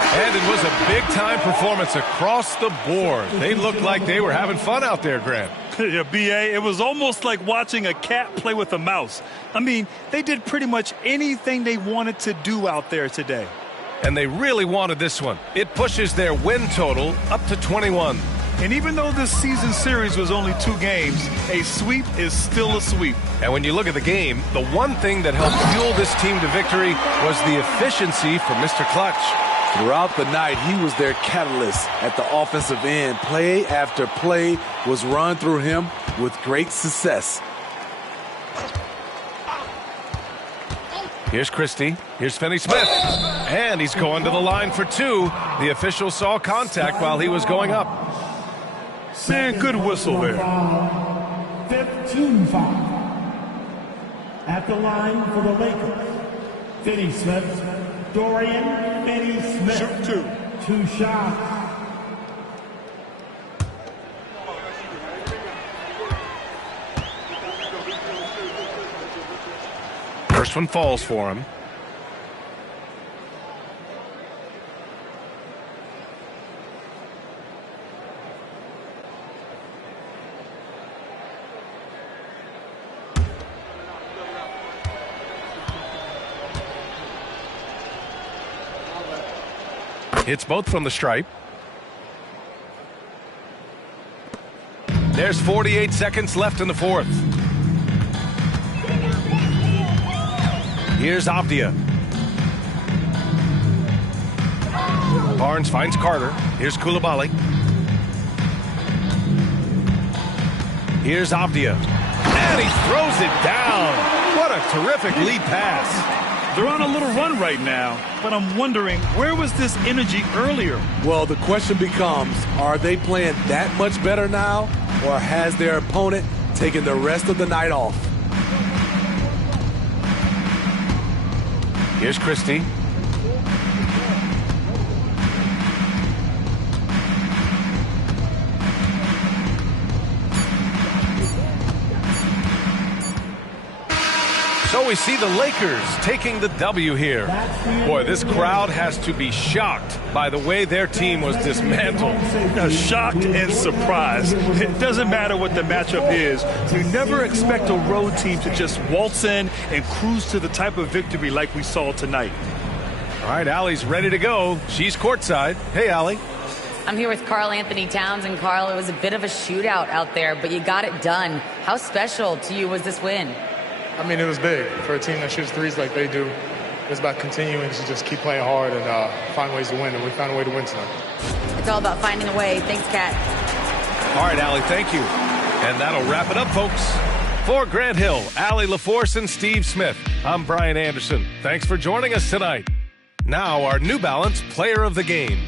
And it was a big-time performance across the board. They looked like they were having fun out there, Grant. Yeah, B.A., it was almost like watching a cat play with a mouse. I mean, they did pretty much anything they wanted to do out there today. And they really wanted this one. It pushes their win total up to 21. And even though this season series was only 2 games, a sweep is still a sweep. And when you look at the game, the one thing that helped fuel this team to victory was the efficiency from Mr. Clutch. Throughout the night, he was their catalyst at the offensive end. Play after play was run through him with great success. Here's Christie. Here's Finney-Smith. And he's going to the line for 2. The official saw contact while he was going up. Man, good whistle there. 15 foul. At the line for the Lakers, Finney-Smith. Dorian Finney-Smith. Shoot 2 shots. First one falls for him. Hits both from the stripe. There's 48 seconds left in the fourth. Here's Avdia. Barnes finds Carter. Here's Coulibaly. Here's Avdia. And he throws it down. What a terrific lead pass. They're on a little run right now, but I'm wondering, where was this energy earlier? Well, the question becomes, are they playing that much better now, or has their opponent taken the rest of the night off? Here's Christie. So we see the Lakers taking the W here. Boy, this crowd has to be shocked by the way their team was dismantled. Shocked and surprised. It doesn't matter what the matchup is. We never expect a road team to just waltz in and cruise to the type of victory like we saw tonight. All right, Allie's ready to go. She's courtside. Hey, Allie. I'm here with Karl Anthony Towns, and Karl, it was a bit of a shootout out there, but you got it done. How special to you was this win? I mean, it was big. For a team that shoots threes like they do, it's about continuing to just keep playing hard and find ways to win, and we found a way to win tonight. It's all about finding a way. Thanks, Kat. All right, Allie, thank you. And that'll wrap it up, folks. For Grant Hill, Allie LaForce, and Steve Smith, I'm Brian Anderson. Thanks for joining us tonight. Now, our New Balance Player of the Game.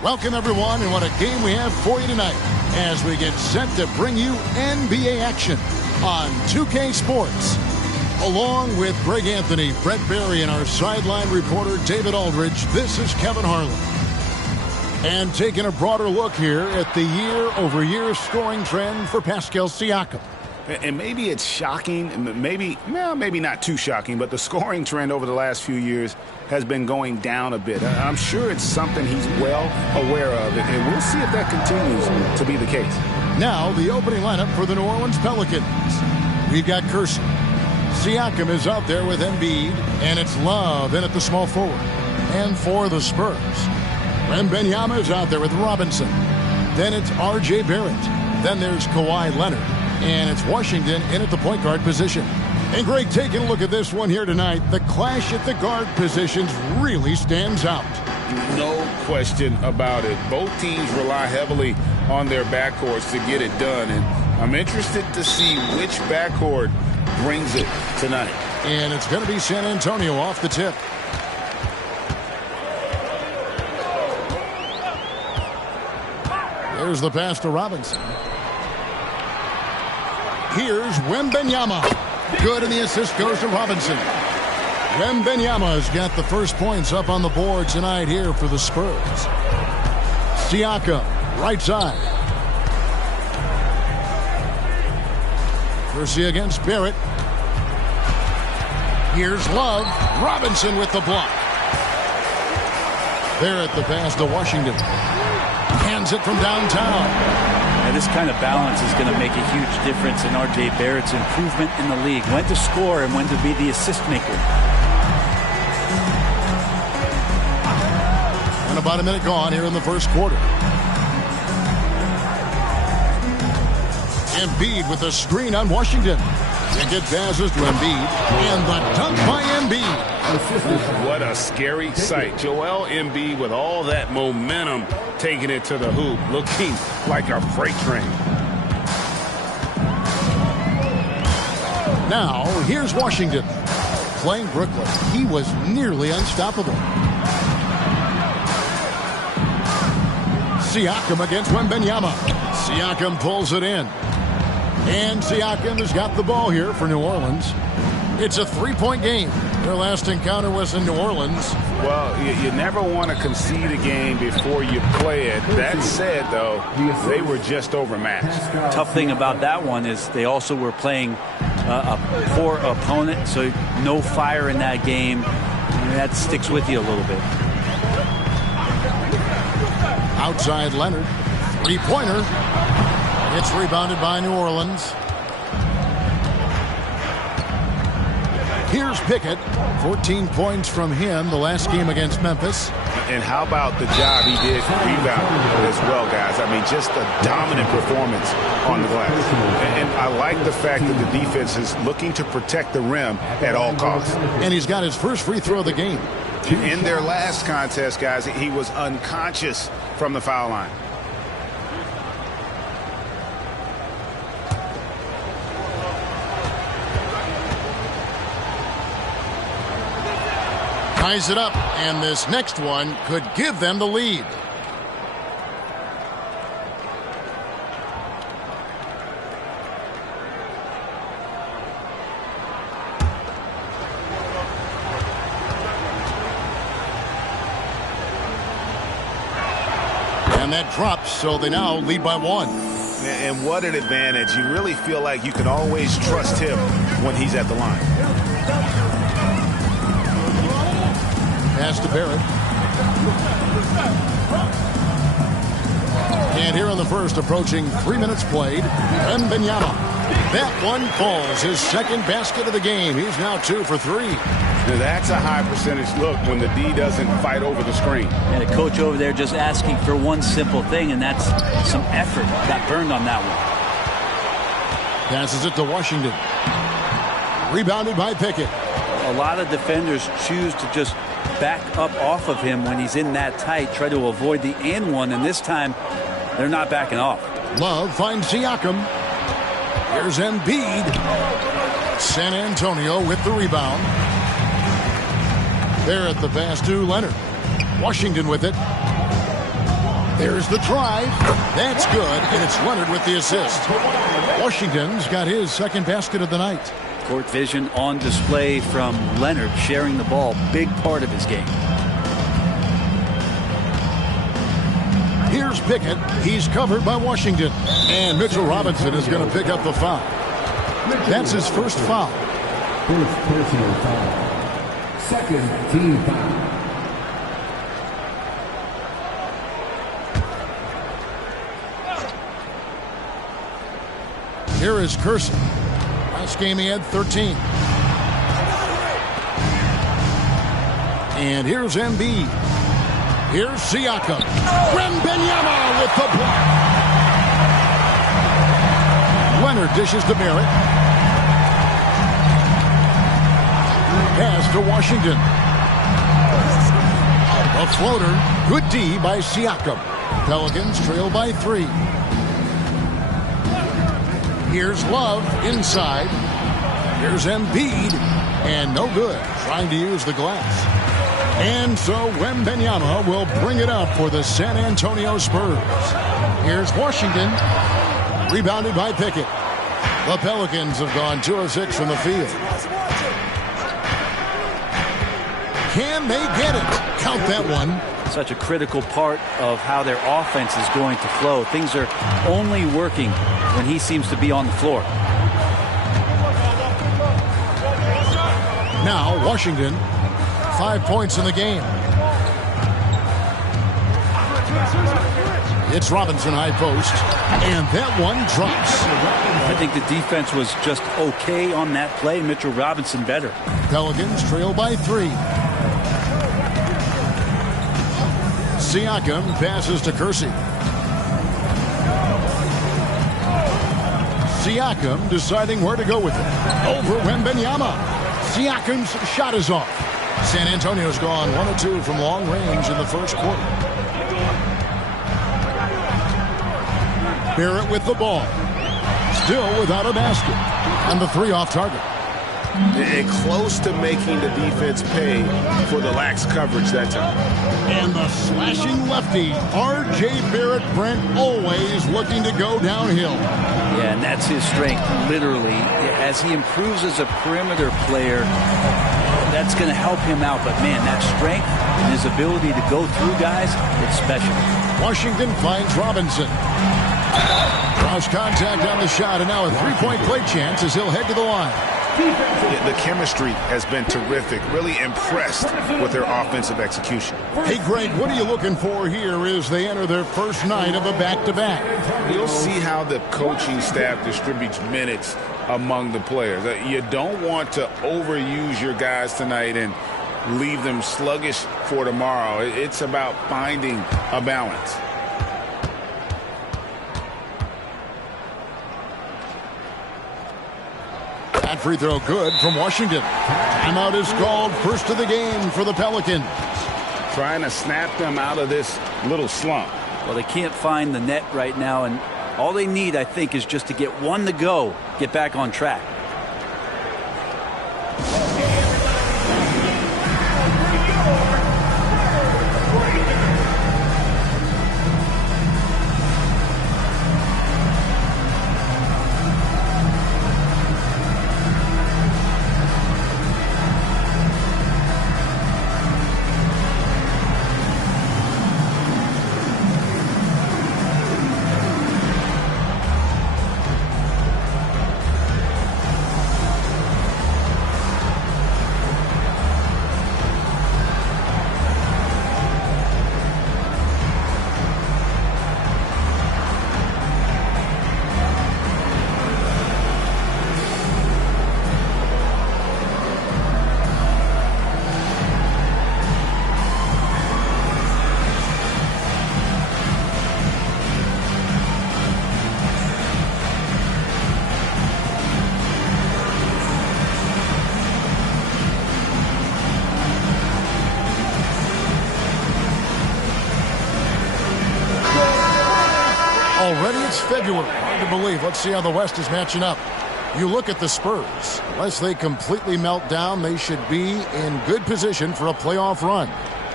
Welcome, everyone, and what a game we have for you tonight as we get set to bring you NBA action on 2K Sports. Along with Greg Anthony, Brett Berry, and our sideline reporter, David Aldridge, this is Kevin Harlan. And taking a broader look here at the year-over-year scoring trend for Pascal Siakam. And maybe it's shocking, maybe not too shocking, but the scoring trend over the last few years has been going down a bit. I'm sure it's something he's well aware of, and we'll see if that continues to be the case. Now, the opening lineup for the New Orleans Pelicans. We've got Kersey. Siakam is out there with Embiid, and it's Love in at the small forward. And for the Spurs, Wembanyama is out there with Robinson. Then it's R.J. Barrett. Then there's Kawhi Leonard. And it's Washington in at the point guard position. And Greg, taking a look at this one here tonight, the clash at the guard positions really stands out. No question about it. Both teams rely heavily on their backcourts to get it done. And I'm interested to see which backcourt brings it tonight. And it's going to be San Antonio off the tip. There's the pass to Robinson. Here's Wembanyama. Good, and the assist goes to Robinson. Wembanyama has got the first points up on the board tonight here for the Spurs. Siakam, right side. Kersey against Barrett. Here's Love. Robinson with the block. Barrett the pass to Washington. Hands it from downtown. And this kind of balance is going to make a huge difference in R.J. Barrett's improvement in the league. When to score and when to be the assist maker. And about a minute gone here in the first quarter. Embiid with a screen on Washington. And get passes to Embiid. And the dunk by Embiid. What a scary sight. Joel Embiid with all that momentum taking it to the hoop, looking like a freight train. Now, here's Washington. Playing Brooklyn. He was nearly unstoppable. Siakam against Wembanyama. Siakam pulls it in. And Siakam has got the ball here for New Orleans. It's a three-point game. Their last encounter was in New Orleans. Well, you never want to concede a game before you play it. That said, though, they were just overmatched. Tough thing about that one is they also were playing a poor opponent, so no fire in that game. And that sticks with you a little bit. Outside Leonard. Three-pointer. It's rebounded by New Orleans. Here's Pickett. 14 points from him the last game against Memphis. And how about the job he did rebounding as well, guys? I mean, just a dominant performance on the glass. And I like the fact that the defense is looking to protect the rim at all costs. And he's got his first free throw of the game. In their last contest, guys, he was unconscious from the foul line. Ties it up, and this next one could give them the lead. And that drops, so they now lead by one. And what an advantage. You really feel like you can always trust him when he's at the line. Pass to Barrett. And here in the first, approaching 3 minutes played, Wembanyama. That one falls, his second basket of the game. He's now 2 for 3. Now that's a high percentage look when the D doesn't fight over the screen. And a coach over there just asking for one simple thing, and that's some effort. Got burned on that one. Passes it to Washington. Rebounded by Pickett. A lot of defenders choose to just back up off of him when he's in that tight, try to avoid the and one, and this time they're not backing off. Love finds Siakam. Here's Embiid. San Antonio with the rebound. There at the pass to Leonard. Washington with it. There's the drive. That's good, and it's Leonard with the assist. Washington's got his second basket of the night. Court vision on display from Leonard, sharing the ball, big part of his game. Here's Pickett. He's covered by Washington. And Mitchell Robinson is going to pick up the foul. That's his first foul. First personal foul. Second team foul. Here is Kersey. Last game he had 13. And here's Embiid. Here's Siakam. Wembanyama with the block. Leonard dishes to Barrett. Pass to Washington. A floater. Good D by Siakam. Pelicans trail by 3. Here's Love inside. Here's Embiid. And no good. Trying to use the glass. And so Wembanyama will bring it up for the San Antonio Spurs. Here's Washington. Rebounded by Pickett. The Pelicans have gone 2 of 6 from the field. Can they get it? Count that one. Such a critical part of how their offense is going to flow. Things are only working when he seems to be on the floor. Now Washington, 5 points in the game. It's Robinson high post, and that one drops. I think the defense was just okay on that play. Mitchell Robinson better. Pelicans trail by 3. Siakam passes to Kersey. Siakam deciding where to go with it. Over Wembanyama. Siakam's shot is off. San Antonio's gone 1 of 2 from long range in the first quarter. Barrett with the ball. Still without a basket. And the 3 off target. And close to making the defense pay for the lax coverage that time. And the slashing lefty, R.J. Barrett, Brent, always looking to go downhill. Yeah, and that's his strength, literally. As he improves as a perimeter player, that's going to help him out. But, man, that strength and his ability to go through guys, it's special. Washington finds Robinson. Cross contact on the shot, and now a 3-point play chance as he'll head to the line. The chemistry has been terrific. Really impressed with their offensive execution. Hey, Greg, what are you looking for here as they enter their first night of a back-to-back? You'll see how the coaching staff distributes minutes among the players. You don't want to overuse your guys tonight and leave them sluggish for tomorrow. It's about finding a balance. That free throw good from Washington. Timeout is called, first of the game for the Pelicans. Trying to snap them out of this little slump. Well, they can't find the net right now, and all they need, I think, is just to get one to go, get back on track. Already it's February. Hard to believe. Let's see how the West is matching up. You look at the Spurs. Unless they completely melt down, they should be in good position for a playoff run.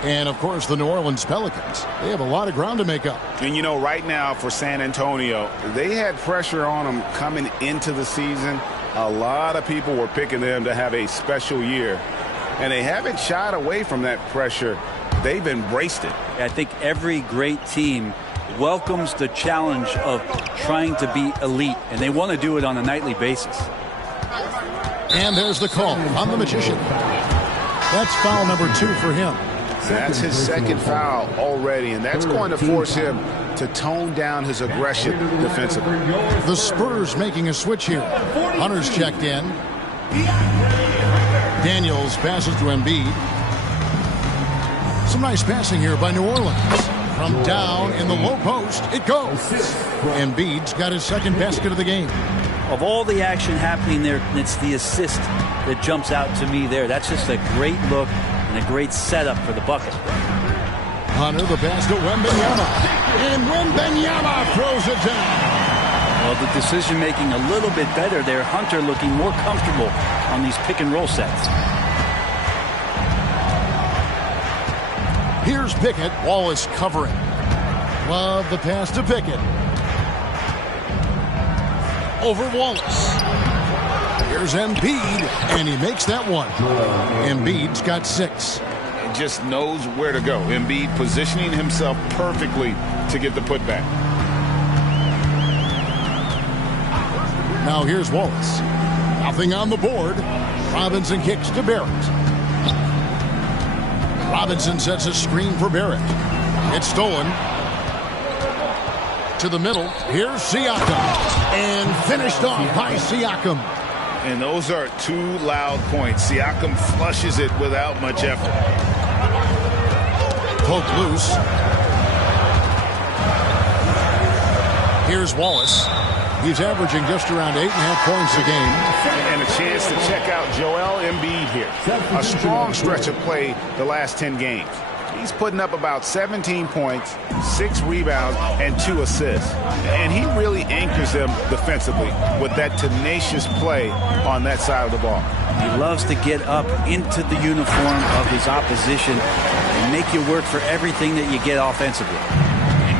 And, of course, the New Orleans Pelicans. They have a lot of ground to make up. And, you know, right now for San Antonio, they had pressure on them coming into the season. A lot of people were picking them to have a special year. And they haven't shied away from that pressure. They've embraced it. I think every great team welcomes the challenge of trying to be elite, and they want to do it on a nightly basis. And there's the call on the Magician. That's foul number 2 for him. That's his second foul already, and that's going to force him to tone down his aggression defensively. The Spurs making a switch here. Hunter's checked in. Daniels passes to Embiid. Some nice passing here by New Orleans. From down in the low post, it goes. Embiid's got his second basket of the game. Of all the action happening there, it's the assist that jumps out to me there. That's just a great look and a great setup for the bucket. Hunter, the pass to Wembanyama. And Wembanyama throws it down. Well, the decision making a little bit better there. Hunter looking more comfortable on these pick and roll sets. Here's Pickett. Wallace covering. Love the pass to Pickett. Over Wallace. Here's Embiid, and he makes that one. Embiid's got 6. He just knows where to go. Embiid positioning himself perfectly to get the putback. Now here's Wallace. Nothing on the board. Robinson kicks to Barrett. Robinson sets a screen for Barrett. It's stolen. To the middle. Here's Siakam. And finished off by Siakam. And those are 2 loud points. Siakam flushes it without much effort. Poke loose. Here's Wallace. He's averaging just around 8.5 points a game. And a chance to check out Joel Embiid here. A strong stretch of play the last 10 games. He's putting up about 17 points, 6 rebounds, and 2 assists. And he really anchors them defensively with that tenacious play on that side of the ball. He loves to get up into the uniform of his opposition and make you work for everything that you get offensively.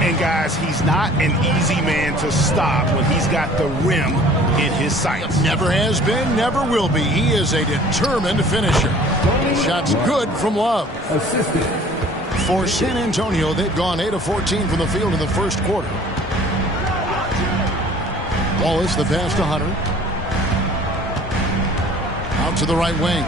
And, guys, he's not an easy man to stop when he's got the rim in his sights. Never has been, never will be. He is a determined finisher. Shots good from Love. For San Antonio, they've gone 8 of 14 from the field in the first quarter. Wallace, the pass to Hunter. Out to the right wing.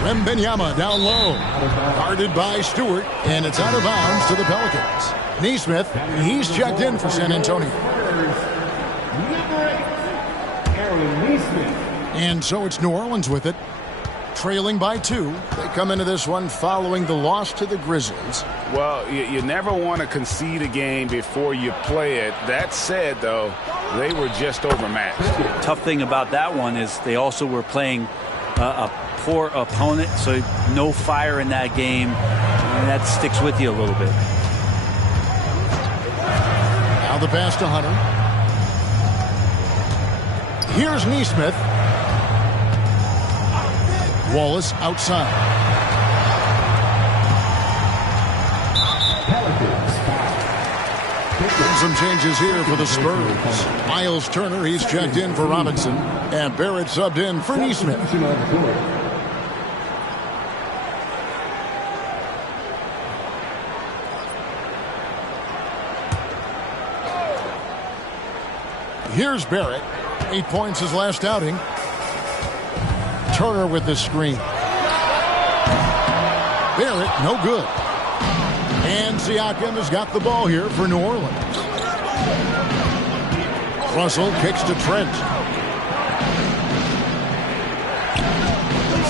Wembanyama down low. Guarded by Stewart, and it's out of bounds to the Pelicans. Nesmith, he's checked in for San Antonio. And so it's New Orleans with it. Trailing by 2. They come into this one following the loss to the Grizzlies. Well, you never want to concede a game before you play it. That said, though, they were just overmatched. Tough thing about that one is they also were playing a poor opponent, so no fire in that game, and that sticks with you a little bit. Now the pass to Hunter. Here's Nesmith. Wallace outside. Some changes here for the Spurs. Miles Turner, he's checked in for Robinson. And Barrett subbed in for Nesmith. Here's Barrett. 8 points his last outing. Turner with the screen. Barrett, no good. And Siakam has got the ball here for New Orleans. Russell kicks to Trent.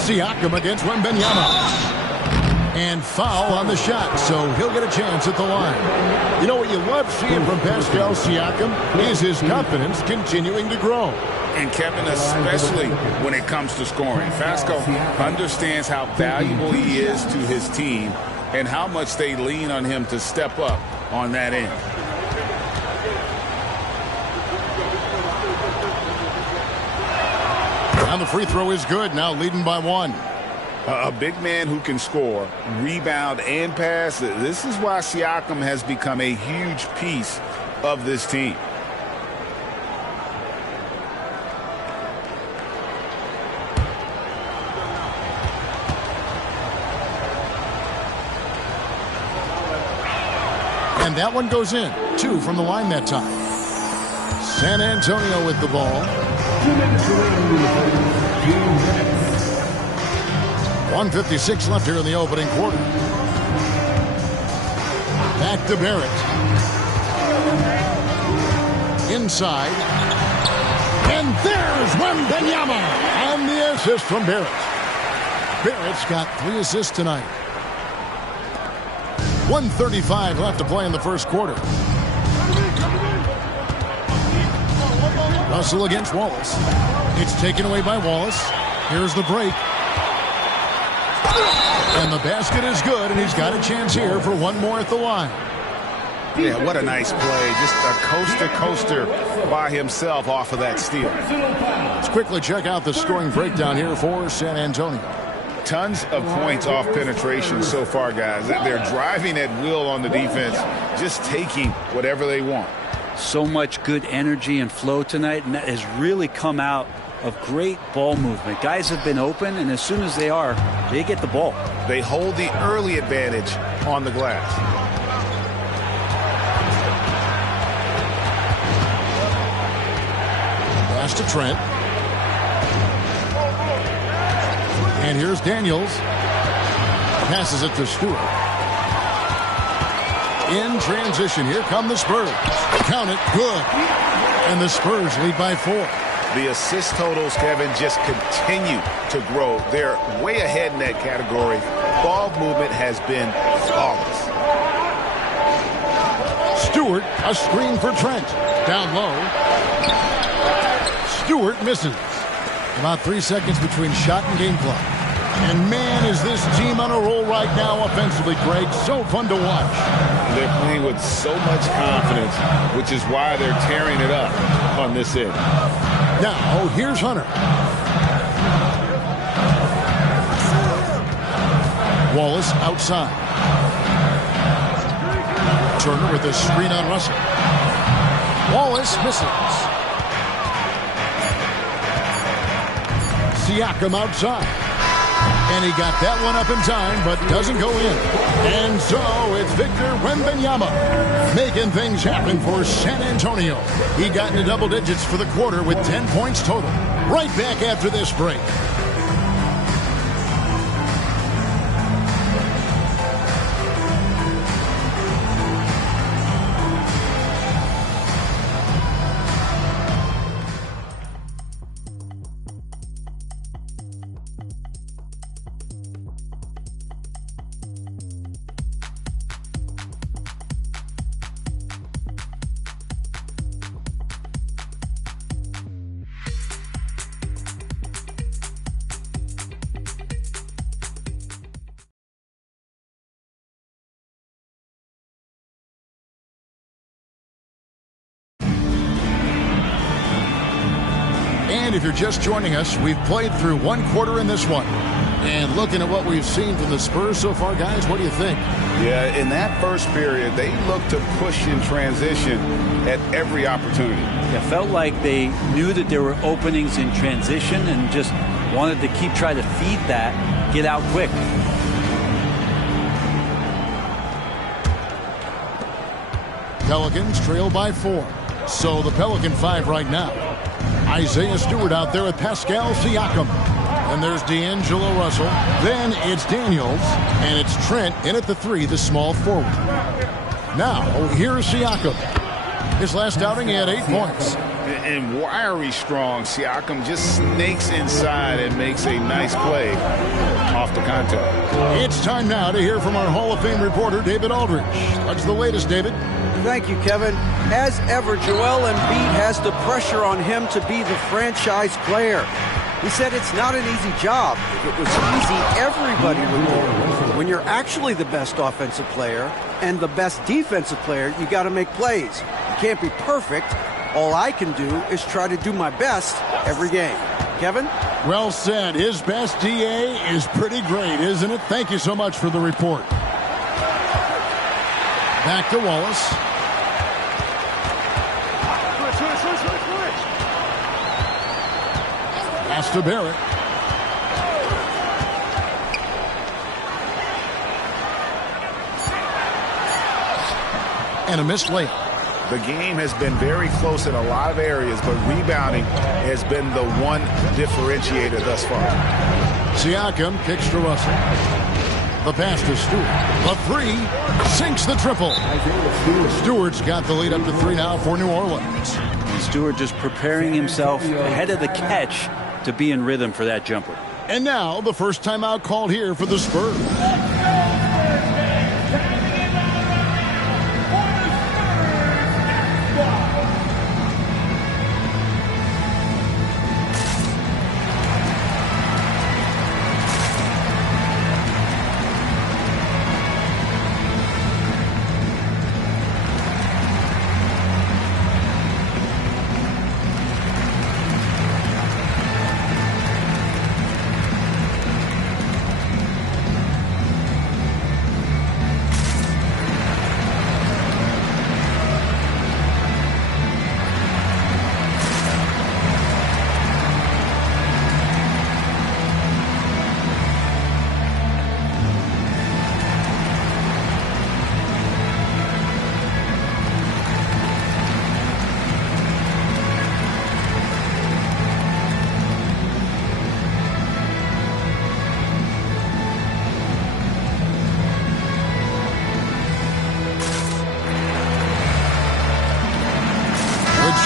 Siakam against Wembanyama. And foul on the shot, so he'll get a chance at the line. You know what you love seeing from Pascal Siakam is his confidence continuing to grow. And Kevin, especially when it comes to scoring. Pascal understands how valuable he is to his team and how much they lean on him to step up on that end. And the free throw is good, now leading by 1. A big man who can score, rebound, and pass. This is why Siakam has become a huge piece of this team. And that one goes in. 2 from the line that time. San Antonio with the ball. 1:56 left here in the opening quarter. Back to Barrett. Inside. And there's Wembanyama. And the assist from Barrett. Barrett's got 3 assists tonight. 1:35 left to play in the first quarter. Russell against Wallace. It's taken away by Wallace. Here's the break. And the basket is good, and he's got a chance here for one more at the line. Yeah, what a nice play. Just a coaster-coaster by himself off of that steal. Let's quickly check out the scoring breakdown here for San Antonio. Tons of points off penetration so far, guys. They're driving at will on the defense, just taking whatever they want. So much good energy and flow tonight, and that has really come out of great ball movement. Guys have been open, and as soon as they are, they get the ball. They hold the early advantage on the glass. Pass to Trent. And here's Daniels. Passes it to Stewart. In transition, here come the Spurs. Count it, good. And the Spurs lead by 4. The assist totals, Kevin, just continue to grow. They're way ahead in that category. Ball movement has been flawless. Stewart, a screen for Trent. Down low. Stewart misses. About 3 seconds between shot and game clock. And man, is this team on a roll right now offensively, Greg. So fun to watch. They're playing with so much confidence, which is why they're tearing it up on this end. Now, here's Hunter. Wallace outside. Turner with a screen on Russell. Wallace misses. Siakam outside. And he got that one up in time, but doesn't go in. And so it's Victor Wembanyama making things happen for San Antonio. He got into double digits for the quarter with 10 points total. Right back after this break. And if you're just joining us, we've played through one quarter in this one. And looking at what we've seen from the Spurs so far, guys, what do you think? Yeah, in that first period, they looked to push in transition at every opportunity. It felt like they knew that there were openings in transition and just wanted to keep trying to feed that, get out quick. Pelicans trail by 4. So the Pelican 5 right now. Isaiah Stewart out there with Pascal Siakam. And there's D'Angelo Russell. Then it's Daniels. And it's Trent in at the 3, the small forward. Now, here's Siakam. His last outing, he had 8 points. And wiry strong, Siakam just snakes inside and makes a nice play off the contact. It's time now to hear from our Hall of Fame reporter, David Aldridge. What's the latest, David? Thank you, Kevin. As ever, Joel Embiid has the pressure on him to be the franchise player. He said it's not an easy job. If it was easy, everybody would do it. When you're actually the best offensive player and the best defensive player, you got to make plays. You can't be perfect. All I can do is try to do my best every game. Kevin? Well said. His best DA is pretty great, isn't it? Thank you so much for the report. Back to Wallace. Pass to Barrett. And a missed layup. The game has been very close in a lot of areas, but rebounding has been the one differentiator thus far. Siakam kicks to Russell. The pass to Stewart. The three sinks the triple. Stewart's got the lead up to 3 now for New Orleans. And Stewart just preparing himself ahead of the catch to be in rhythm for that jumper. And now the first timeout called here for the Spurs.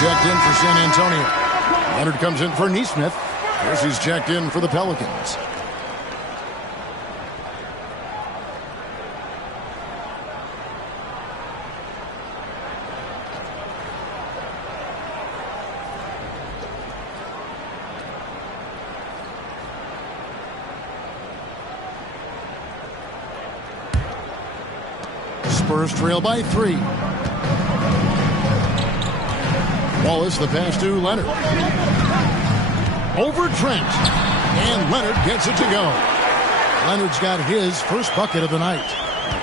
Checked in for San Antonio. Leonard comes in for Neesmith. He's checked in for the Pelicans. Spurs trail by 3. Wallace, the pass to Leonard. Over Trent. And Leonard gets it to go. Leonard's got his first bucket of the night.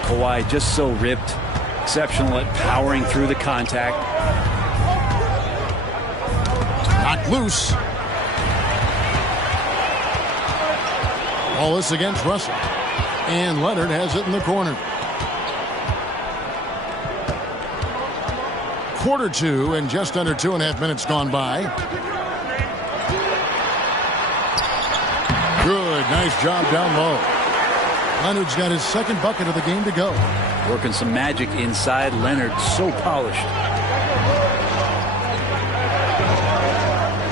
Kawhi just so ripped. Exceptional at powering through the contact. Knocked loose. Wallace against Russell. And Leonard has it in the corner. Quarter 2 and just under 2.5 minutes gone by. Good, nice job down low. Leonard's got his second bucket of the game to go. Working some magic inside. Leonard so polished.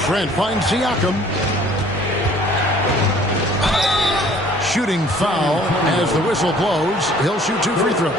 Trent finds Siakam. Shooting foul as the whistle blows. He'll shoot 2 free throws.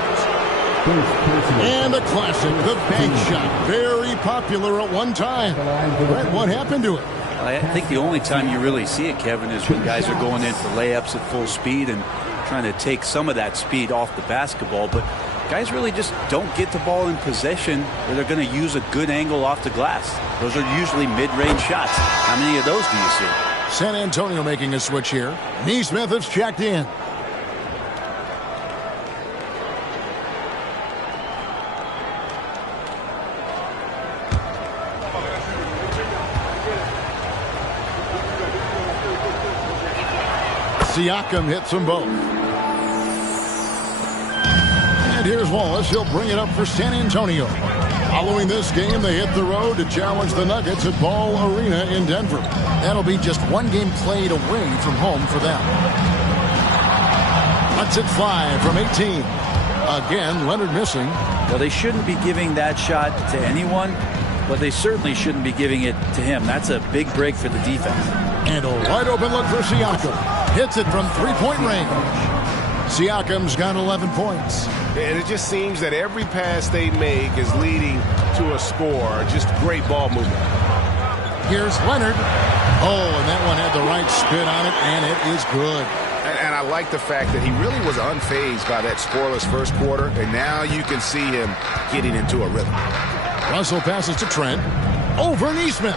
And a classic, the bank shot. Very popular at one time. Brett, what happened to it? I think the only time you really see it, Kevin, is when guys are going in for layups at full speed and trying to take some of that speed off the basketball. But guys really just don't get the ball in possession where they're going to use a good angle off the glass. Those are usually mid-range shots. How many of those do you see? San Antonio making a switch here. Neesmith has checked in. Siakam hits them both. And here's Wallace. He'll bring it up for San Antonio. Following this game, they hit the road to challenge the Nuggets at Ball Arena in Denver. That'll be just one game played away from home for them. Lets it fly from 18. Again, Leonard missing. Well, they shouldn't be giving that shot to anyone, but they certainly shouldn't be giving it to him. That's a big break for the defense. And a wide open look for Siakam. Hits it from 3-point range. Siakam's got 11 points. And it just seems that every pass they make is leading to a score. Just great ball movement. Here's Leonard. Oh, and that one had the right spin on it, and it is good. And I like the fact that he really was unfazed by that scoreless first quarter, and now you can see him getting into a rhythm. Russell passes to Trent. Over Neesmith.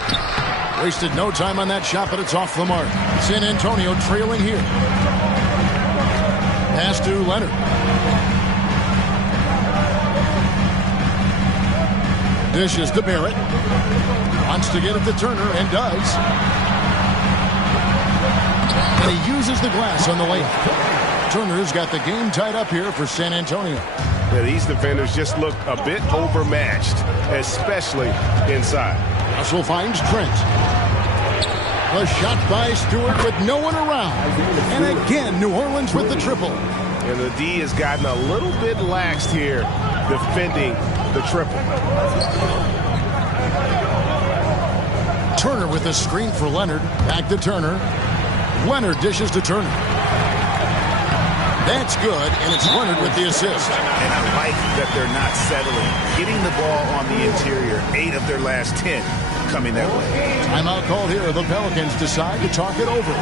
Wasted no time on that shot, but it's off the mark. San Antonio trailing here. Pass to Leonard. Dishes to Barrett. Wants to get it to Turner and does. And he uses the glass on the layup. Turner's got the game tied up here for San Antonio. Yeah, these defenders just look a bit overmatched, especially inside. Russell finds Trent. The shot by Stewart with no one around. And again, New Orleans with the triple. And the D has gotten a little bit laxed here defending the triple. Turner with a screen for Leonard. Back to Turner. Leonard dishes to Turner. That's good, and it's Leonard with the assist. And I like that they're not settling. Getting the ball on the interior, 8 of their last 10 coming that way. Timeout called here. The Pelicans decide to talk it over.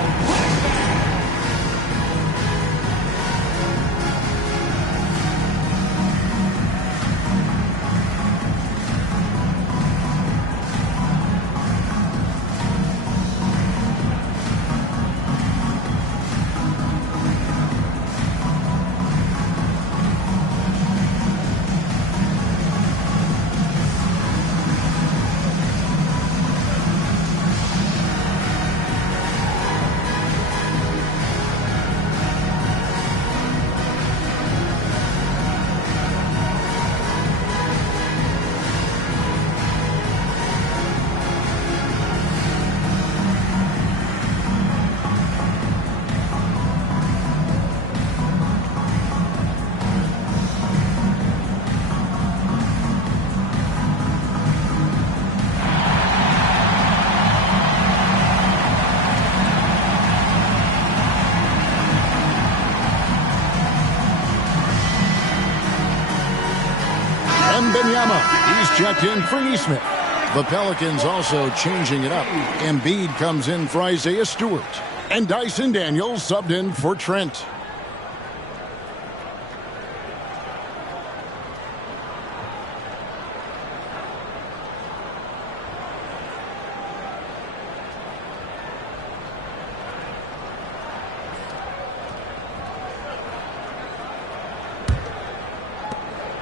He's checked in for Neesmith. The Pelicans also changing it up. Embiid comes in for Isaiah Stewart. And Dyson Daniels subbed in for Trent.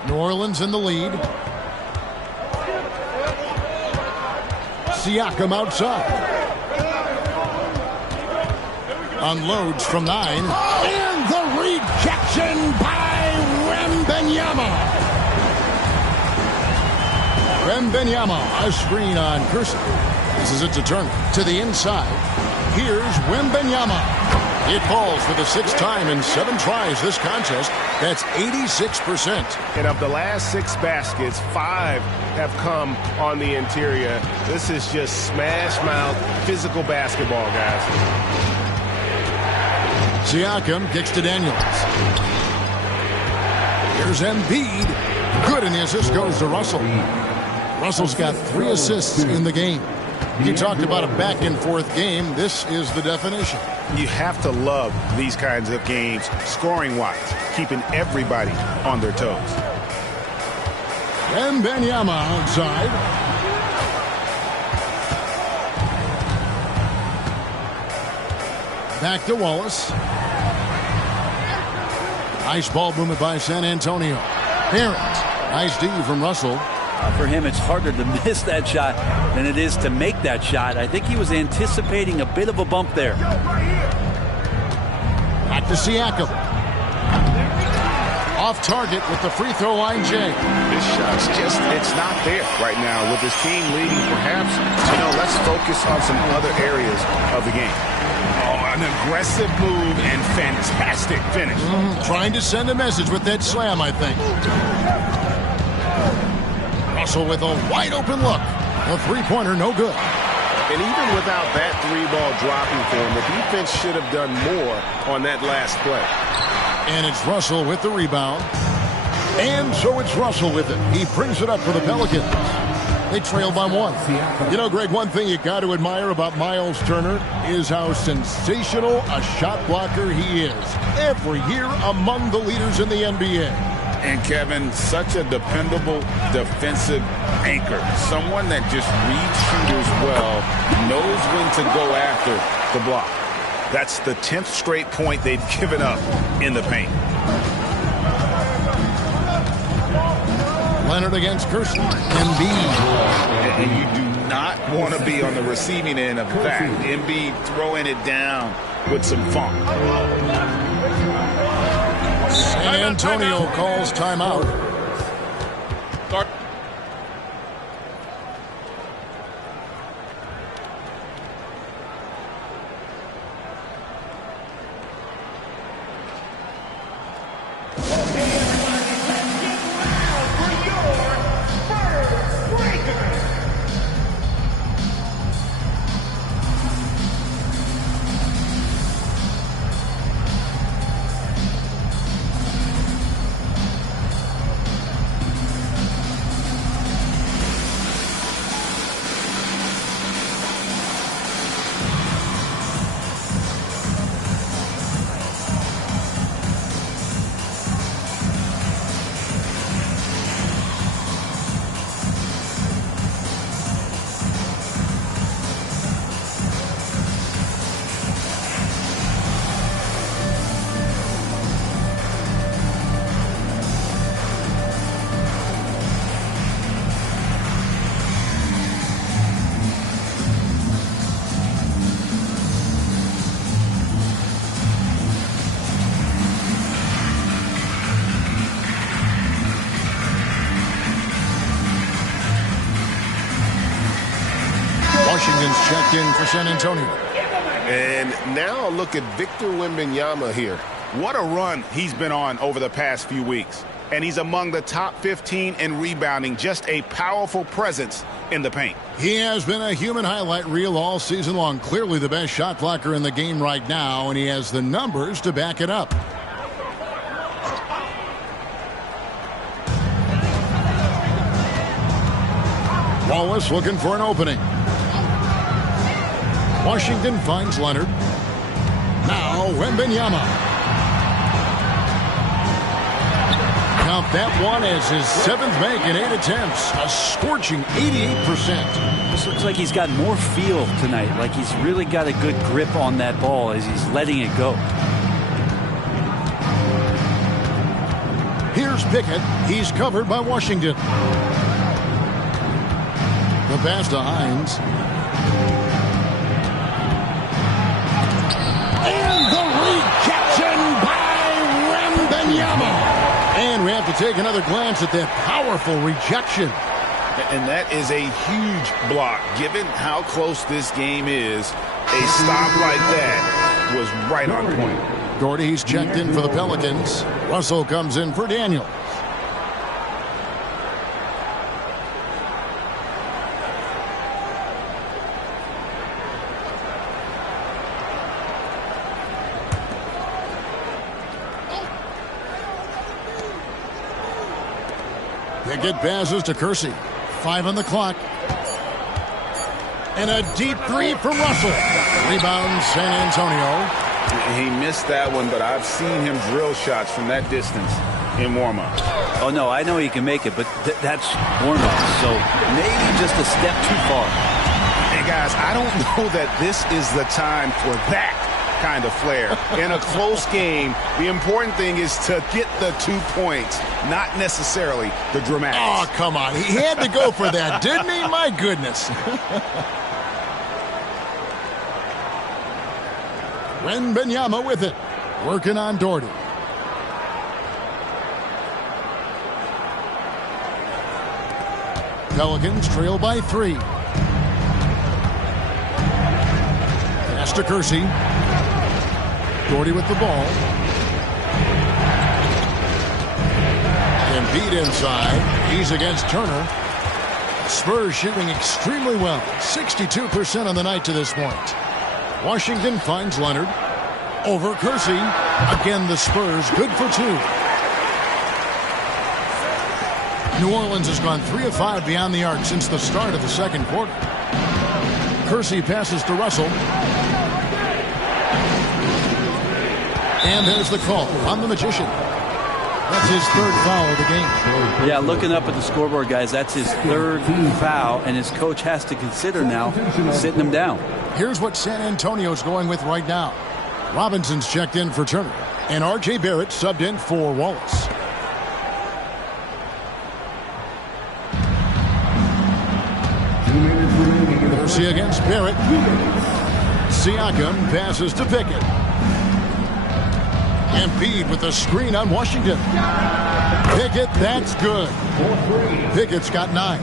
New Orleans in the lead. Siakam outside. Unloads from 9. And the rejection by Wembanyama. Wembanyama, a screen on Curson. This is it to Turner. To the inside. Here's Wembanyama. It falls for the 6th time in 7 tries this contest. That's 86%. And of the last 6 baskets, 5 have come on the interior. This is just smash mouth physical basketball, guys. Siakam kicks to Daniels. Here's Embiid. Good, and the assist goes to Russell. Russell's got 3 assists in the game. You talked about a back-and-forth game. This is the definition. You have to love these kinds of games, scoring-wise, keeping everybody on their toes. Wembanyama outside. Back to Wallace. Nice ball movement by San Antonio. Barrett. Nice D from Russell. For him, it's harder to miss that shot than it is to make that shot. I think he was anticipating a bit of a bump there. Back to Siakam. Off target with the free throw line, Jay. This shot's just, it's not there right now. With his team leading, perhaps, let's focus on some other areas of the game. Oh, an aggressive move and fantastic finish. Trying to send a message with that slam, I think. Russell with a wide open look. The three-pointer, no good. And even without that 3-ball dropping for him, the defense should have done more on that last play. And it's Russell with the rebound. And so it's Russell with it. He brings it up for the Pelicans. They trail by 1. You know, Greg, one thing you got to admire about Miles Turner is how sensational a shot blocker he is. Every year among the leaders in the NBA. And Kevin, such a dependable defensive anchor. Someone that just reads shooters well, knows when to go after the block. That's the 10th straight point they've given up in the paint. Leonard against Kersey. Embiid. And you do not want to be on the receiving end of that. Embiid throwing it down with some funk. San Antonio calls timeout. Start. Washington's checked in for San Antonio. And now look at Victor Wembanyama here. What a run he's been on over the past few weeks. And he's among the top 15 in rebounding. Just a powerful presence in the paint. He has been a human highlight reel all season long. Clearly the best shot blocker in the game right now, and he has the numbers to back it up. Wallace looking for an opening. Washington finds Leonard. Now Wembanyama. Count that one as his 7th make in 8 attempts. A scorching 88%. This looks like he's got more feel tonight. Like he's really got a good grip on that ball as he's letting it go. Here's Pickett. He's covered by Washington. The pass to Hines. And the rejection by Wembanyama. And we have to take another glance at that powerful rejection. And that is a huge block. Given how close this game is, a stop like that was right on point. Gordy's checked in for the Pelicans. Russell comes in for Daniel. Pickett passes to Kersey. 5 on the clock. And a deep three from Russell. Rebound San Antonio. He missed that one, but I've seen him drill shots from that distance in warm-up. Oh, no, I know he can make it, but that's warm-up, so maybe just a step too far. Hey, guys, I don't know that this is the time for that kind of flair. In a close game, the important thing is to get the 2 points, not necessarily the dramatics. Oh, come on. He had to go for that, didn't he? My goodness. Wembanyama with it. Working on Doherty. Pelicans trail by 3. Pass to Kersey. Doherty with the ball. Embiid inside. He's against Turner. Spurs shooting extremely well. 62% on the night to this point. Washington finds Leonard. Over Kersey. Again, the Spurs good for 2. New Orleans has gone 3 of 5 beyond the arc since the start of the second quarter. Kersey passes to Russell. And there's the call on the Magician. That's his third foul of the game. Yeah, looking up at the scoreboard, guys, that's his third foul, and his coach has to consider now sitting him down. Here's what San Antonio's going with right now. Robinson's checked in for Turner, and R.J. Barrett subbed in for Wallace. Mercy against Barrett. Siakam passes to Pickett. Embiid with a screen on Washington. Pickett, that's good. Pickett's got 9.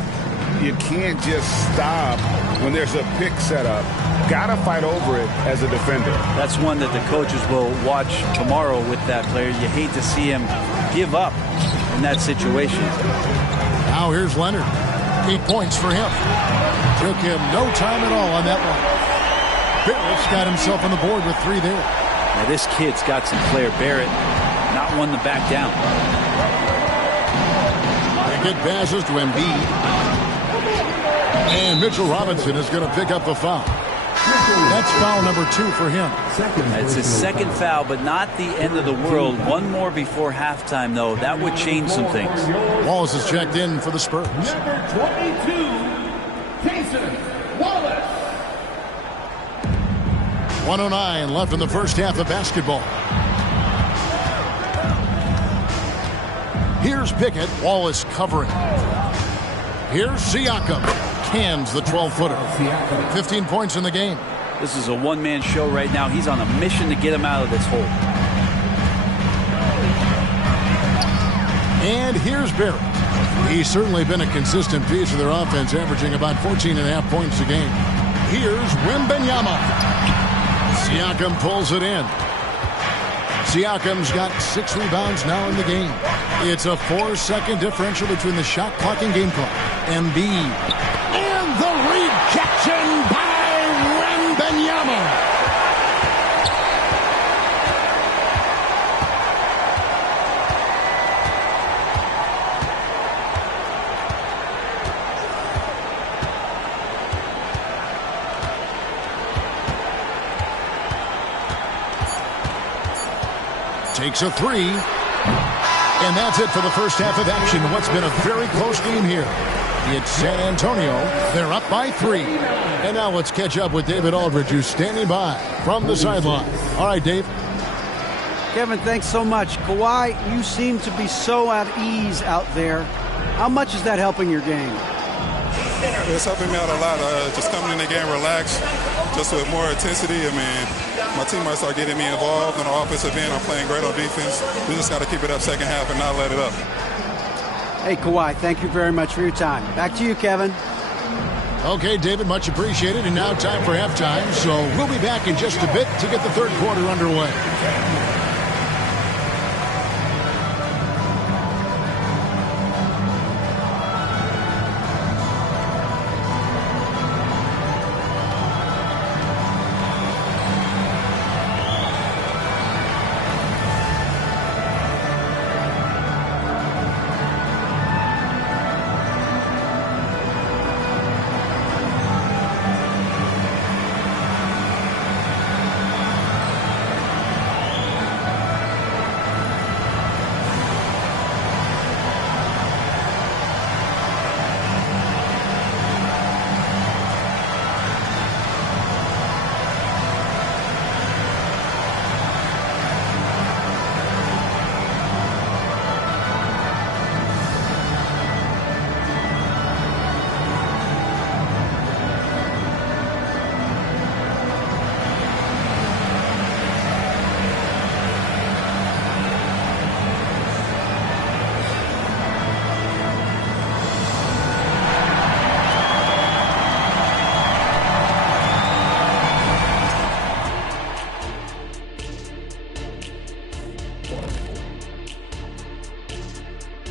You can't just stop when there's a pick set up. Gotta fight over it as a defender. That's one that the coaches will watch tomorrow with that player. You hate to see him give up in that situation. Now here's Leonard. 8 points for him. Took him no time at all on that one. Barrett's got himself on the board with 3 there. Now this kid's got some flair. Barrett, not one to back down. Pickett passes to Embiid. And Mitchell Robinson is going to pick up the foul. That's foul number 2 for him. It's his second foul, but not the end of the world. One more before halftime, though. That would change some things. Wallace is checked in for the Spurs. Number 22, Jason Wallace. 1:09 left in the first half of basketball. Here's Pickett. Wallace covering. Here's Siakam. Cans the 12-footer. 15 points in the game. This is a one-man show right now. He's on a mission to get him out of this hole. And here's Barrett. He's certainly been a consistent piece of their offense, averaging about 14.5 points a game. Here's Wembanyama. Siakam pulls it in. Siakam's got 6 rebounds now in the game. It's a 4-second differential between the shot clock and game clock. Embiid. And the rejection by Wembanyama. Takes a 3. And that's it for the first half of action. What's been a very close game here. It's San Antonio. They're up by 3. And now let's catch up with David Aldridge, who's standing by from the sideline. All right, Dave. Kevin, thanks so much. Kawhi, you seem to be so at ease out there. How much is that helping your game? It's helping me out a lot. Just coming in the game relaxed, just with more intensity. I mean, my teammates are getting me involved on the offensive end. I'm playing great on defense. We just got to keep it up second half and not let it up. Hey, Kawhi, thank you very much for your time. Back to you, Kevin. Okay, David, much appreciated. And now time for halftime. So we'll be back in just a bit to get the third quarter underway.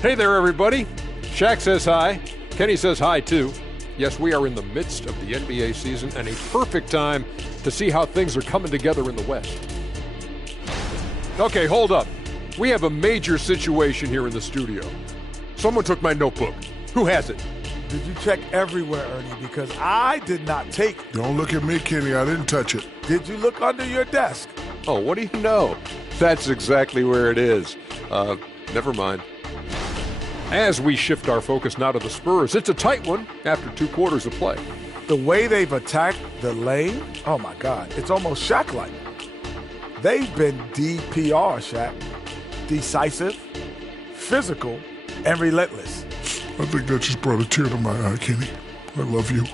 Hey there, everybody. Shaq says hi. Kenny says hi, too. Yes, we are in the midst of the NBA season and a perfect time to see how things are coming together in the West. Okay, hold up. We have a major situation here in the studio. Someone took my notebook. Who has it? Did you check everywhere, Ernie? Because I did not take it. Don't look at me, Kenny. I didn't touch it. Did you look under your desk? Oh, what do you know? That's exactly where it is. Never mind. As we shift our focus now to the Spurs, it's a tight one after 2 quarters of play. The way they've attacked the lane, oh my God, it's almost Shaq-like. They've been DPR, Shaq. Decisive, physical, and relentless. I think that just brought a tear to my eye, Kenny. I love you.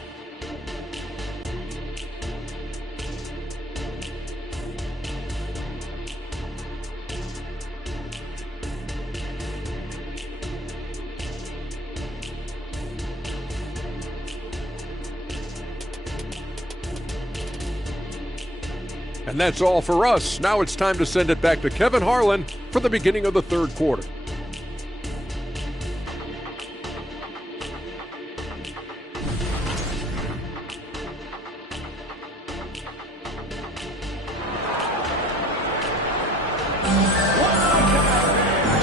And that's all for us. Now it's time to send it back to Kevin Harlan for the beginning of the 3rd quarter.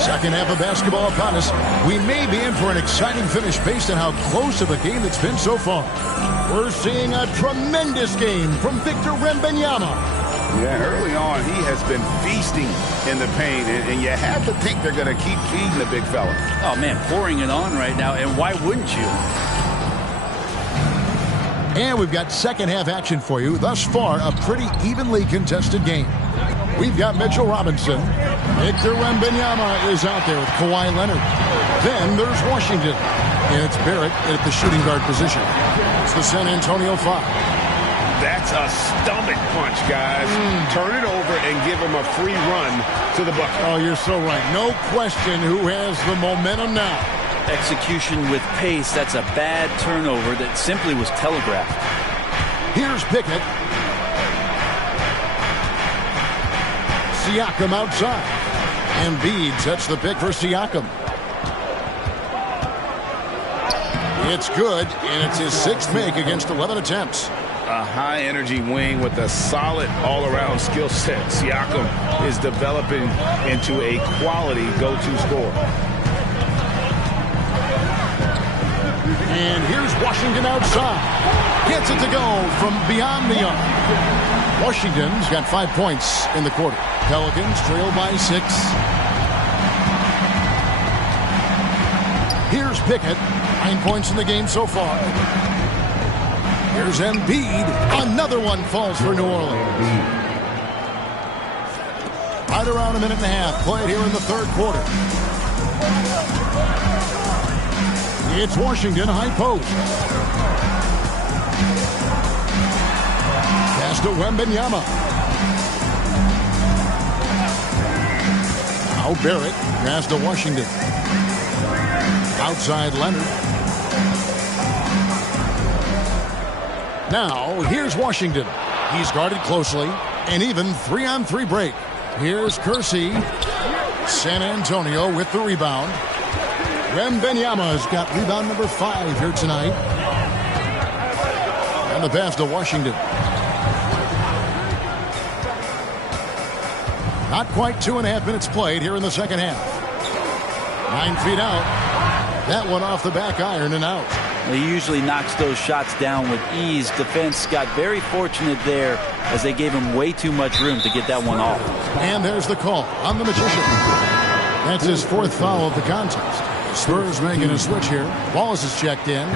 Second half of basketball upon us. We may be in for an exciting finish based on how close of a game it's been so far. We're seeing a tremendous game from Victor Wembanyama. Yeah, early on, he has been feasting in the paint, and you have to think they're going to keep feeding the big fella. Oh, man, pouring it on right now, and why wouldn't you? And we've got second half action for you. Thus far, a pretty evenly contested game. We've got Mitchell Robinson. Victor Wembanyama is out there with Kawhi Leonard. Then there's Washington. And it's Barrett at the shooting guard position. It's the San Antonio 5. That's a stomach punch, guys. Turn it over and give him a free run to the bucket. Oh, you're so right. No question who has the momentum now. Execution with pace. That's a bad turnover that simply was telegraphed. Here's Pickett. Siakam outside. Embiid sets the pick for Siakam. It's good, and it's his 6th make against 11 attempts. A high-energy wing with a solid all-around skill set. Siakam is developing into a quality go-to scorer. And here's Washington outside. Gets it to go from beyond the arc. Washington's got 5 points in the quarter. Pelicans trail by 6. Here's Pickett. 9 points in the game so far. Here's Embiid. Another one falls for New Orleans. Right around a minute and a half played here in the 3rd quarter. It's Washington high post. Pass to Wembanyama. Now Barrett. Pass to Washington. Outside Leonard. Now, here's Washington. He's guarded closely. An even 3-on-3 break. Here's Kersey. San Antonio with the rebound. Wembanyama's got rebound number 5 here tonight. And the pass to Washington. Not quite 2.5 minutes played here in the second half. 9 feet out. That one off the back iron and out. He usually knocks those shots down with ease. Defense got very fortunate there as they gave him way too much room to get that one off. And there's the call on the Magician. That's his 4th foul of the contest. Spurs making a switch here. Wallace is checked in.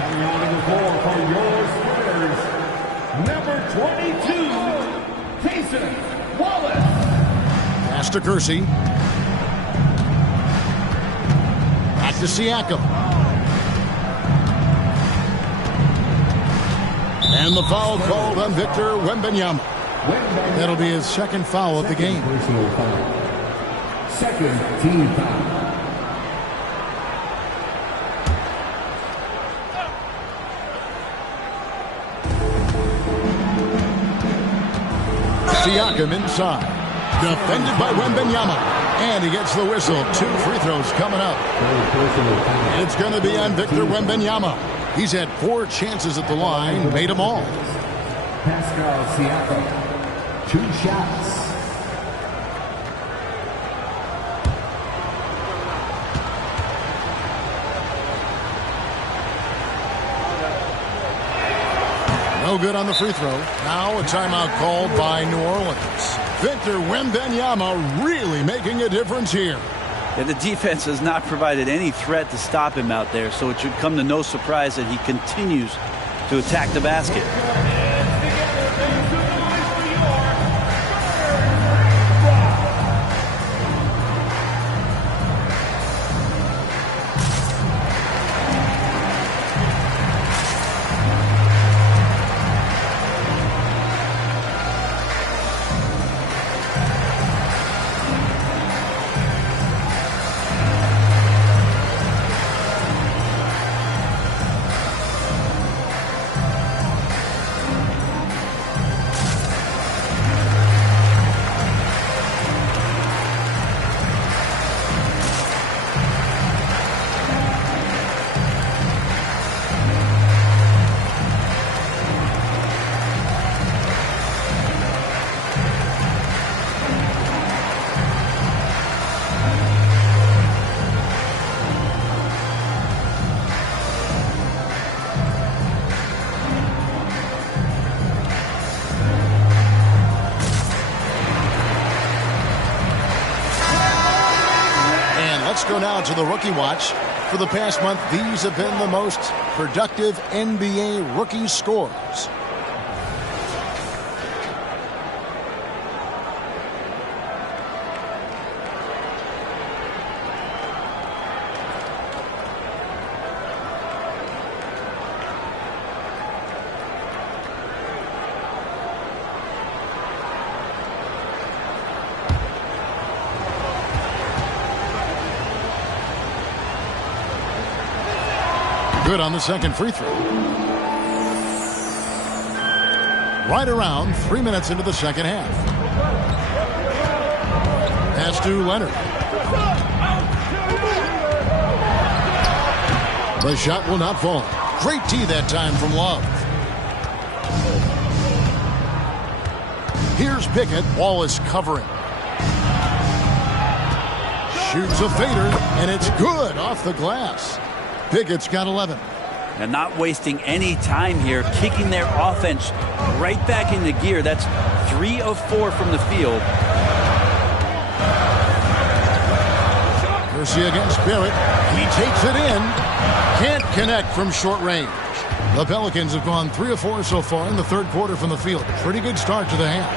Number 22, Cason Wallace. Pass to Kersey. Back to Siakam. And the foul called on Victor Wembanyama. That'll be his 2nd foul of the game. Personal foul. 2nd team foul. Siakam inside. Defended by Wembanyama. And he gets the whistle. 2 free throws coming up. It's going to be on Victor Wembanyama. He's had 4 chances at the line, made them all. Pascal Siakam, 2 shots. No good on the free throw. Now a timeout called by New Orleans. Victor Wembanyama really making a difference here. Yeah, the defense has not provided any threat to stop him out there, so it should come to no surprise that he continues to attack the basket. Let's go now to the Rookie Watch. For the past month, these have been the most productive NBA rookie scores. Good on the second free throw. Right around 3 minutes into the second half. Pass to Leonard. The shot will not fall. Great tee that time from Love. Here's Pickett. Wallace covering. Shoots a fader, and it's good off the glass. Pickett's got 11. And not wasting any time here, kicking their offense right back into gear. That's 3 of 4 from the field. Garcia against Barrett. He takes it in. Can't connect from short range. The Pelicans have gone 3 of 4 so far in the third quarter from the field. Pretty good start to the half.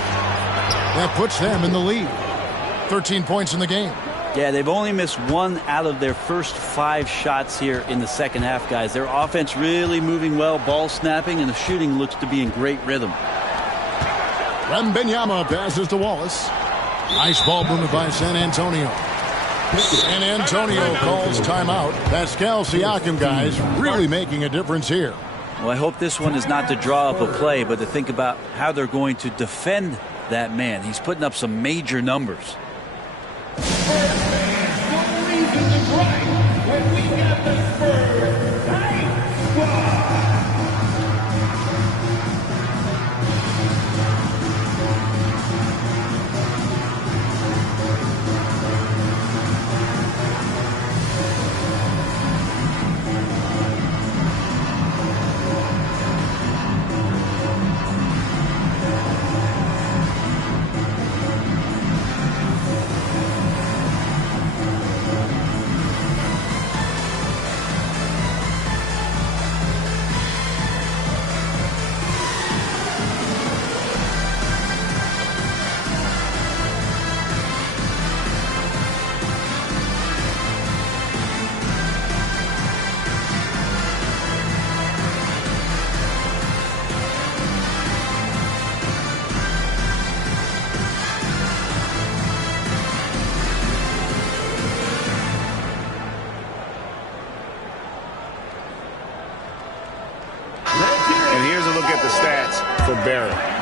That puts them in the lead. 13 points in the game. Yeah, they've only missed 1 out of their first 5 shots here in the second half, guys. Their offense really moving well, ball snapping, and the shooting looks to be in great rhythm. Wembanyama passes to Wallace. Nice ball movement by San Antonio. San Antonio calls timeout. Pascal Siakam, guys, really making a difference here. Well, I hope this one is not to draw up a play, but to think about how they're going to defend that man. He's putting up some major numbers.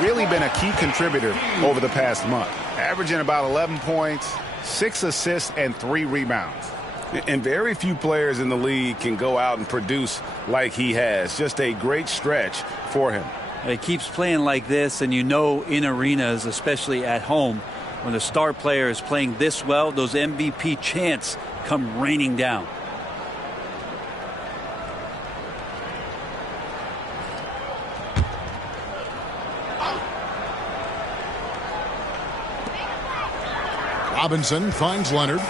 Really been a key contributor over the past month, averaging about 11 points, 6 assists, and 3 rebounds. And very few players in the league can go out and produce like he has. Just a great stretch for him. He keeps playing like this, and you know in arenas, especially at home, when the star player is playing this well, those MVP chants come raining down. Robinson finds Leonard.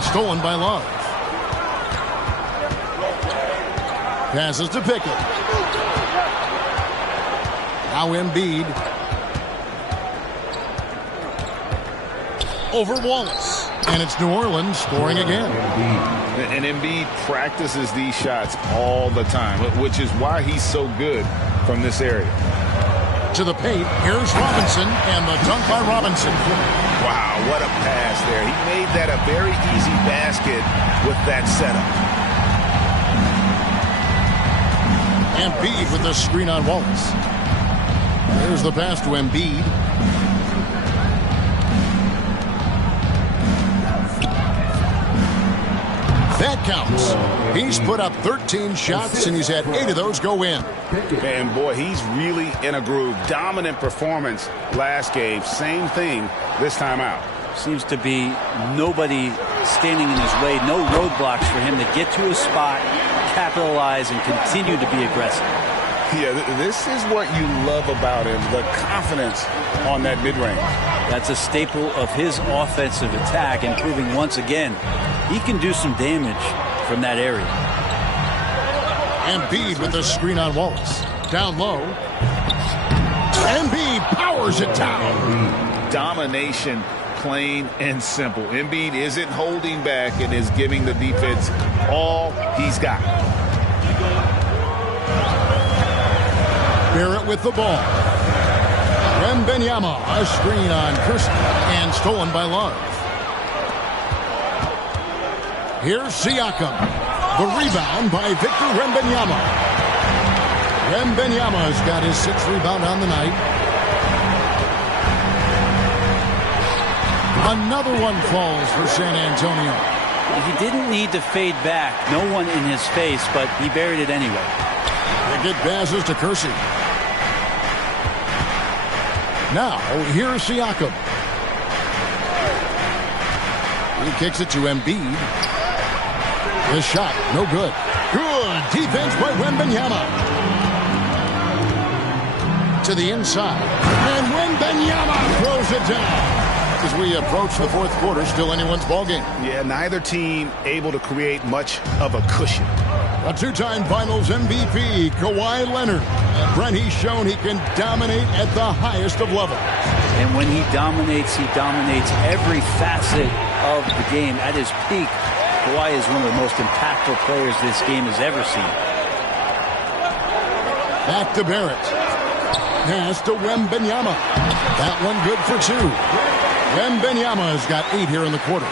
And stolen by Love. Passes to Pickett. Now Embiid. Over Wallace. And it's New Orleans scoring again. And Embiid practices these shots all the time, which is why he's so good from this area. To the paint. Here's Robinson. And the dunk by Robinson. Wow, what a pass there. He made that a very easy basket with that setup. Embiid with the screen on Wallace. There's the pass to Embiid. That counts. He's put up 13 shots, and he's had 8 of those go in. And boy, he's really in a groove. Dominant performance last game. Same thing this time out. Seems to be nobody standing in his way. No roadblocks for him to get to a spot, capitalize, and continue to be aggressive. Yeah, this is what you love about him, the confidence on that mid-range. That's a staple of his offensive attack, and proving once again he can do some damage from that area. Embiid with the screen on Wallace. Down low. Embiid powers it down. Domination, plain and simple. Embiid isn't holding back and is giving the defense all he's got. Barrett with the ball. Wembanyama, a screen on Kirsten, and stolen by Love. Here's Siakam. The rebound by Victor Wembanyama. Wembanyama's got his 6th rebound on the night. Another one falls for San Antonio. He didn't need to fade back. No one in his face, but he buried it anyway. They get passes to Kersey. Now, here's Siakam. He kicks it to Embiid. The shot, no good. Good defense by Wembanyama. To the inside. And Wembanyama throws it down. As we approach the 4th quarter, still anyone's ballgame. Yeah, neither team able to create much of a cushion. A 2-time Finals MVP, Kawhi Leonard. Brent, he's shown he can dominate at the highest of levels. And when he dominates every facet of the game. At his peak, Kawhi is one of the most impactful players this game has ever seen. Back to Barrett. Pass to Wembanyama. That one good for 2. Wembanyama has got 8 here in the quarter.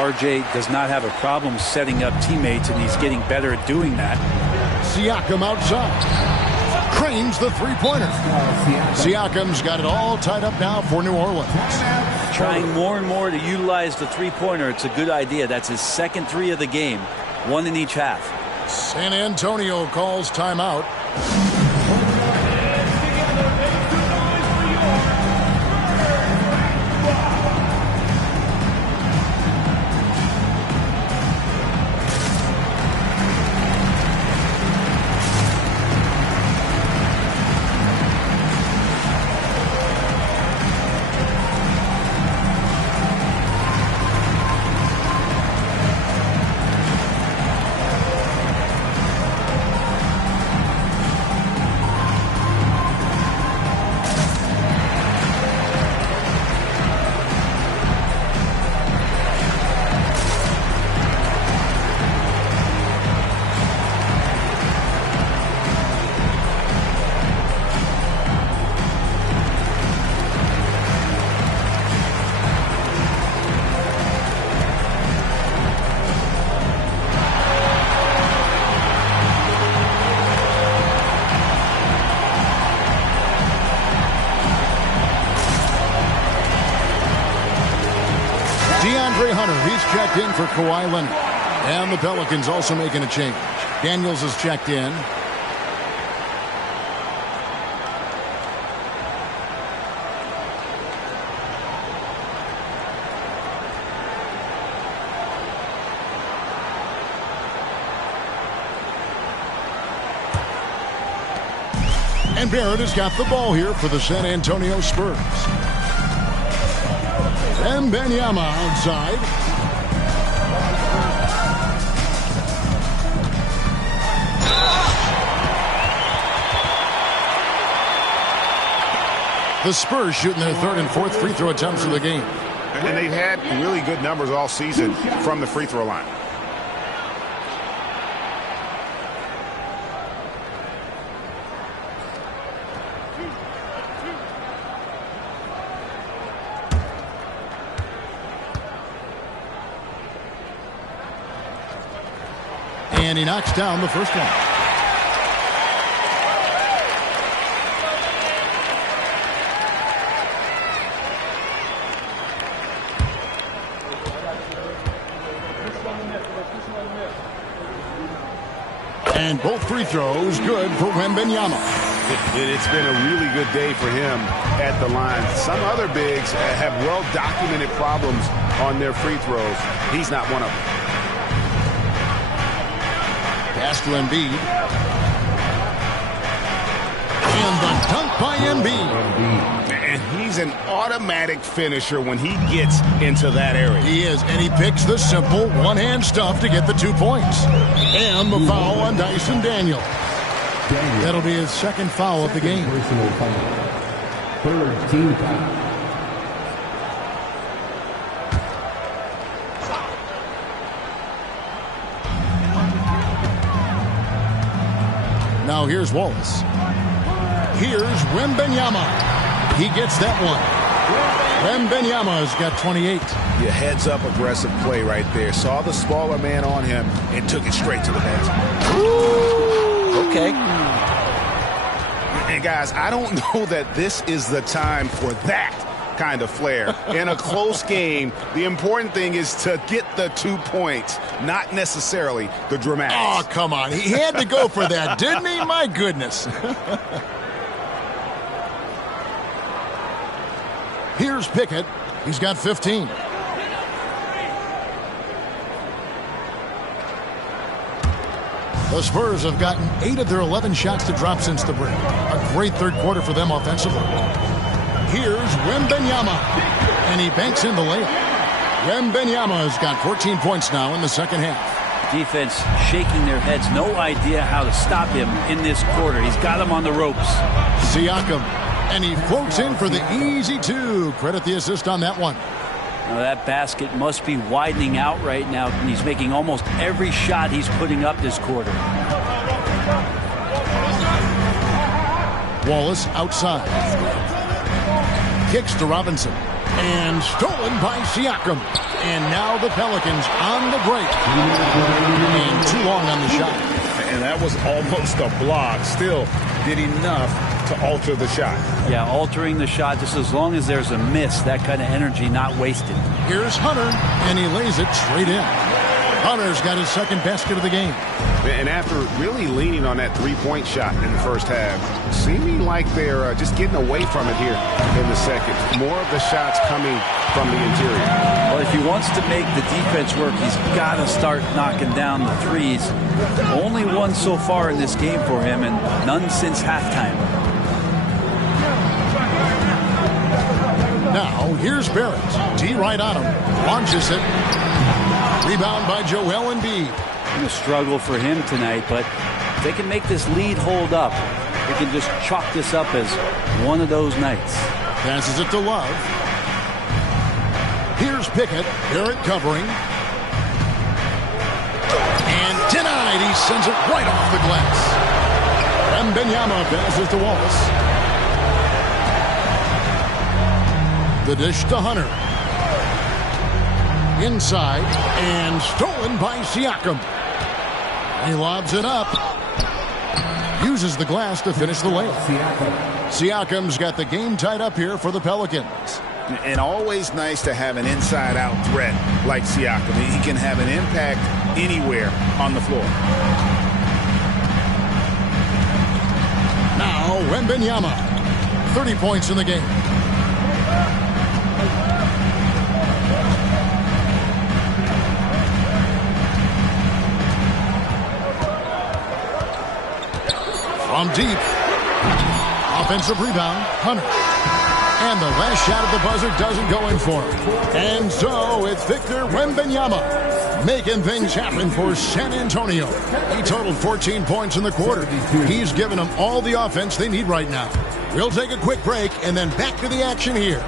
RJ does not have a problem setting up teammates, and he's getting better at doing that. Siakam outside. Cranes the three-pointer. Siakam's got it all tied up now for New Orleans. Trying more and more to utilize the three-pointer. It's a good idea. That's his 2nd 3 of the game. 1 in each half. San Antonio calls timeout. He's checked in for Kawhi Leonard. And the Pelicans also making a change. Daniels has checked in. And Barrett has got the ball here for the San Antonio Spurs. And Wembanyama outside. The Spurs shooting their third and fourth free throw attempts of the game. And they've had really good numbers all season from the free throw line. And he knocks down the first one. And both free throws good for Wembanyama. It's been a really good day for him at the line. Some other bigs have well-documented problems on their free throws. He's not one of them. Pass to Embiid. And the dunk by Embiid. And he's an automatic finisher when he gets into that area. He is, and he picks the simple one-hand stuff to get the 2 points. And the foul on Dyson Daniel. That'll be his second foul of the game. Third team foul. Now here's Wallace. Here's Wembanyama. He gets that one. Wembanyama's got 28. Your heads-up aggressive play right there. Saw the smaller man on him and took it straight to the basket. Okay. And guys, I don't know that this is the time for that kind of flair. In a close game, the important thing is to get the 2 points, not necessarily the dramatics. Oh, come on. He had to go for that, didn't he? My goodness. Here's Pickett. He's got 15. The Spurs have gotten 8 of their 11 shots to drop since the break. A great third quarter for them offensively. Here's Wembanyama. And he banks in the layup. Wembanyama's got 14 points now in the second half. Defense shaking their heads. No idea how to stop him in this quarter. He's got him on the ropes. Siakam. And he floats in for the easy 2. Credit the assist on that one. Now that basket must be widening out right now, and he's making almost every shot he's putting up this quarter. Wallace outside. Kicks to Robinson. And stolen by Siakam. And now the Pelicans on the break. And too long on the shot. And that was almost a block. Still did enough to alter the shot. Yeah, altering the shot just as long as there's a miss. That kind of energy not wasted. Here's Hunter, and he lays it straight in. Hunter's got his second basket of the game. And after really leaning on that three-point shot in the first half, seeming like they're just getting away from it here in the second. More of the shots coming from the interior. Well, if he wants to make the defense work, he's got to start knocking down the threes. Only one so far in this game for him, and none since halftime. Now, here's Barrett. D right on him. Launches it. Rebound by Joel Embiid. A struggle for him tonight, but if they can make this lead hold up, they can just chalk this up as one of those nights. Passes it to Love. Here's Pickett. Barrett covering. And denied. He sends it right off the glass. Wembanyama passes to Wallace. The dish to Hunter. Inside and stolen by Siakam. He lobs it up. Uses the glass to finish the layup. Siakam's got the game tied up here for the Pelicans. And always nice to have an inside-out threat like Siakam. He can have an impact anywhere on the floor. Now Wembanyama. 30 points in the game. From deep. Offensive rebound. Hunter. And the last shot at the buzzer doesn't go in for him. And so it's Victor Wembanyama. making things happen for San Antonio. He totaled 14 points in the quarter. He's given them all the offense they need right now. We'll take a quick break and then back to the action here